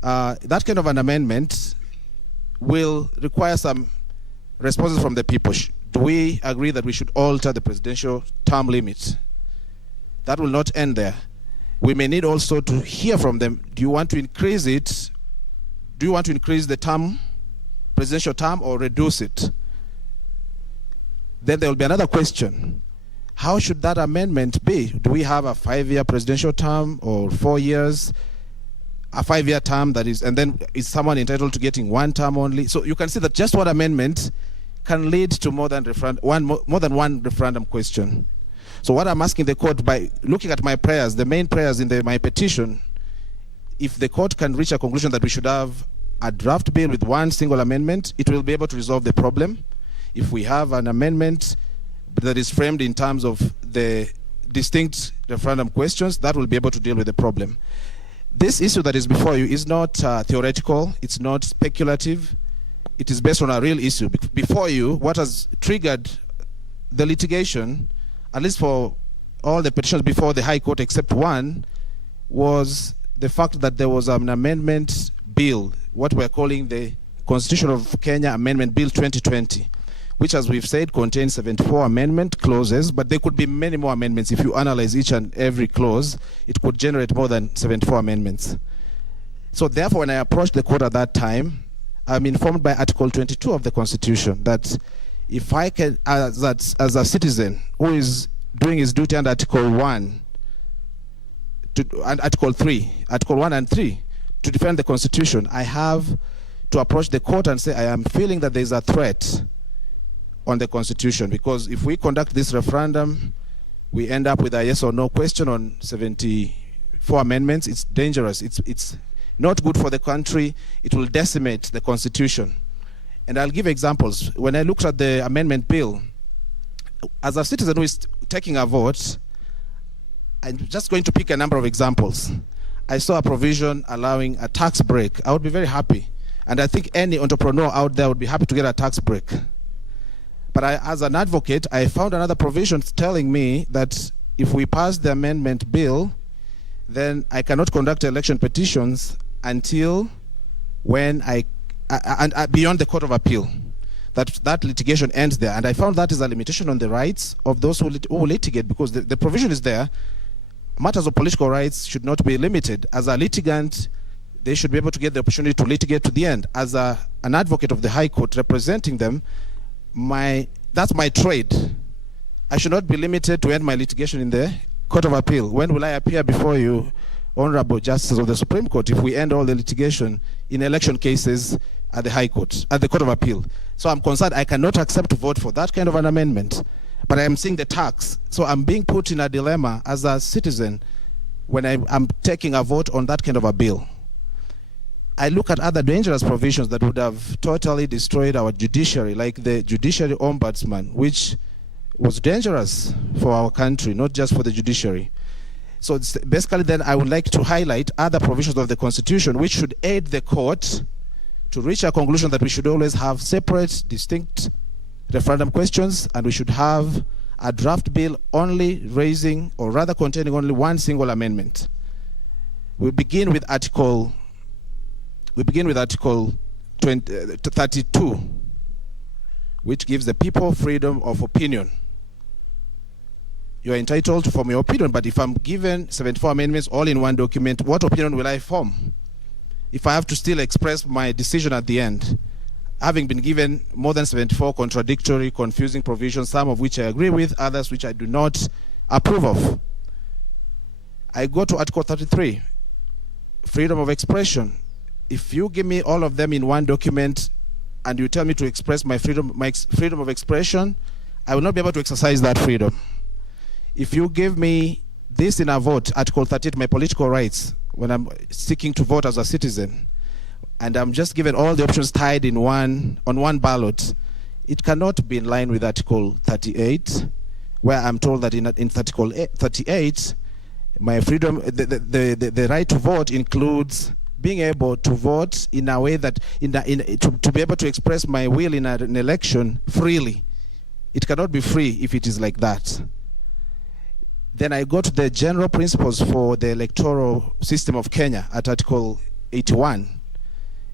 that kind of an amendment will require some responses from the people. Do we agree that we should alter the presidential term limit? That will not end there. We may need also to hear from them. Do you want to increase it? Do you want to increase the term, presidential term, or reduce it? Then there will be another question. How should that amendment be? Do we have a 5-year presidential term or 4 years? A 5-year term, that is, and then is someone entitled to getting one term only? So you can see that just one amendment can lead to more than one referendum question. So what I'm asking the court, by looking at my prayers, the main prayers in my petition, if the court can reach a conclusion that we should have a draft bill with one single amendment, it will be able to resolve the problem. If we have an amendment that is framed in terms of the distinct referendum questions, that will be able to deal with the problem. This issue that is before you is not theoretical, it's not speculative, it is based on a real issue. Before you, what has triggered the litigation, at least for all the petitions before the High Court except one, was the fact that there was an amendment bill, what we're calling the Constitution of Kenya Amendment Bill 2020, which, as we've said, contains 74 amendment clauses, but there could be many more amendments. If you analyze each and every clause, it could generate more than 74 amendments. So therefore, when I approached the court at that time, I'm informed by Article 22 of the Constitution that if I can, as a citizen who is doing his duty under Article 1, and Article 1 and 3, to defend the Constitution, I have to approach the court and say, I am feeling that there is a threat on the Constitution, because if we conduct this referendum, we end up with a yes or no question on 74 amendments. It's dangerous. It's not good for the country. It will decimate the Constitution. And I'll give examples. When I looked at the amendment bill, as a citizen who is taking a vote, I'm just going to pick a number of examples. I saw a provision allowing a tax break. I would be very happy. And I think any entrepreneur out there would be happy to get a tax break. But as an advocate, I found another provision telling me that if we pass the amendment bill, then I cannot conduct election petitions until when beyond the Court of Appeal. That litigation ends there. And I found that is a limitation on the rights of those who litigate, because the provision is there. matters of political rights should not be limited. As a litigant, they should be able to get the opportunity to litigate to the end. As an advocate of the High Court representing them, that's my trade. I should not be limited to end my litigation in the Court of Appeal. When will I appear before you, Honorable Justices of the Supreme Court, if we end all the litigation in election cases at the High Court, at the Court of Appeal? So I'm concerned I cannot accept to vote for that kind of an amendment, but I am seeing the tax. So I'm being put in a dilemma as a citizen when I'm taking a vote on that kind of a bill. I look at other dangerous provisions that would have totally destroyed our judiciary, like the Judiciary Ombudsman, which was dangerous for our country, not just for the judiciary. So basically then I would like to highlight other provisions of the Constitution which should aid the court to reach a conclusion that we should always have separate, distinct referendum questions, and we should have a draft bill only raising, or rather containing only one single amendment. We begin with Article 32, which gives the people freedom of opinion. You are entitled to form your opinion, but if I'm given 74 amendments all in one document, what opinion will I form? If I have to still express my decision at the end, having been given more than 74 contradictory, confusing provisions, some of which I agree with, others which I do not approve of. I go to Article 33, freedom of expression. If you give me all of them in one document and you tell me to express my freedom of expression, I will not be able to exercise that freedom. If you give me this in a vote, Article 38, my political rights, when I'm seeking to vote as a citizen, and I'm just given all the options tied in on one ballot, it cannot be in line with Article 38, where I'm told that in Article 38, my freedom, the right to vote includes being able to vote in a way that, to be able to express my will in an election freely. It cannot be free if it is like that. Then I go to the general principles for the electoral system of Kenya at Article 81.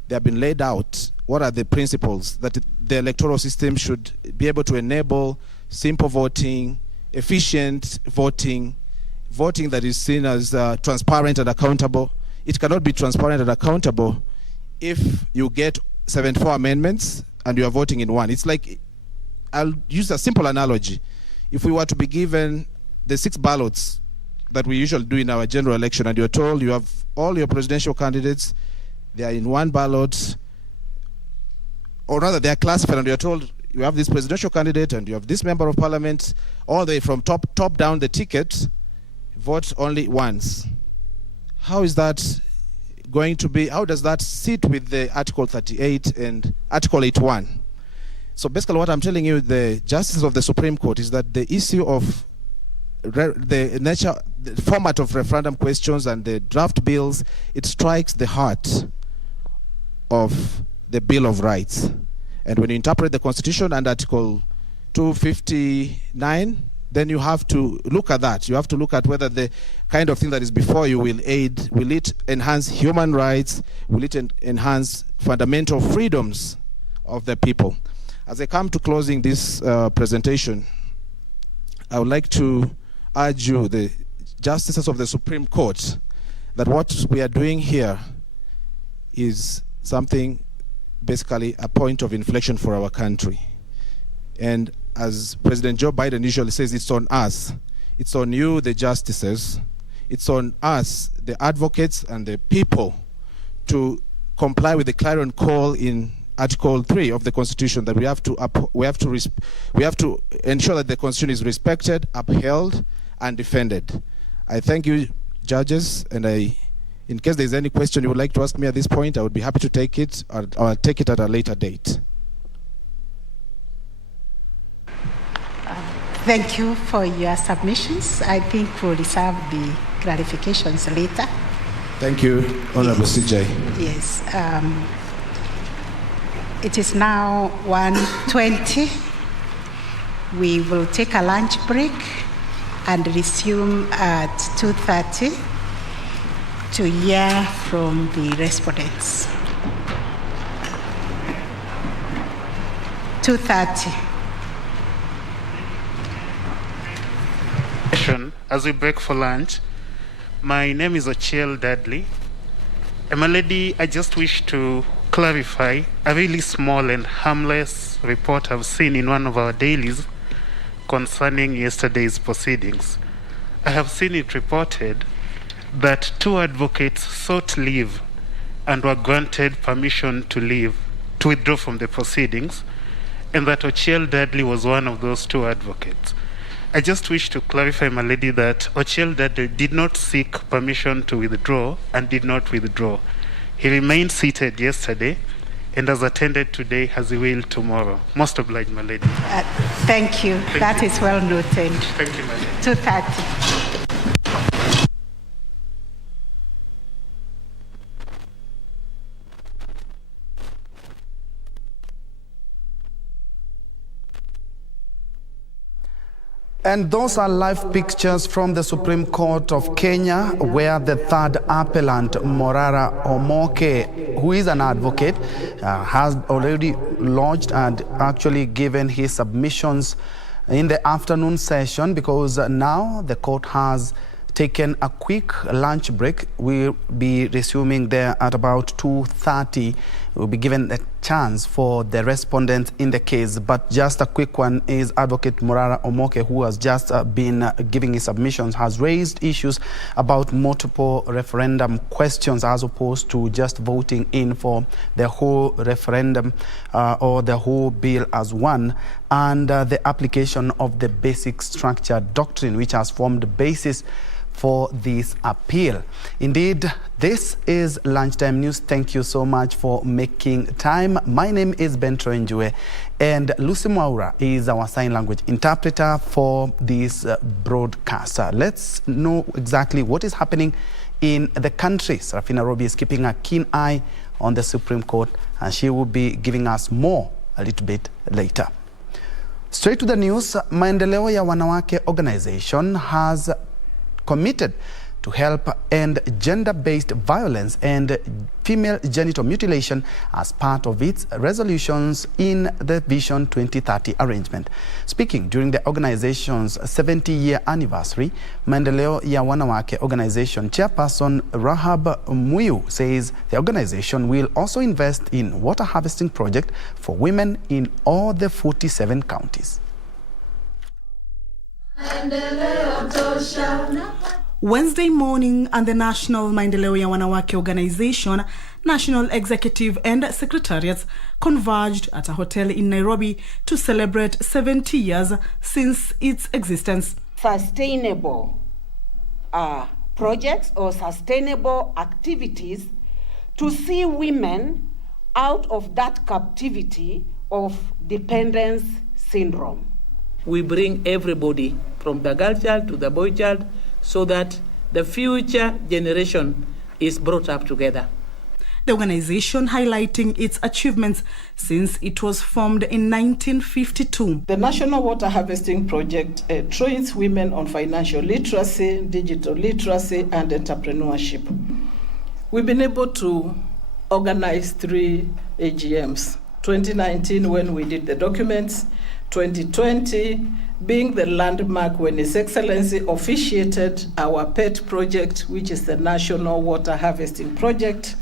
They have been laid out. What are the principles? That the electoral system should be able to enable simple voting, efficient voting, voting that is seen as transparent and accountable. It cannot be transparent and accountable if you get 74 amendments and you are voting in one. It's like, I'll use a simple analogy. If we were to be given the 6 ballots that we usually do in our general election, and you're told you have all your presidential candidates, they are in one ballot, or rather they are classified, and you're told you have this presidential candidate and you have this member of parliament, all the way from top down the ticket, vote only once. How is that going to be, how does that sit with the Article 38 and Article 81? So basically what I'm telling you, the justices of the Supreme Court, is that the issue of the format of referendum questions and the draft bills, it strikes the heart of the Bill of Rights. And when you interpret the Constitution and Article 259, then you have to look at that. You have to look at whether the kind of thing that is before you will it enhance human rights, will it enhance fundamental freedoms of the people. As I come to closing this presentation, I would like to urge you, the justices of the Supreme Court, that what we are doing here is something, basically a point of inflection for our country. And as President Joe Biden usually says, it's on us. It's on you, the justices. It's on us, the advocates and the people, to comply with the clarion call in Article 3 of the Constitution, that we have to ensure that the Constitution is respected, upheld, and defended. I thank you, judges, and in case there's any question you would like to ask me at this point, I would be happy to take it, or I'll take it at a later date. Thank you for your submissions. I think we'll reserve the clarifications later. Thank you, Honorable CJ. Yes. It is now 1:20. We will take a lunch break and resume at 2:30 to hear from the respondents. 2:30. As we break for lunch, My name is Ochiel Dudley. My lady, I just wish to clarify a really small and harmless report I've seen in one of our dailies concerning yesterday's proceedings. I have seen it reported that 2 advocates sought leave and were granted permission to withdraw from the proceedings, and that Ochiel Dudley was one of those 2 advocates. I just wish to clarify, my lady, that Ochiel Dudley did not seek permission to withdraw and did not withdraw. He remained seated yesterday and has attended today as he will tomorrow. Most obliged, my lady. Thank you. That is well noted. Thank you, my lady. 2:30. And those are live pictures from the Supreme Court of Kenya, where the third appellant, Morara Omoke, who is an advocate, has already lodged and actually given his submissions in the afternoon session, because now the court has taken a quick lunch break. We'll be resuming there at about 2:30. We'll be given a chance for the respondents in the case. But just a quick one is Advocate Morara Omoke, who has just been giving his submissions, has raised issues about multiple referendum questions as opposed to just voting in for the whole referendum or the whole bill as one, and the application of the basic structure doctrine, which has formed the basis for this appeal. Indeed, this is Lunchtime News. Thank you so much for making time. My name is Ben Troenjue, and Lucy Mwaura is our sign language interpreter for this broadcast. Let's know exactly what is happening in the country. Sarafina Robi is keeping a keen eye on the Supreme Court, and she will be giving us more a little bit later. Straight to the news. Maendeleo ya Wanawake organization has committed to help end gender-based violence and female genital mutilation as part of its resolutions in the Vision 2030 arrangement. Speaking during the organization's 70-year anniversary, Maendeleo ya Wanawake organization chairperson Rahab Muyu says the organization will also invest in water harvesting project for women in all the 47 counties. Wednesday morning, and the National Maendeleo ya Wanawake Organization, National Executive and Secretariats converged at a hotel in Nairobi to celebrate 70 years since its existence. Sustainable projects or sustainable activities to see women out of that captivity of dependence syndrome. We bring everybody from the girl child to the boy child so that the future generation is brought up together. The organization highlighting its achievements since it was formed in 1952. The National Water Harvesting Project trains women on financial literacy, digital literacy, and entrepreneurship. We've been able to organize 3 AGMs. 2019 when we did the documents, 2020 being the landmark when His Excellency officiated our PET project, which is the National Water Harvesting Project.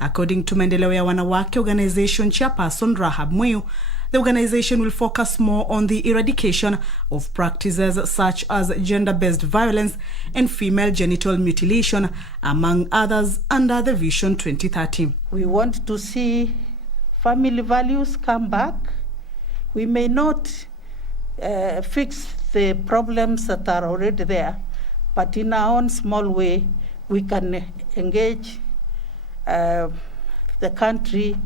According to Maendeleo ya Wanawake Organization chairperson Rahab Muyu, the organization will focus more on the eradication of practices such as gender-based violence and female genital mutilation, among others, under the Vision 2030. We want to see family values come back. We may not fix the problems that are already there, but in our own small way, we can engage the country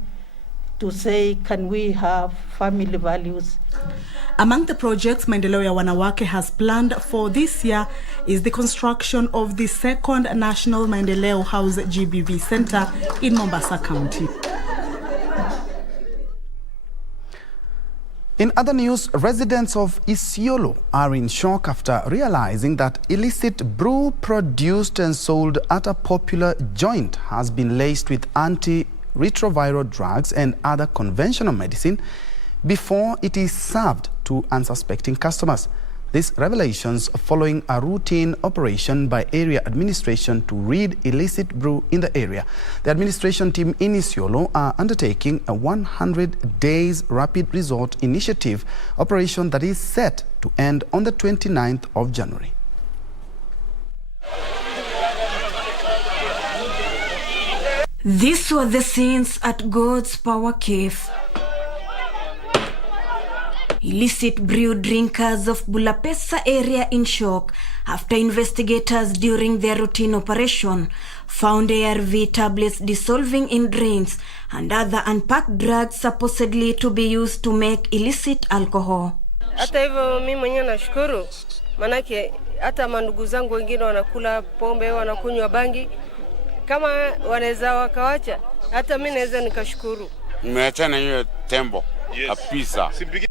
to say, can we have family values? Among the projects Maendeleo ya Wanawake has planned for this year is the construction of the second National Maendeleo House GBV Center in Mombasa County. In other news, residents of Isiolo are in shock after realizing that illicit brew produced and sold at a popular joint has been laced with antiretroviral drugs and other conventional medicine before it is served to unsuspecting customers. These revelations following a routine operation by area administration to rid illicit brew in the area. The administration team in Isiolo are undertaking a 100 days rapid resort initiative operation that is set to end on the 29th of January. These were the scenes at God's Power Cave. Illicit brew drinkers of Bulapesa area in shock after investigators during their routine operation found ARV tablets dissolving in drains and other unpacked drugs supposedly to be used to make illicit alcohol. Hata hivyo mimi mwenyewe nashukuru, manake hata mandugu zangu wengine wanakula pombe, wanakunywa bangi, kama wanaweza wakawacha, hata mimi naweza nikashukuru. Nimeachana hiyo tembo.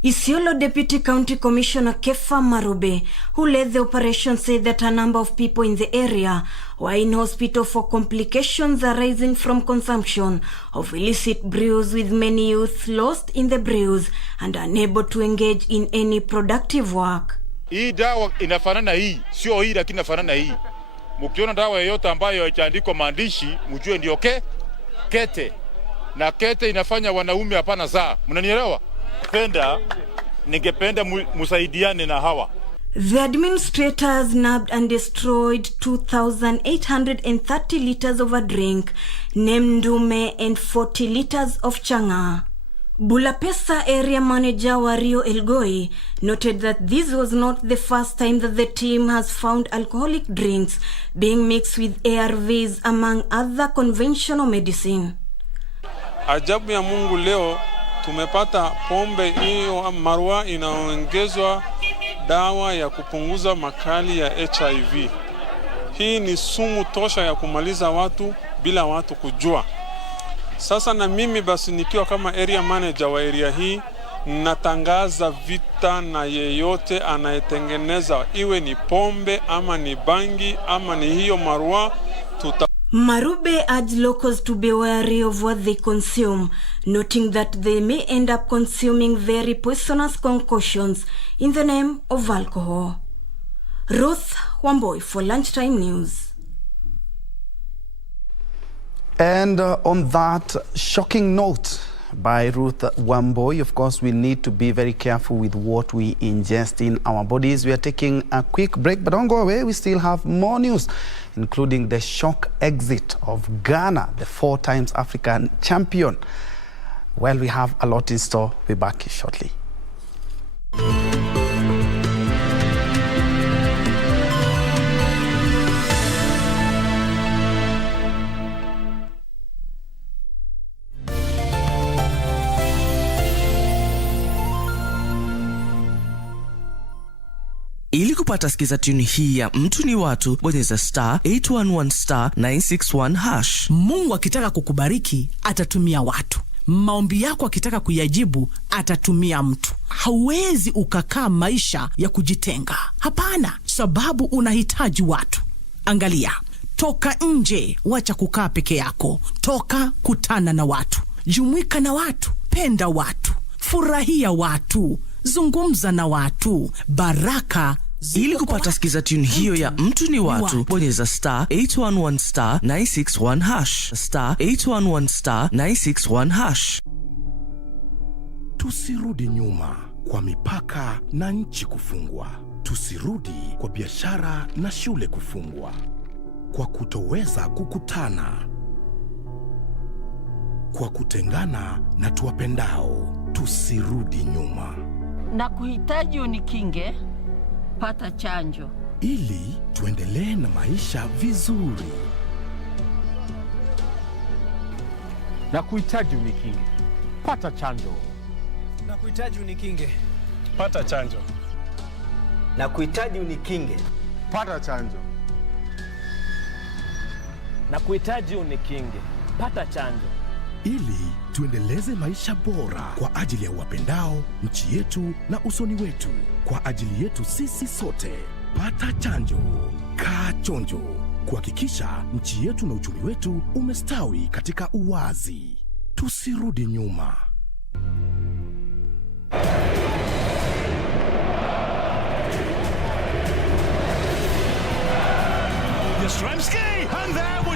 Isiolo Deputy County Commissioner Kefa Marube, who led the operation, said that a number of people in the area were in hospital for complications arising from consumption of illicit brews, with many youth lost in the brews and unable to engage in any productive work. Hii dawa inafanana hii, sio hii lakini inafanana hii. Mkiona dawa yoyote ambayo haijaandikwa maandishi, mjue ndio kete. Na kete inafanya wanaume hapana zaa. Mnanielewa? Ningependa musaidiane na hawa. The administrators nabbed and destroyed 2,830 liters of a drink named Ndume and 40 liters of changa. Bulapesa area manager Wario Elgoi noted that this was not the first time that the team has found alcoholic drinks being mixed with ARVs among other conventional medicine. Ajabu ya Mungu, leo tumepata pombe hiyo marwa inaongezwa dawa ya kupunguza makali ya HIV. Hii ni sumu tosha ya kumaliza watu bila watu kujua. Sasa na mimi basi nikiwa kama area manager wa area hii, natangaza vita na yeyote anayetengeneza, iwe ni pombe ama ni bangi ama ni hiyo marwa. Marube urged locals to be wary of what they consume, noting that they may end up consuming very poisonous concoctions in the name of alcohol. Ruth Wamboi for Lunchtime News. And on that shocking note by Ruth Wamboi, of course, we need to be very careful with what we ingest in our bodies. We are taking a quick break, but don't go away. We still have more news, including the shock exit of Ghana, the 4 times African champion. Well, we have a lot in store. We'll be back shortly. Ili kupata skiza tune hii ya mtu ni watu, bonyeza *811*961#. Mungu akitaka kukubariki atatumia watu. Maombi yako akitaka kuyajibu atatumia mtu. Hauwezi ukakaa maisha ya kujitenga. Hapana, sababu unahitaji watu. Angalia, toka nje, wacha kukaa peke yako. Toka, kutana na watu. Jumuika na watu, penda watu, furahia watu, zungumza na watu. Baraka. Ili kupata skiza tune hiyo ya mtu ni watu, bonyeza *811*961#. *811*961#. Tusirudi nyuma kwa mipaka na nchi kufungwa. Tusirudi kwa biashara na shule kufungwa. Kwa kutoweza kukutana. Kwa kutengana na tuwapendao. Tusirudi nyuma. Na kuhitaji unikinge, pata chanjo. Ili tuendelee na maisha vizuri. Na kuhitaji unikinge, pata chanjo. Na kuhitaji unikinge, pata chanjo. Na kuhitaji unikinge, pata chanjo. Na kuhitaji unikinge, pata chanjo. Ili tuendeleze maisha bora kwa ajili ya wapendao, nchi yetu na usoni wetu. Kwa ajili yetu sisi sote. Pata chanjo. Kaa chonjo. Kuhakikisha nchi yetu na uchumi wetu umestawi katika uwazi. Tusirudi nyuma.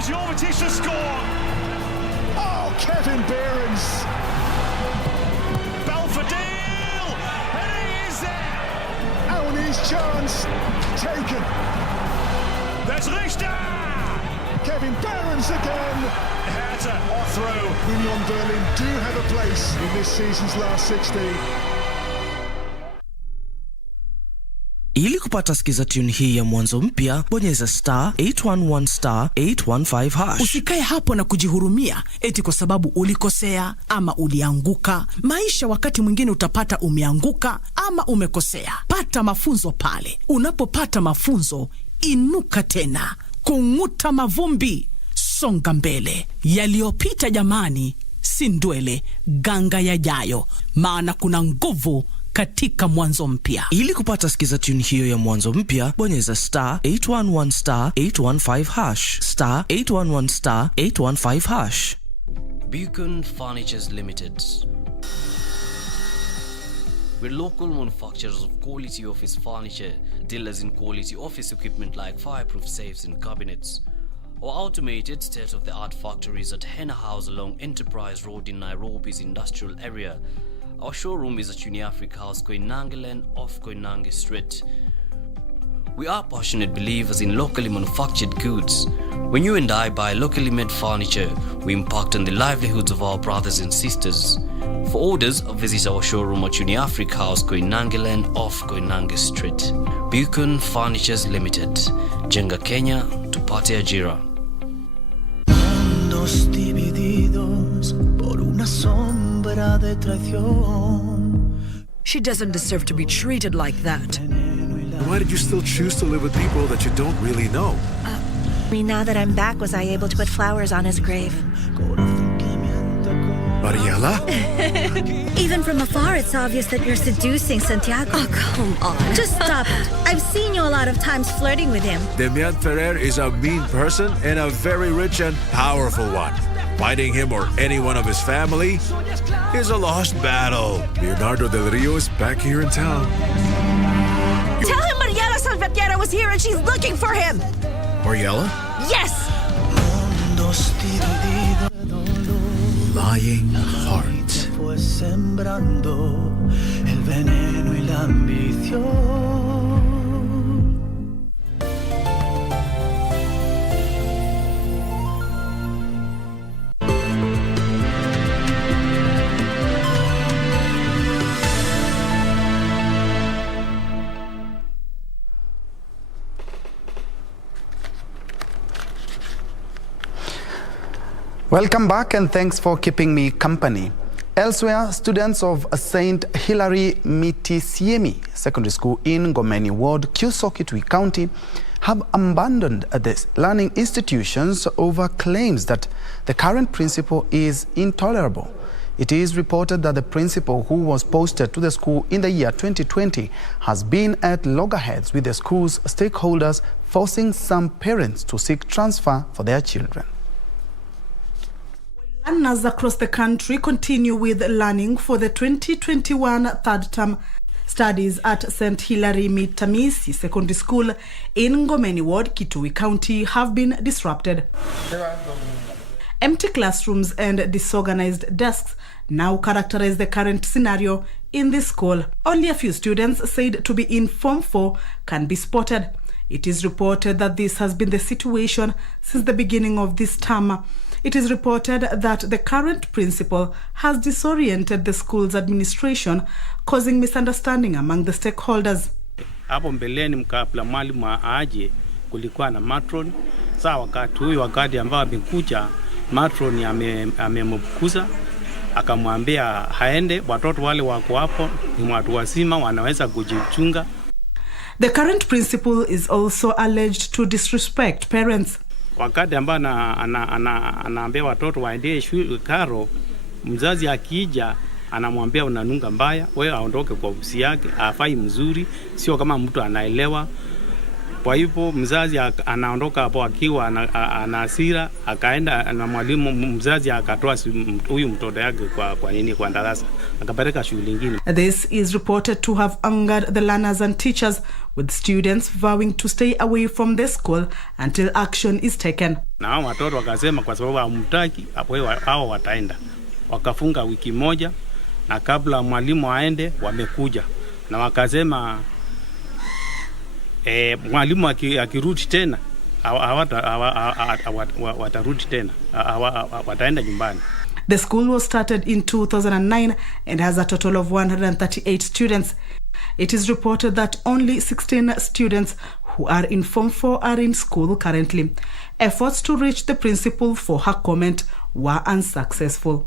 Is Jovetic to score? Oh, Kevin Behrens. Belfodil! And he is there! Elney's chance taken. There's Richter! Kevin Behrens again. Hertha or throw. Union Berlin do have a place in this season's last 16. Ili kupata skiza tune hii ya mwanzo mpya, bonyeza *811*815#. Usikae hapo na kujihurumia eti kwa sababu ulikosea ama ulianguka. Maisha wakati mwingine utapata umeanguka ama umekosea. Pata mafunzo pale. Unapopata mafunzo, inuka tena. Kung'uta mavumbi, songa mbele. Yaliyopita jamani, si ndwele, ganga yajayo. Maana kuna nguvu katika mwanzo mpya. Ili kupata skiza tune hiyo ya mwanzo mpya, bonyeza *811*815#. *811*815#. Beacon Furnitures Limited. We're local manufacturers of quality office furniture, dealers in quality office equipment like fireproof safes and cabinets. Our automated state-of-the-art factories at Henna House along Enterprise Road in Nairobi's industrial area. Our showroom is at Uniafrica House, Koinange Lane off Koinange Street. We are passionate believers in locally manufactured goods. When you and I buy locally made furniture, we impact on the livelihoods of our brothers and sisters. For orders, visit our showroom at Uniafrica House, Koinange Lane off Koinange Street. Beacon Furnitures Limited. Jenga Kenya, tupate ajira. Mundos divididos por una sombra de traición. She doesn't deserve to be treated like that. Why did you still choose to live with people that you don't really know? Now that I'm back, was I able to put flowers on his grave? Mariela? Even from afar, it's obvious that you're seducing Santiago. Oh, come on. Just stop it. I've seen you a lot of times flirting with him. Demian Ferrer is a mean person and a very rich and powerful one. Fighting him or any one of his family is a lost battle. Leonardo Del Rio is back here in town. Tell him Mariela Salvatierra was here and she's looking for him. Mariela? Yes! Lying heart. Fue sembrando el veneno y la ambición. Welcome back and thanks for keeping me company. Elsewhere, students of St. Hilary Mitisiemi Secondary School in Ngomeni Ward, Kisokitwi County, have abandoned the learning institutions over claims that the current principal is intolerable. It is reported that the principal, who was posted to the school in the year 2020, has been at loggerheads with the school's stakeholders, forcing some parents to seek transfer for their children. Learners across the country continue with learning for the 2021 third term. Studies at St. Hilary Mitisiemi Secondary School in Ngomeni Ward, Kitui County have been disrupted. Empty classrooms and disorganized desks now characterize the current scenario in this school. Only a few students said to be in Form 4 can be spotted. It is reported that this has been the situation since the beginning of this term. It is reported that the current principal has disoriented the school's administration, causing misunderstanding among the stakeholders. Hapo mbeleni mkabla mwalimu aje kulikuwa na matron. Saa wakati ambao amekuja matron amemkuza akamwambia haende, watoto wale wako hapo ni watu wazima wanaweza kujichunga. The current principal is also alleged to disrespect parents. Wakati ambao anaambia watoto waendee shule karo, mzazi akija anamwambia unanunga mbaya, wewe aondoke kwa ofisi yake, afai mzuri, sio kama mtu anaelewa. Kwa hivyo mzazi anaondoka hapo akiwa ana hasira, akaenda na mwalimu, mzazi akatoa huyu mtoto yake kwa darasa akapeleka shule nyingine. This is reported to have angered the learners and teachers, with students vowing to stay away from the school until action is taken. Na watoto wakasema kwa sababu hamtaki hao wataenda. Wakafunga wiki moja, na kabla mwalimu aende wamekuja na wakasema mwalimu akirudi tena watarudi tena, wataenda nyumbani. The school was started in 2009 and has a total of 138 students. It is reported that only 16 students who are in Form 4 are in school currently. Efforts to reach the principal for her comment were unsuccessful.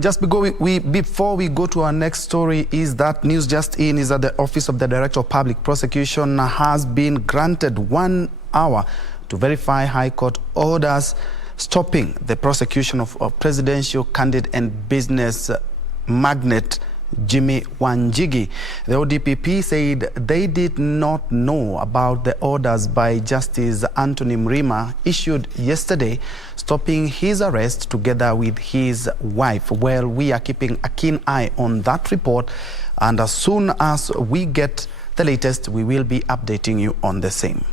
Just before we go to our next story, is that news just in is that the Office of the Director of Public Prosecution has been granted 1 hour to verify High Court orders stopping the prosecution of presidential candidate and business magnate Jimmy Wanjigi. The ODPP said they did not know about the orders by Justice Anthony Mrima issued yesterday, stopping his arrest together with his wife. Well, we are keeping a keen eye on that report, and as soon as we get the latest, we will be updating you on the same.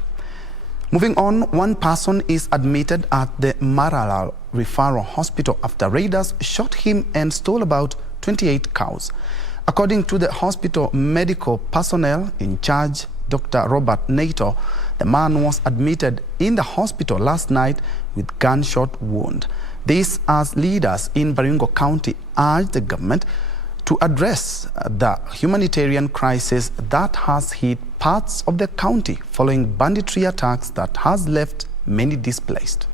Moving on, one person is admitted at the Maralal Referral Hospital after raiders shot him and stole about 28 cows. According to the hospital medical personnel in charge, Dr. Robert Nato, the man was admitted in the hospital last night with gunshot wound. This as leaders in Baringo County urged the government to address the humanitarian crisis that has hit parts of the county following banditry attacks that has left many displaced.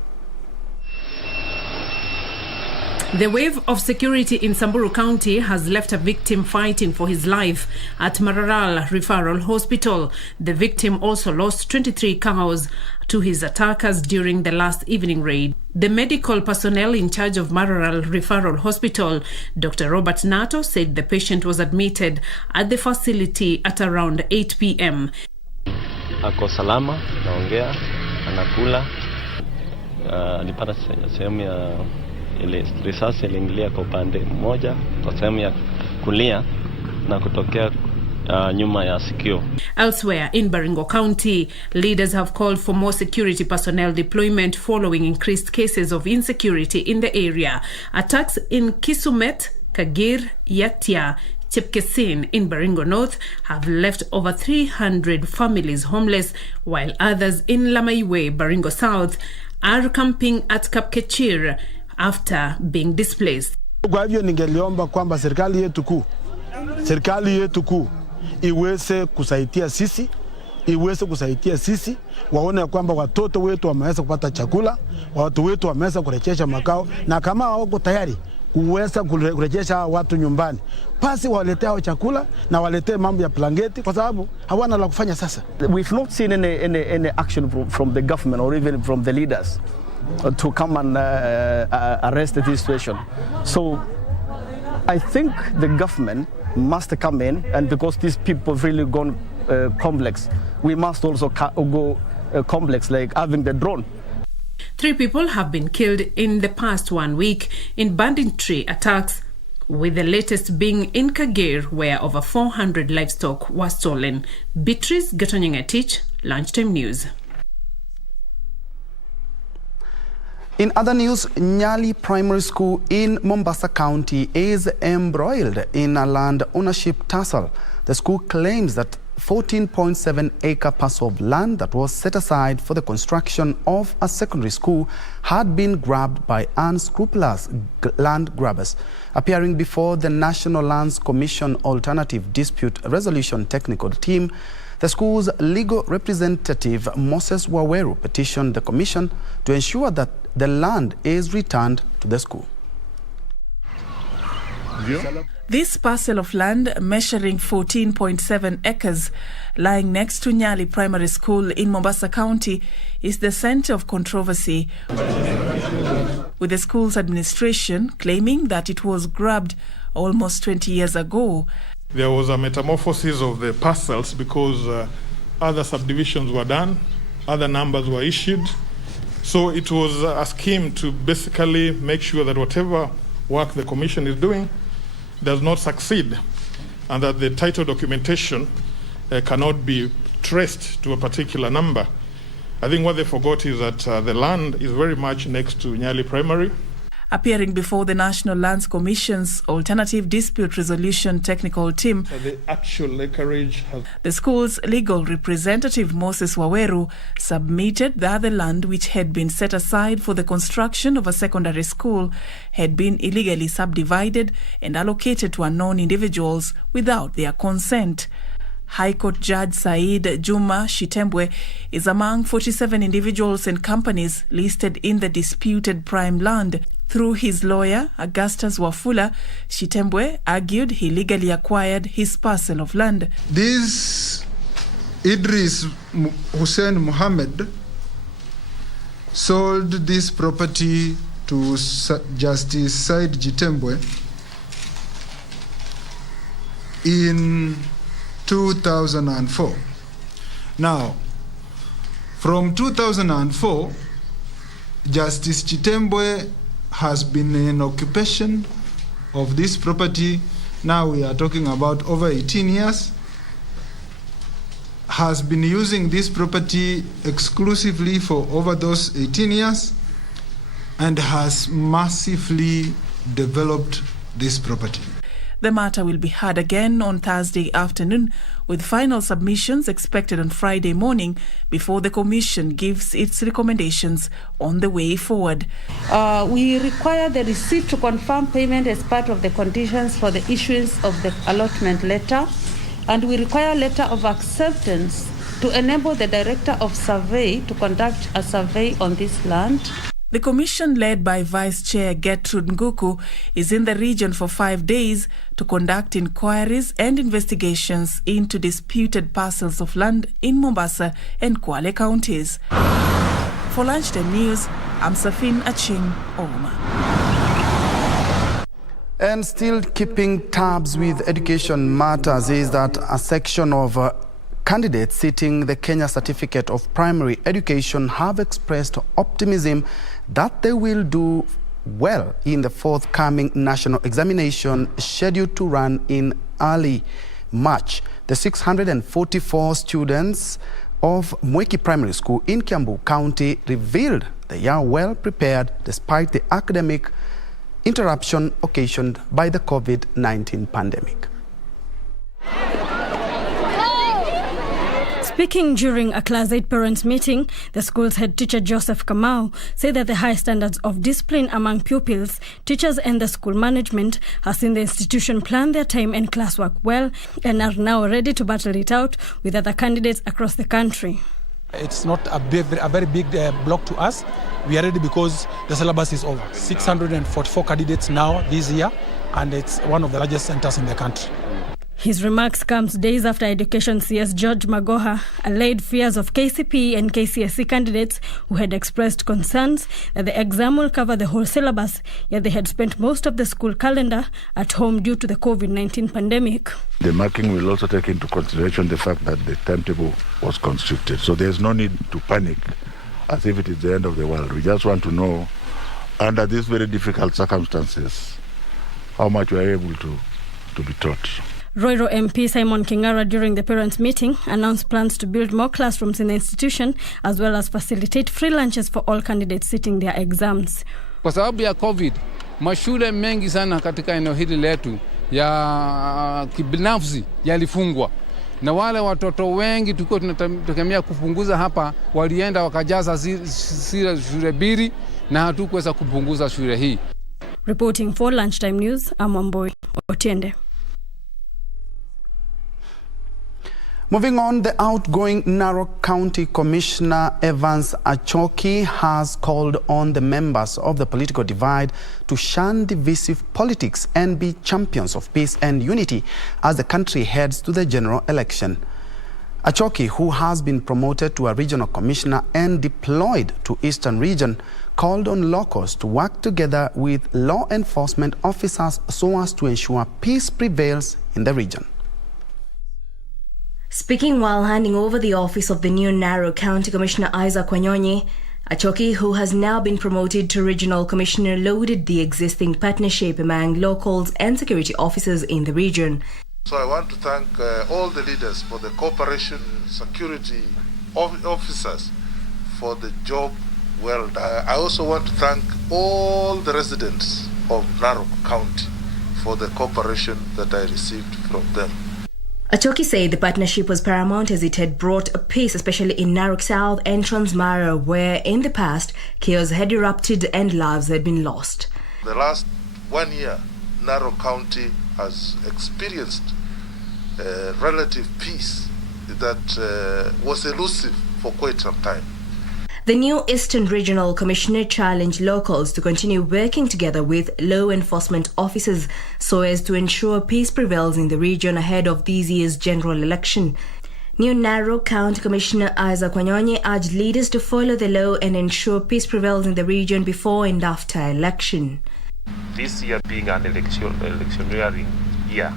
The wave of security in Samburu County has left a victim fighting for his life at Mararal Referral Hospital. The victim also lost 23 cows to his attackers during the last evening raid. The medical personnel in charge of Mararal Referral Hospital, Dr. Robert Nato, said the patient was admitted at the facility at around 8 p.m. Ako salama, naongea, anakula, alipata sehemu ya ile risasi iliingilia kwa upande mmoja kwa sehemu ya kulia na kutokea nyuma ya sikio. Elsewhere in Baringo County, leaders have called for more security personnel deployment following increased cases of insecurity in the area. Attacks in Kisumet, Kagir, Yatia, Chepkesin in Baringo North have left over 300 families homeless, while others in Lamaiwe, Baringo South, are camping at Kapkechir after being displaced. Kwa hivyo ningeliomba kwamba serikali yetu kuu iweze kusaidia sisi, waone kwamba watoto wetu wameweza kupata chakula, watu wetu wameweza kurejesha makao, na kama hawako tayari kuweza kurejesha watu nyumbani, basi waletee hao chakula na waletee mambo ya blanketi, kwa sababu hawana la kufanya sasa. We've not seen any action from the government or even from the leaders to come and arrest this situation. So I think the government must come in, and because these people have really gone complex, we must also go complex, like having the drone. 3 people have been killed in the past 1 week in banditry attacks, with the latest being in Kagir, where over 400 livestock was stolen. Beatrice Gatonyengetich, Lunchtime News. In other news, Nyali Primary School in Mombasa County is embroiled in a land ownership tussle. The school claims that 14.7-acre parcel of land that was set aside for the construction of a secondary school had been grabbed by unscrupulous land grabbers. Appearing before the National Lands Commission Alternative Dispute Resolution Technical Team, the school's legal representative, Moses Waweru, petitioned the commission to ensure that the land is returned to the school. This parcel of land, measuring 14.7 acres, lying next to Nyali Primary School in Mombasa County, is the center of controversy, with the school's administration claiming that it was grabbed almost 20 years ago. There was a metamorphosis of the parcels because other subdivisions were done, other numbers were issued. So it was a scheme to basically make sure that whatever work the commission is doing does not succeed, and that the title documentation cannot be traced to a particular number. I think what they forgot is that the land is very much next to Nyali Primary. Appearing before the National Lands Commission's Alternative Dispute Resolution Technical Team, the actual acreage has... the school's legal representative, Moses Waweru, submitted that the land which had been set aside for the construction of a secondary school had been illegally subdivided and allocated to unknown individuals without their consent. High Court Judge Said Juma Shitembwe is among 47 individuals and companies listed in the disputed prime land. Through his lawyer, Augustus Wafula, Shitembwe argued he legally acquired his parcel of land. This Idris Hussein Muhammad sold this property to Justice Said Jitembwe in 2004. Now, from 2004, Justice Jitembwe has been in occupation of this property. Now we are talking about over 18 years. Has been using this property exclusively for over those 18 years and has massively developed this property. The matter will be heard again on Thursday afternoon, with final submissions expected on Friday morning before the Commission gives its recommendations on the way forward. We require the receipt to confirm payment as part of the conditions for the issuance of the allotment letter, and we require a letter of acceptance to enable the Director of Survey to conduct a survey on this land. The commission, led by Vice Chair Gertrude Nguku, is in the region for 5 days to conduct inquiries and investigations into disputed parcels of land in Mombasa and Kwale counties. For Lunchtime News, I'm Safin Aching Oma. And still keeping tabs with education matters is that a section of candidates seeking the Kenya Certificate of Primary Education have expressed optimism that they will do well in the forthcoming national examination scheduled to run in early March. The 644 students of Mweki Primary School in Kiambu County revealed they are well prepared despite the academic interruption occasioned by the COVID-19 pandemic. Speaking during a Class 8 parents' meeting, the school's head teacher Joseph Kamau said that the high standards of discipline among pupils, teachers and the school management has seen the institution plan their time and classwork well and are now ready to battle it out with other candidates across the country. It's not a very big block to us. We are ready because the syllabus is over. 644 candidates now this year, and it's one of the largest centers in the country. His remarks comes days after Education CS George Magoha allayed fears of KCPE and KCSE candidates who had expressed concerns that the exam will cover the whole syllabus, yet they had spent most of the school calendar at home due to the COVID-19 pandemic. The marking will also take into consideration the fact that the timetable was constricted. So there's no need to panic as if it is the end of the world. We just want to know, under these very difficult circumstances, how much we are able to be taught. Roiro MP Simon Kingara, during the parents' meeting, announced plans to build more classrooms in the institution as well as facilitate free lunches for all candidates sitting their exams. Kwa sababu ya COVID, mashule mengi sana katika eneo hili letu ya kibinafsi yalifungwa. Na wale watoto wengi tulikuwa tunategemea kupunguza hapa walienda wakajaza shule mbili na hatukuweza kupunguza shule hii. Reporting for Lunchtime News, I'm Wamboi Otiende. Moving on, the outgoing Narok County Commissioner Evans Achoki has called on the members of the political divide to shun divisive politics and be champions of peace and unity as the country heads to the general election. Achoki, who has been promoted to a regional commissioner and deployed to Eastern Region, called on locals to work together with law enforcement officers so as to ensure peace prevails in the region. Speaking while handing over the office of the new Narok County Commissioner Isaac Wanyonyi, Achoki, who has now been promoted to Regional Commissioner, lauded the existing partnership among locals and security officers in the region. So I want to thank all the leaders for the cooperation, security officers for the job well done. I also want to thank all the residents of Narok County for the cooperation that I received from them. Achoki said the partnership was paramount as it had brought a peace, especially in Narok South and Transmara, where in the past chaos had erupted and lives had been lost. The last 1 year, Narok County has experienced relative peace that was elusive for quite some time. The new Eastern Regional Commissioner challenged locals to continue working together with law enforcement officers so as to ensure peace prevails in the region ahead of this year's general election. New Narok County Commissioner Isaac Wanyonyi urged leaders to follow the law and ensure peace prevails in the region before and after election. This year being an electioneering year,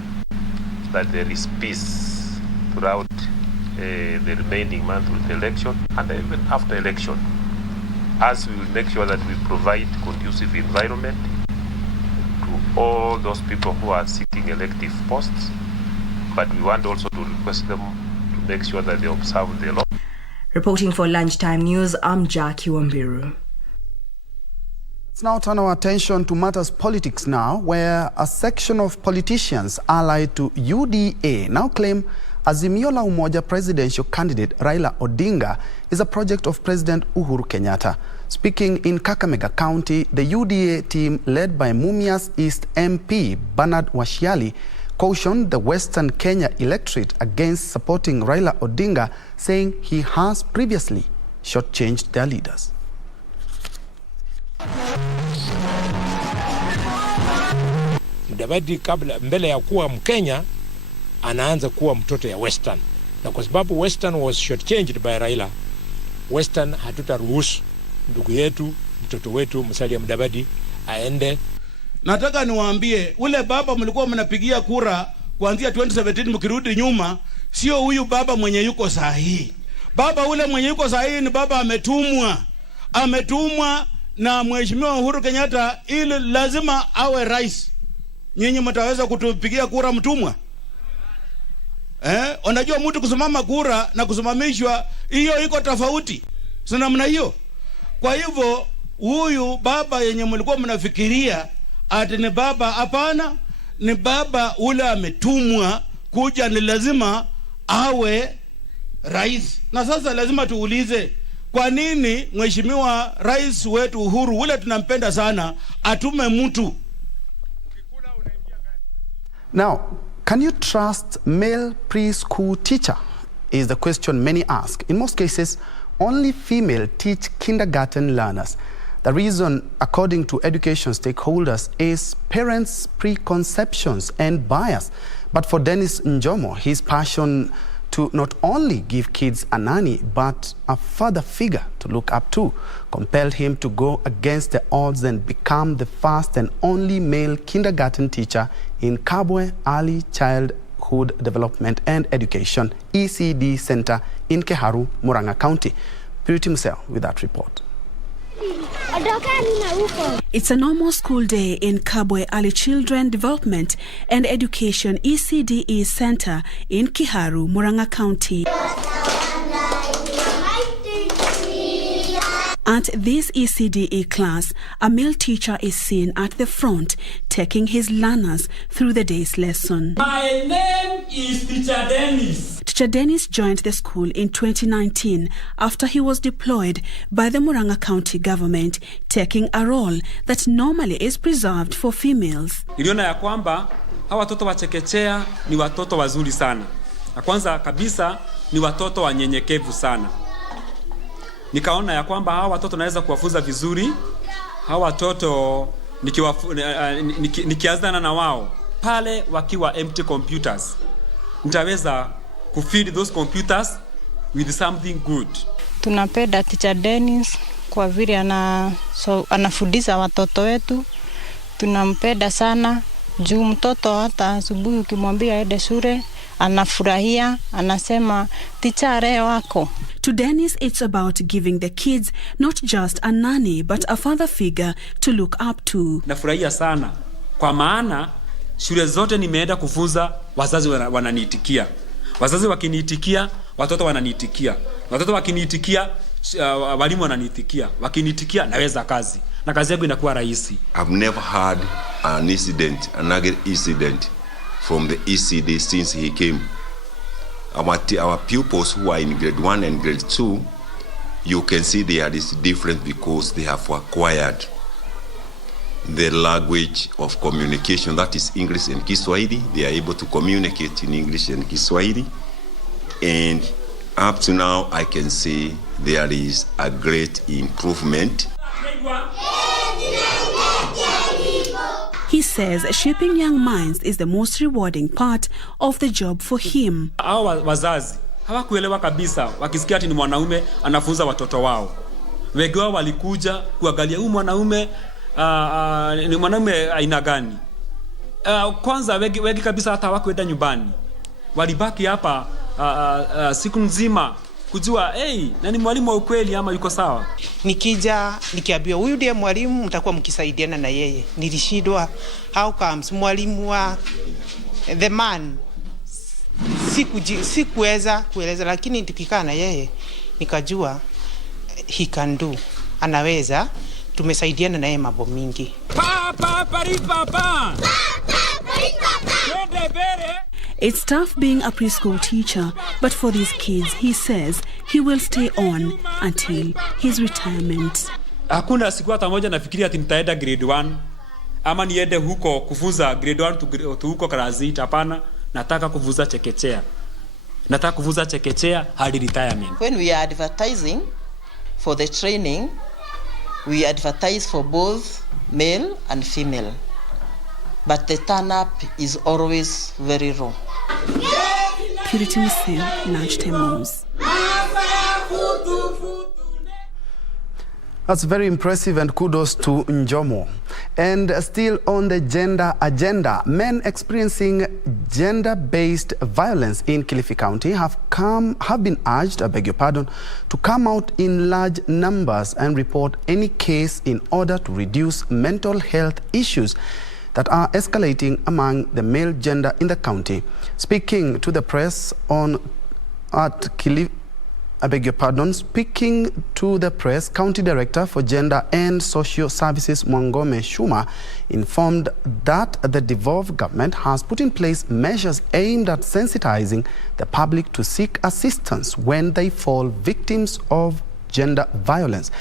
that there is peace throughout the remaining month with the election and even after election, as we will make sure that we provide conducive environment to all those people who are seeking elective posts, but we want also to request them to make sure that they observe the law. Reporting for Lunchtime News, I'm Jackie Wambiru. Let's now turn our attention to matters politics now, where a section of politicians allied to UDA now claim Azimio la Umoja presidential candidate Raila Odinga is a project of President Uhuru Kenyatta. Speaking in Kakamega County, the UDA team led by Mumias East MP Bernard Washiali cautioned the Western Kenya electorate against supporting Raila Odinga, saying he has previously shortchanged their leaders. Mudavadi kabla mbele ya kuwa Mkenya anaanza kuwa mtoto ya Western, na kwa sababu Western was shortchanged by Raila, Western hatutaruhusu ndugu yetu mtoto wetu Musalia Mudavadi aende. Nataka niwaambie ule baba mlikuwa mnapigia kura kuanzia 2017 mkirudi nyuma, sio huyu baba mwenye yuko sahihi. Baba ule mwenye yuko sahihi ni baba ametumwa na Mheshimiwa Uhuru Kenyatta ili lazima awe rais. Nyinyi mtaweza kutupigia kura mtumwa? Unajua mtu kusimama kura na kusimamishwa, hiyo iko tofauti. Si namna hiyo. Kwa hivyo huyu baba yenye mlikuwa mnafikiria ati ni baba, hapana, ni baba ule ametumwa kuja, ni lazima awe rais. Na sasa lazima tuulize, kwa nini Mheshimiwa Rais wetu Uhuru ule tunampenda sana atume mtu? Now, can you trust male preschool teacher? Is the question many ask. In most cases, only female teach kindergarten learners. The reason, according to education stakeholders, is parents' preconceptions and bias. But for Dennis Njomo, his passion to not only give kids a nanny, but a father figure to look up to, compelled him to go against the odds and become the first and only male kindergarten teacher in Kabwe Early Childhood Development and Education, ECD Center in Keharu, Murang'a County. Purity Musel with that report. It's a normal school day in Kabwe Early Children Development and Education ECDE Center in Kiharu, Murang'a County. At this ECDE class, a male teacher is seen at the front, taking his learners through the day's lesson. My name is Teacher Dennis. Teacher Dennis joined the school in 2019 after he was deployed by the Murang'a County government, taking a role that normally is preserved for females. Niliona ya kwamba hawa watoto wa chekechea ni watoto wazuri sana. Na kwanza kabisa ni watoto wanyenyekevu sana. Nikaona ya kwamba hawa watoto naweza kuwafunza vizuri. Hawa watoto nikiazana na wao pale wakiwa empty computers, nitaweza kufeed those computers with something good. Tunapenda Teacher Dennis kwa vile anafundisha watoto wetu. Tunampenda sana Juu mtoto hata asubuhi ukimwambia aende shule, anafurahia, anasema tichare wako. To Dennis, it's about giving the kids not just a nanny but a father figure to look up to. Nafurahia sana kwa maana shule zote nimeenda kufunza, wazazi wananiitikia. Wazazi wakiniitikia, watoto wananiitikia. Watoto wakiniitikia, walimu wananiitikia. Wakiniitikia, naweza kazi. Na kazi yangu inakuwa rahisi. I've never had another incident from the ECD since he came. Our pupils who are in grade 1 and grade 2, you can see there is difference because they have acquired the language of communication, that is English and Kiswahili. They are able to communicate in English and Kiswahili. And up to now, I can say there is a great improvement. He says shaping young minds is the most rewarding part of the job for him. Hawa wazazi hawakuelewa kabisa, wakisikia ati ni mwanaume anafunza watoto wao. Wengi wao walikuja kuangalia huyu mwanaume ni mwanaume aina gani. Kwanza wengi kabisa hata hawakwenda nyumbani. Walibaki hapa siku nzima kujua na ni mwalimu wa ukweli ama yuko sawa. Nikija nikiambiwa huyu ndiye mwalimu, mtakuwa mkisaidiana na yeye. Nilishindwa how comes mwalimu wa the man sikuweza kueleza, lakini tukikaa na yeye nikajua he can do, anaweza. Tumesaidiana na yeye mambo mingi. It's tough being a preschool teacher, but for these kids, he says he will stay on until his retirement. Hakuna siku hata moja nafikiria ati nitaenda grade 1 ama niende huko kufunza grade 1 to huko class. Hapana, nataka kufunza chekechea. Nataka kufunza chekechea hadi retirement. When we are advertising for the training, we advertise for both male and female. But the turn up is always very low. Purity Museo, Lunchtime News. That's very impressive, and kudos to Njomo. And still on the gender agenda, men experiencing gender-based violence in Kilifi County have been urged, to come out in large numbers and report any case in order to reduce mental health issues that are escalating among the male gender in the county. Speaking to the press speaking to the press, County Director for Gender and Social Services Mwangome Shuma informed that the devolved government has put in place measures aimed at sensitizing the public to seek assistance when they fall victims of gender violence.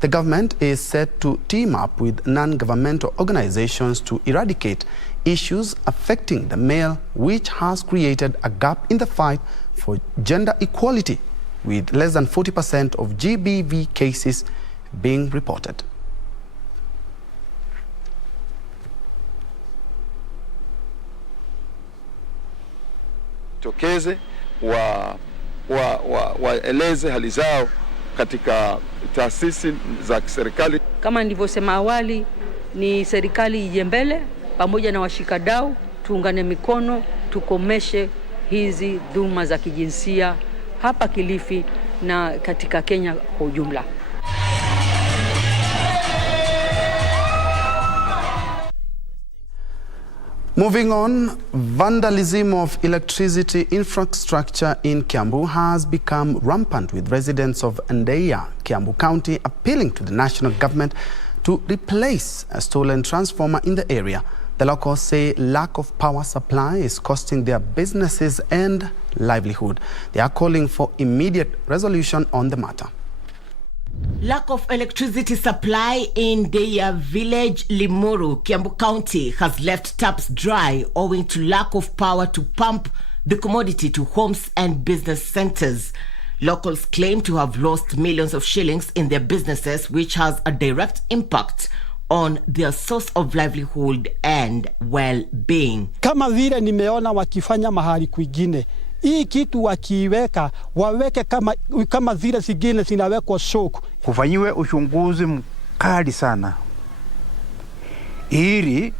The government is set to team up with non-governmental organizations to eradicate issues affecting the male, which has created a gap in the fight for gender equality, with less than 40% of GBV cases being reported. Tokeze waeleze hali zao katika taasisi za kiserikali. Kama nilivyosema awali, ni serikali ije mbele pamoja na washikadau, tuungane mikono, tukomeshe hizi dhuluma za kijinsia hapa Kilifi na katika Kenya kwa ujumla. Moving on, vandalism of electricity infrastructure in Kiambu has become rampant, with residents of Ndeya, Kiambu County, appealing to the national government to replace a stolen transformer in the area. The locals say lack of power supply is costing their businesses and livelihood. They are calling for immediate resolution on the matter. Lack of electricity supply in Ndeya village, Limuru, Kiambu County, has left taps dry owing to lack of power to pump the commodity to homes and business centers. Locals claim to have lost millions of shillings in their businesses, which has a direct impact on their source of livelihood and well-being. Kama vile nimeona wakifanya mahali kwingine, hii kitu wakiweka waweke kama zile zingine zinawekwa soko. Kufanyiwe uchunguzi mkali sana ili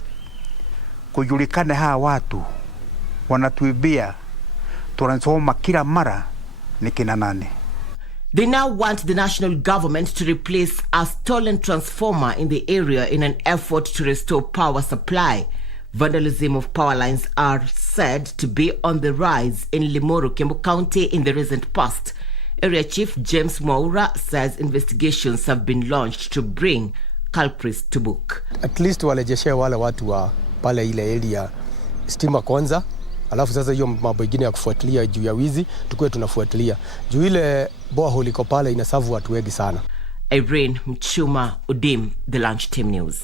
kujulikane hawa watu wanatuibia tunasoma kila mara ni kina nani. They now want the national government to replace a stolen transformer in the area in an effort to restore power supply. Vandalism of power lines are said to be on the rise in Limuru, Kiambu County in the recent past. Area Chief James Mwaura says investigations have been launched to bring culprits to book. At least walejeshe wale watu wa pale ile area stima kwanza, alafu sasa hiyo mambo mengine ya kufuatilia juu ya wizi tukue tunafuatilia. Juu ile borehole iko pale inasavu watu wengi sana. Irene Mchuma, Udim, The Lunchtime News.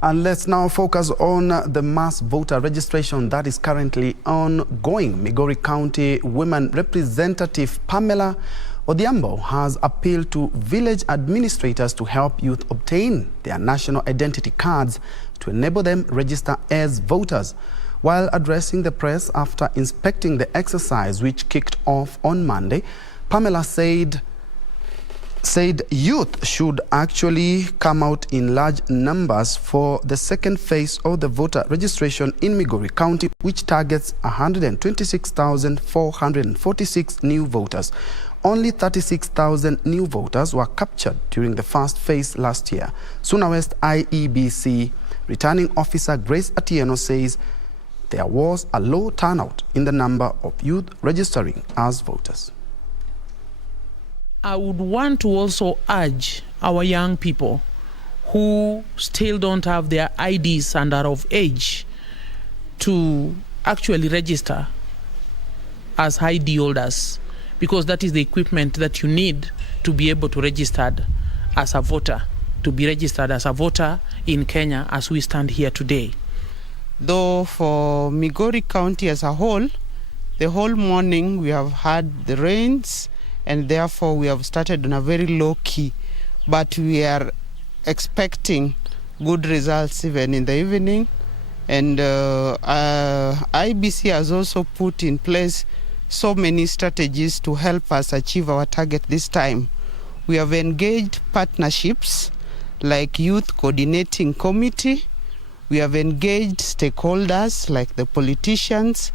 And let's now focus on the mass voter registration that is currently ongoing. Migori County Women Representative Pamela Odhiambo has appealed to village administrators to help youth obtain their national identity cards to enable them register as voters. While addressing the press after inspecting the exercise which kicked off on Monday, Pamela said youth should actually come out in large numbers for the second phase of the voter registration in Migori County, which targets 126,446 new voters. Only 36,000 new voters were captured during the first phase last year. Suna West IEBC returning officer Grace Atieno says there was a low turnout in the number of youth registering as voters. I would want to also urge our young people who still don't have their IDs and are of age to actually register as ID holders, because that is the equipment that you need to be able to register as a voter, to be registered as a voter in Kenya as we stand here today. Though for Migori County as a whole, the whole morning we have had the rains, and therefore we have started on a very low key, but we are expecting good results even in the evening. And IBC has also put in place so many strategies to help us achieve our target this time. We have engaged partnerships like Youth Coordinating Committee. We have engaged stakeholders like the politicians.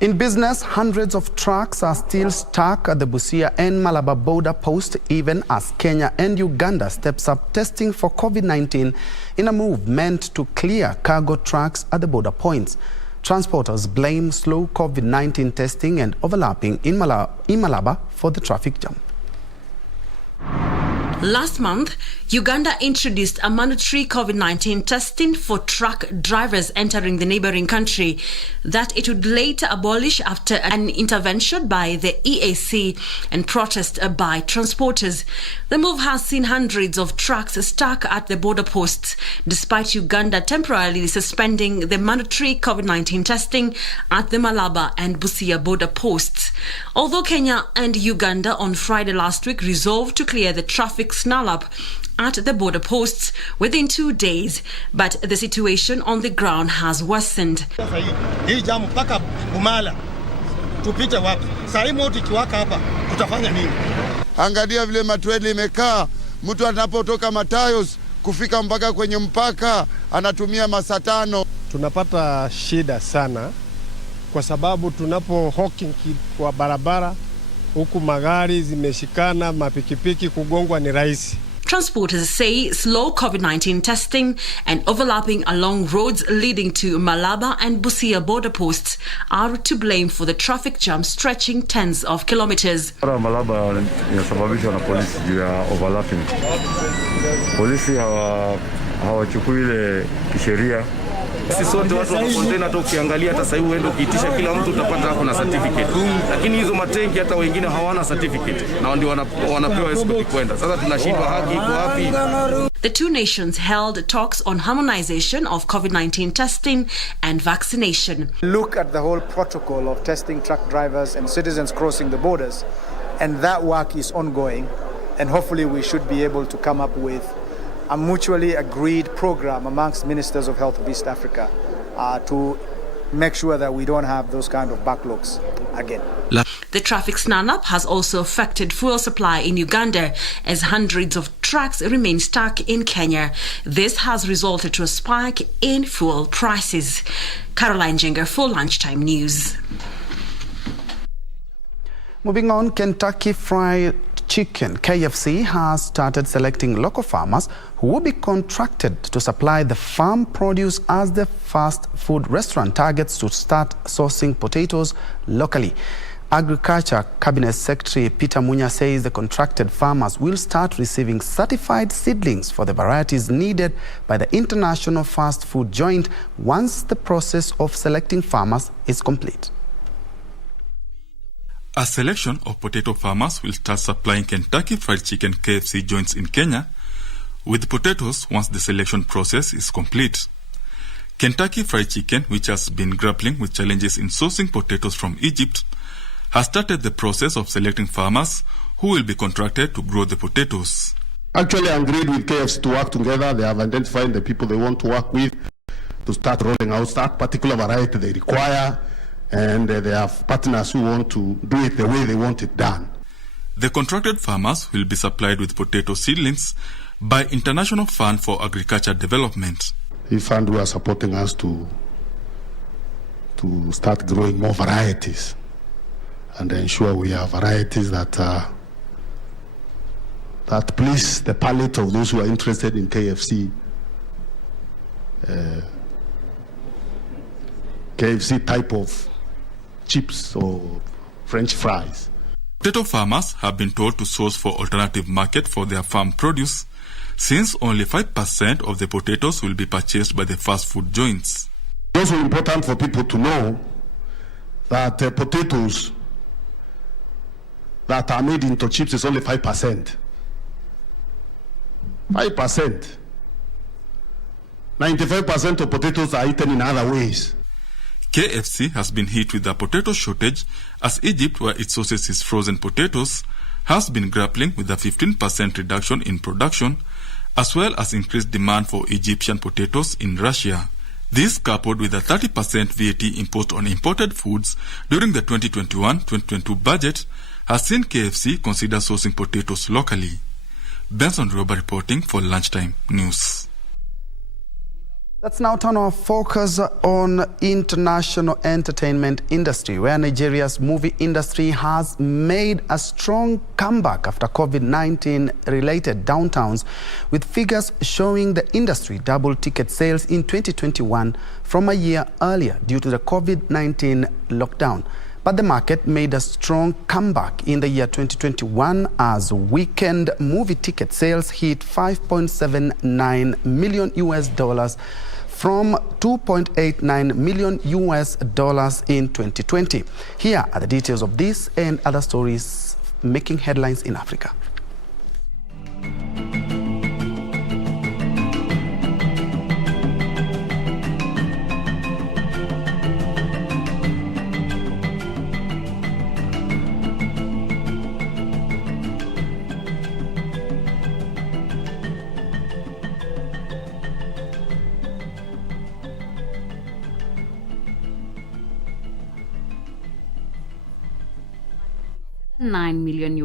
In business, hundreds of trucks are still stuck at the Busia and Malaba border post, even as Kenya and Uganda steps up testing for COVID-19 in a move meant to clear cargo trucks at the border points. Transporters blame slow COVID-19 testing and overlapping in Malaba for the traffic jam. Last month, Uganda introduced a mandatory COVID-19 testing for truck drivers entering the neighboring country that it would later abolish after an intervention by the EAC and protest by transporters. The move has seen hundreds of trucks stuck at the border posts, despite Uganda temporarily suspending the mandatory COVID-19 testing at the Malaba and Busia border posts. Although Kenya and Uganda on Friday last week resolved to clear the traffic snarl-up at the border posts within 2 days, but the situation on the ground has worsened. Hii jamu mpaka Bumala tupite wapi? Saa hii moto ikiwaka hapa tutafanya nini? Angalia vile matreli imekaa, mtu anapotoka Matayos kufika mpaka kwenye mpaka anatumia masaa 5. Tunapata shida sana kwa sababu tunapo hawking kwa barabara huku magari zimeshikana, mapikipiki kugongwa ni rahisi. Transporters say slow COVID-19 testing and overlapping along roads leading to Malaba and Busia border posts are to blame for the traffic jam stretching tens of kilometers. Malaba inasababishwa na polisi juu ya overlapping. Polisi hawachukui ile kisheria. Sisi sote watu wa container hata ukiangalia hata sasa uende ukiitisha kila mtu utapata hapo na certificate. Lakini hizo matenki hata wengine hawana certificate na ndio wanapewa escort kwenda. Sasa tunashindwa haki iko wapi? The two nations held talks on harmonization of COVID-19 testing and vaccination. Look at the whole protocol of testing truck drivers and citizens crossing the borders, and that work is ongoing, and hopefully we should be able to come up with a mutually agreed program amongst ministers of health of East Africa to make sure that we don't have those kind of backlogs again. The traffic snarl-up has also affected fuel supply in Uganda as hundreds of trucks remain stuck in Kenya. This has resulted to a spike in fuel prices. Caroline Jenger for Lunchtime News. Moving on, Kentucky Fried Chicken, KFC, has started selecting local farmers who will be contracted to supply the farm produce as the fast food restaurant targets to start sourcing potatoes locally. Agriculture Cabinet Secretary Peter Munya says the contracted farmers will start receiving certified seedlings for the varieties needed by the International Fast Food Joint once the process of selecting farmers is complete. A selection of potato farmers will start supplying Kentucky Fried Chicken KFC joints in Kenya with potatoes once the selection process is complete. Kentucky Fried Chicken, which has been grappling with challenges in sourcing potatoes from Egypt, has started the process of selecting farmers who will be contracted to grow the potatoes. Actually, I agreed with KFC to work together. They have identified the people they want to work with to start rolling out that particular variety they require, and they have partners who want to do it the way they want it done. The contracted farmers will be supplied with potato seedlings by International Fund for Agriculture Development. The fund who are supporting us to start growing more varieties and ensure we have varieties that please the palate of those who are interested in KFC. KFC type of chips or French fries. Potato farmers have been told to source for alternative market for their farm produce, since only 5% of the potatoes will be purchased by the fast food joints. It's also important for people to know that potatoes that are made into chips is only 5%. 5%. 95% of potatoes are eaten in other ways. KFC has been hit with a potato shortage as Egypt, where it sources its frozen potatoes, has been grappling with a 15% reduction in production, as well as increased demand for Egyptian potatoes in Russia. This, coupled with a 30% VAT imposed on imported foods during the 2021-2022 budget, has seen KFC consider sourcing potatoes locally. Benson Roba reporting for Lunchtime News. Let's now turn our focus on international entertainment industry, where Nigeria's movie industry has made a strong comeback after COVID-19 related downtowns, with figures showing the industry doubled ticket sales in 2021 from a year earlier due to the COVID-19 lockdown. But the market made a strong comeback in the year 2021 as weekend movie ticket sales hit $5.79 million from $2.89 million in 2020. Here are the details of this and other stories making headlines in Africa. $9 million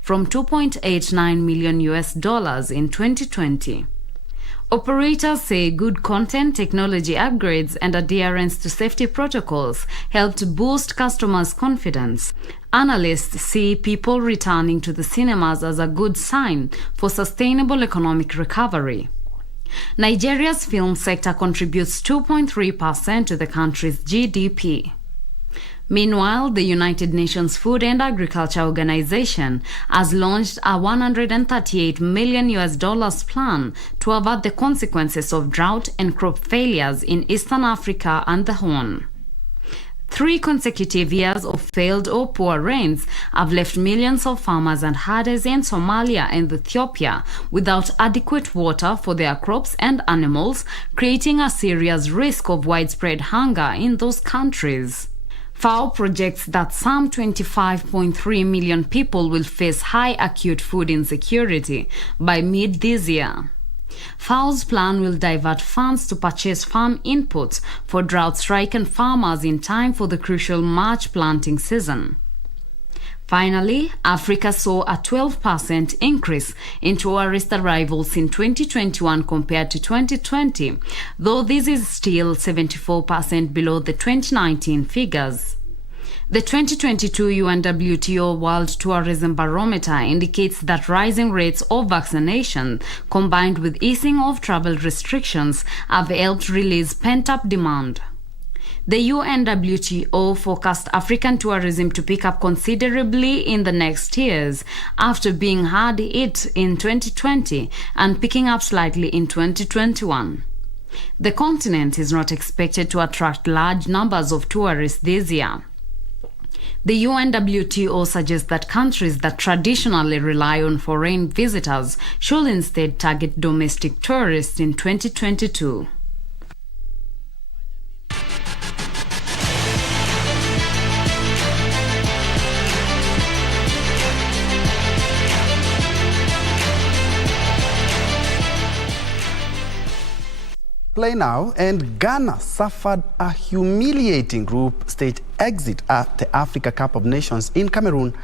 from $2.89 million in 2020. Operators say good content, technology upgrades, and adherence to safety protocols helped boost customers' confidence. Analysts see people returning to the cinemas as a good sign for sustainable economic recovery. Nigeria's film sector contributes 2.3% to the country's GDP. Meanwhile, the United Nations Food and Agriculture Organization has launched a $138 million plan to avert the consequences of drought and crop failures in Eastern Africa and the Horn. 3 consecutive years of failed or poor rains have left millions of farmers and herders in Somalia and Ethiopia without adequate water for their crops and animals, creating a serious risk of widespread hunger in those countries. FAO projects that some 25.3 million people will face high acute food insecurity by mid this year. FAO's plan will divert funds to purchase farm inputs for drought-stricken farmers in time for the crucial March planting season. Finally, Africa saw a 12% increase in tourist arrivals in 2021 compared to 2020, though this is still 74% below the 2019 figures. The 2022 UNWTO World Tourism Barometer indicates that rising rates of vaccination combined with easing of travel restrictions have helped release pent-up demand. The UNWTO forecast African tourism to pick up considerably in the next years after being hard hit in 2020 and picking up slightly in 2021. The continent is not expected to attract large numbers of tourists this year. The UNWTO suggests that countries that traditionally rely on foreign visitors should instead target domestic tourists in 2022. Play now, and Ghana suffered a humiliating group stage exit at the Africa Cup of Nations in Cameroon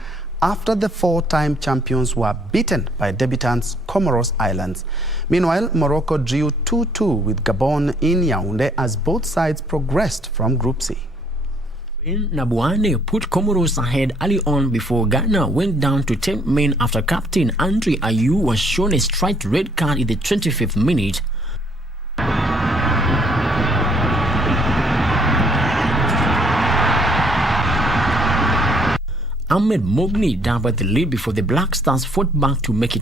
after the four-time champions were beaten by debutants Comoros Islands. Meanwhile, Morocco drew 2-2 with Gabon in Yaoundé as both sides progressed from Group C. Nabuane put Comoros ahead early on before Ghana went down to 10 men after captain Andre Ayew was shown a striped red card in the 25th minute. Ahmed Mogni doubled the lead before the Black Stars fought back to make it